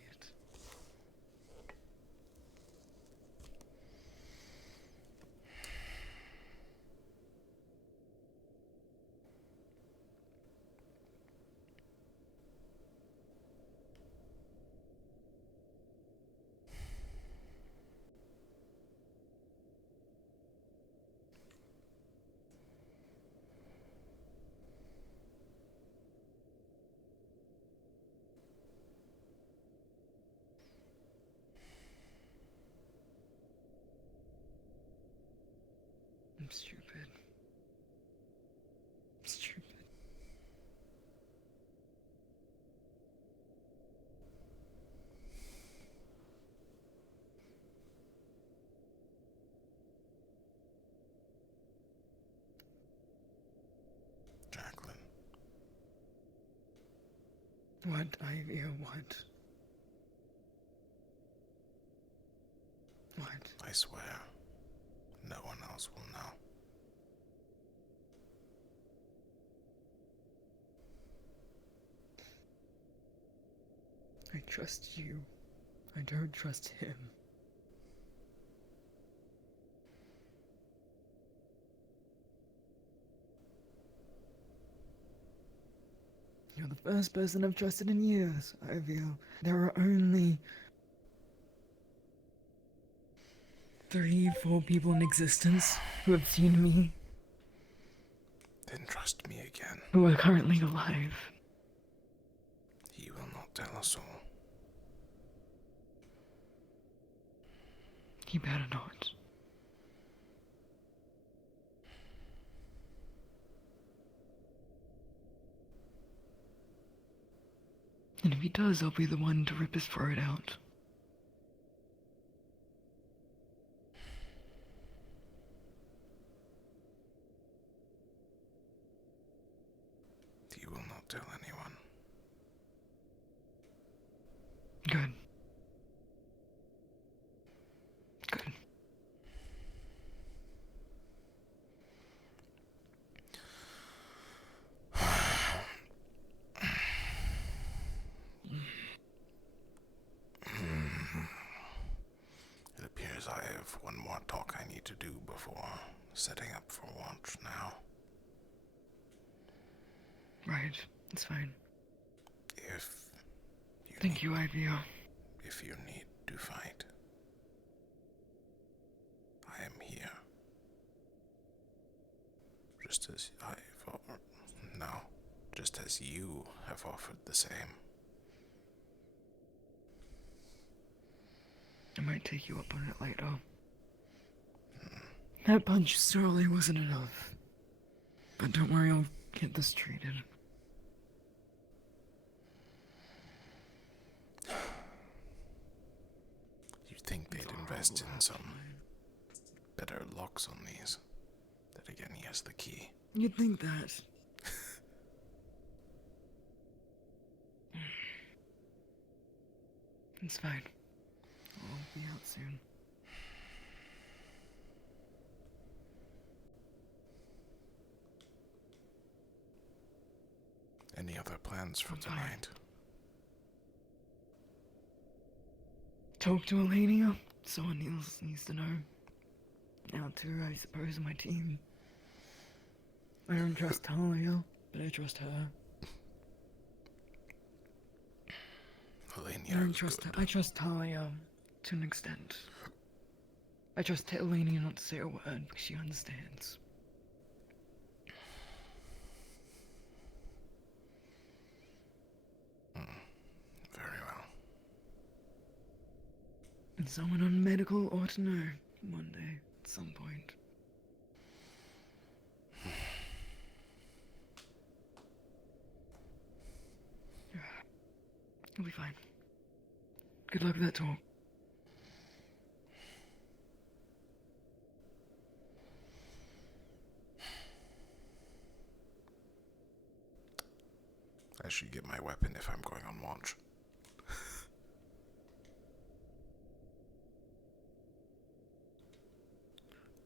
I'm stupid. I'm stupid. Jacqueline. What, Ivy, or what? What? I swear, no one else will know. trust you. I don't trust him. You're the first person I've trusted in years, Ivy. There are only 3, 4 people in existence who have seen me, Then trust me again. who are currently alive. He will not tell us all. He better not. And if he does, I'll be the one to rip his throat out. He will not tell anyone. Good. Good. It appears I have one more talk I need to do before setting up for watch now. Right. It's fine. If Thank you, Ivy. If you need to fight, I am here. Just as just as you have offered the same. I might take you up on it later. That punch surely wasn't enough. But don't worry, I'll get this treated. You'd think they'd invest in some better locks on these. That again, he has the key. You'd think that. It's fine. I'll be out soon. Any other plans for tonight? Talk to Elenia. Someone else needs to know. Now too, I suppose, my team. I don't trust Talia, but I trust her. Elenia, I don't trust her. I trust Talia to an extent. I trust Elenia not to say a word because she understands. Very well. And someone on medical ought to know one day, at some point. You'll be fine. Good luck with that talk. I should get my weapon if I'm going on watch.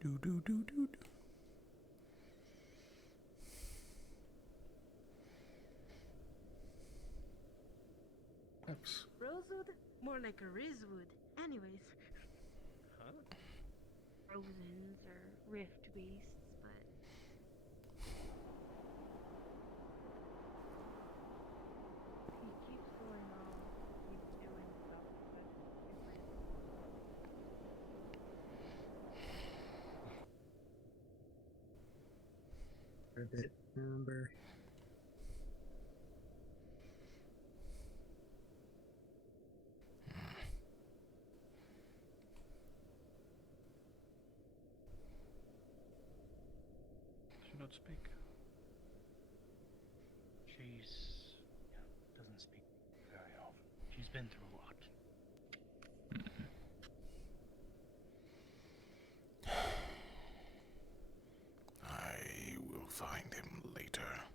Do. Oops. Rosewood? More like a Rosewood. Anyways. Huh? Rosens or rift beasts, but. He keeps going on. Keeps doing stuff, but it's like. For a bit, remember. She not speak. Doesn't speak very often. She's been through a lot. I will find him later.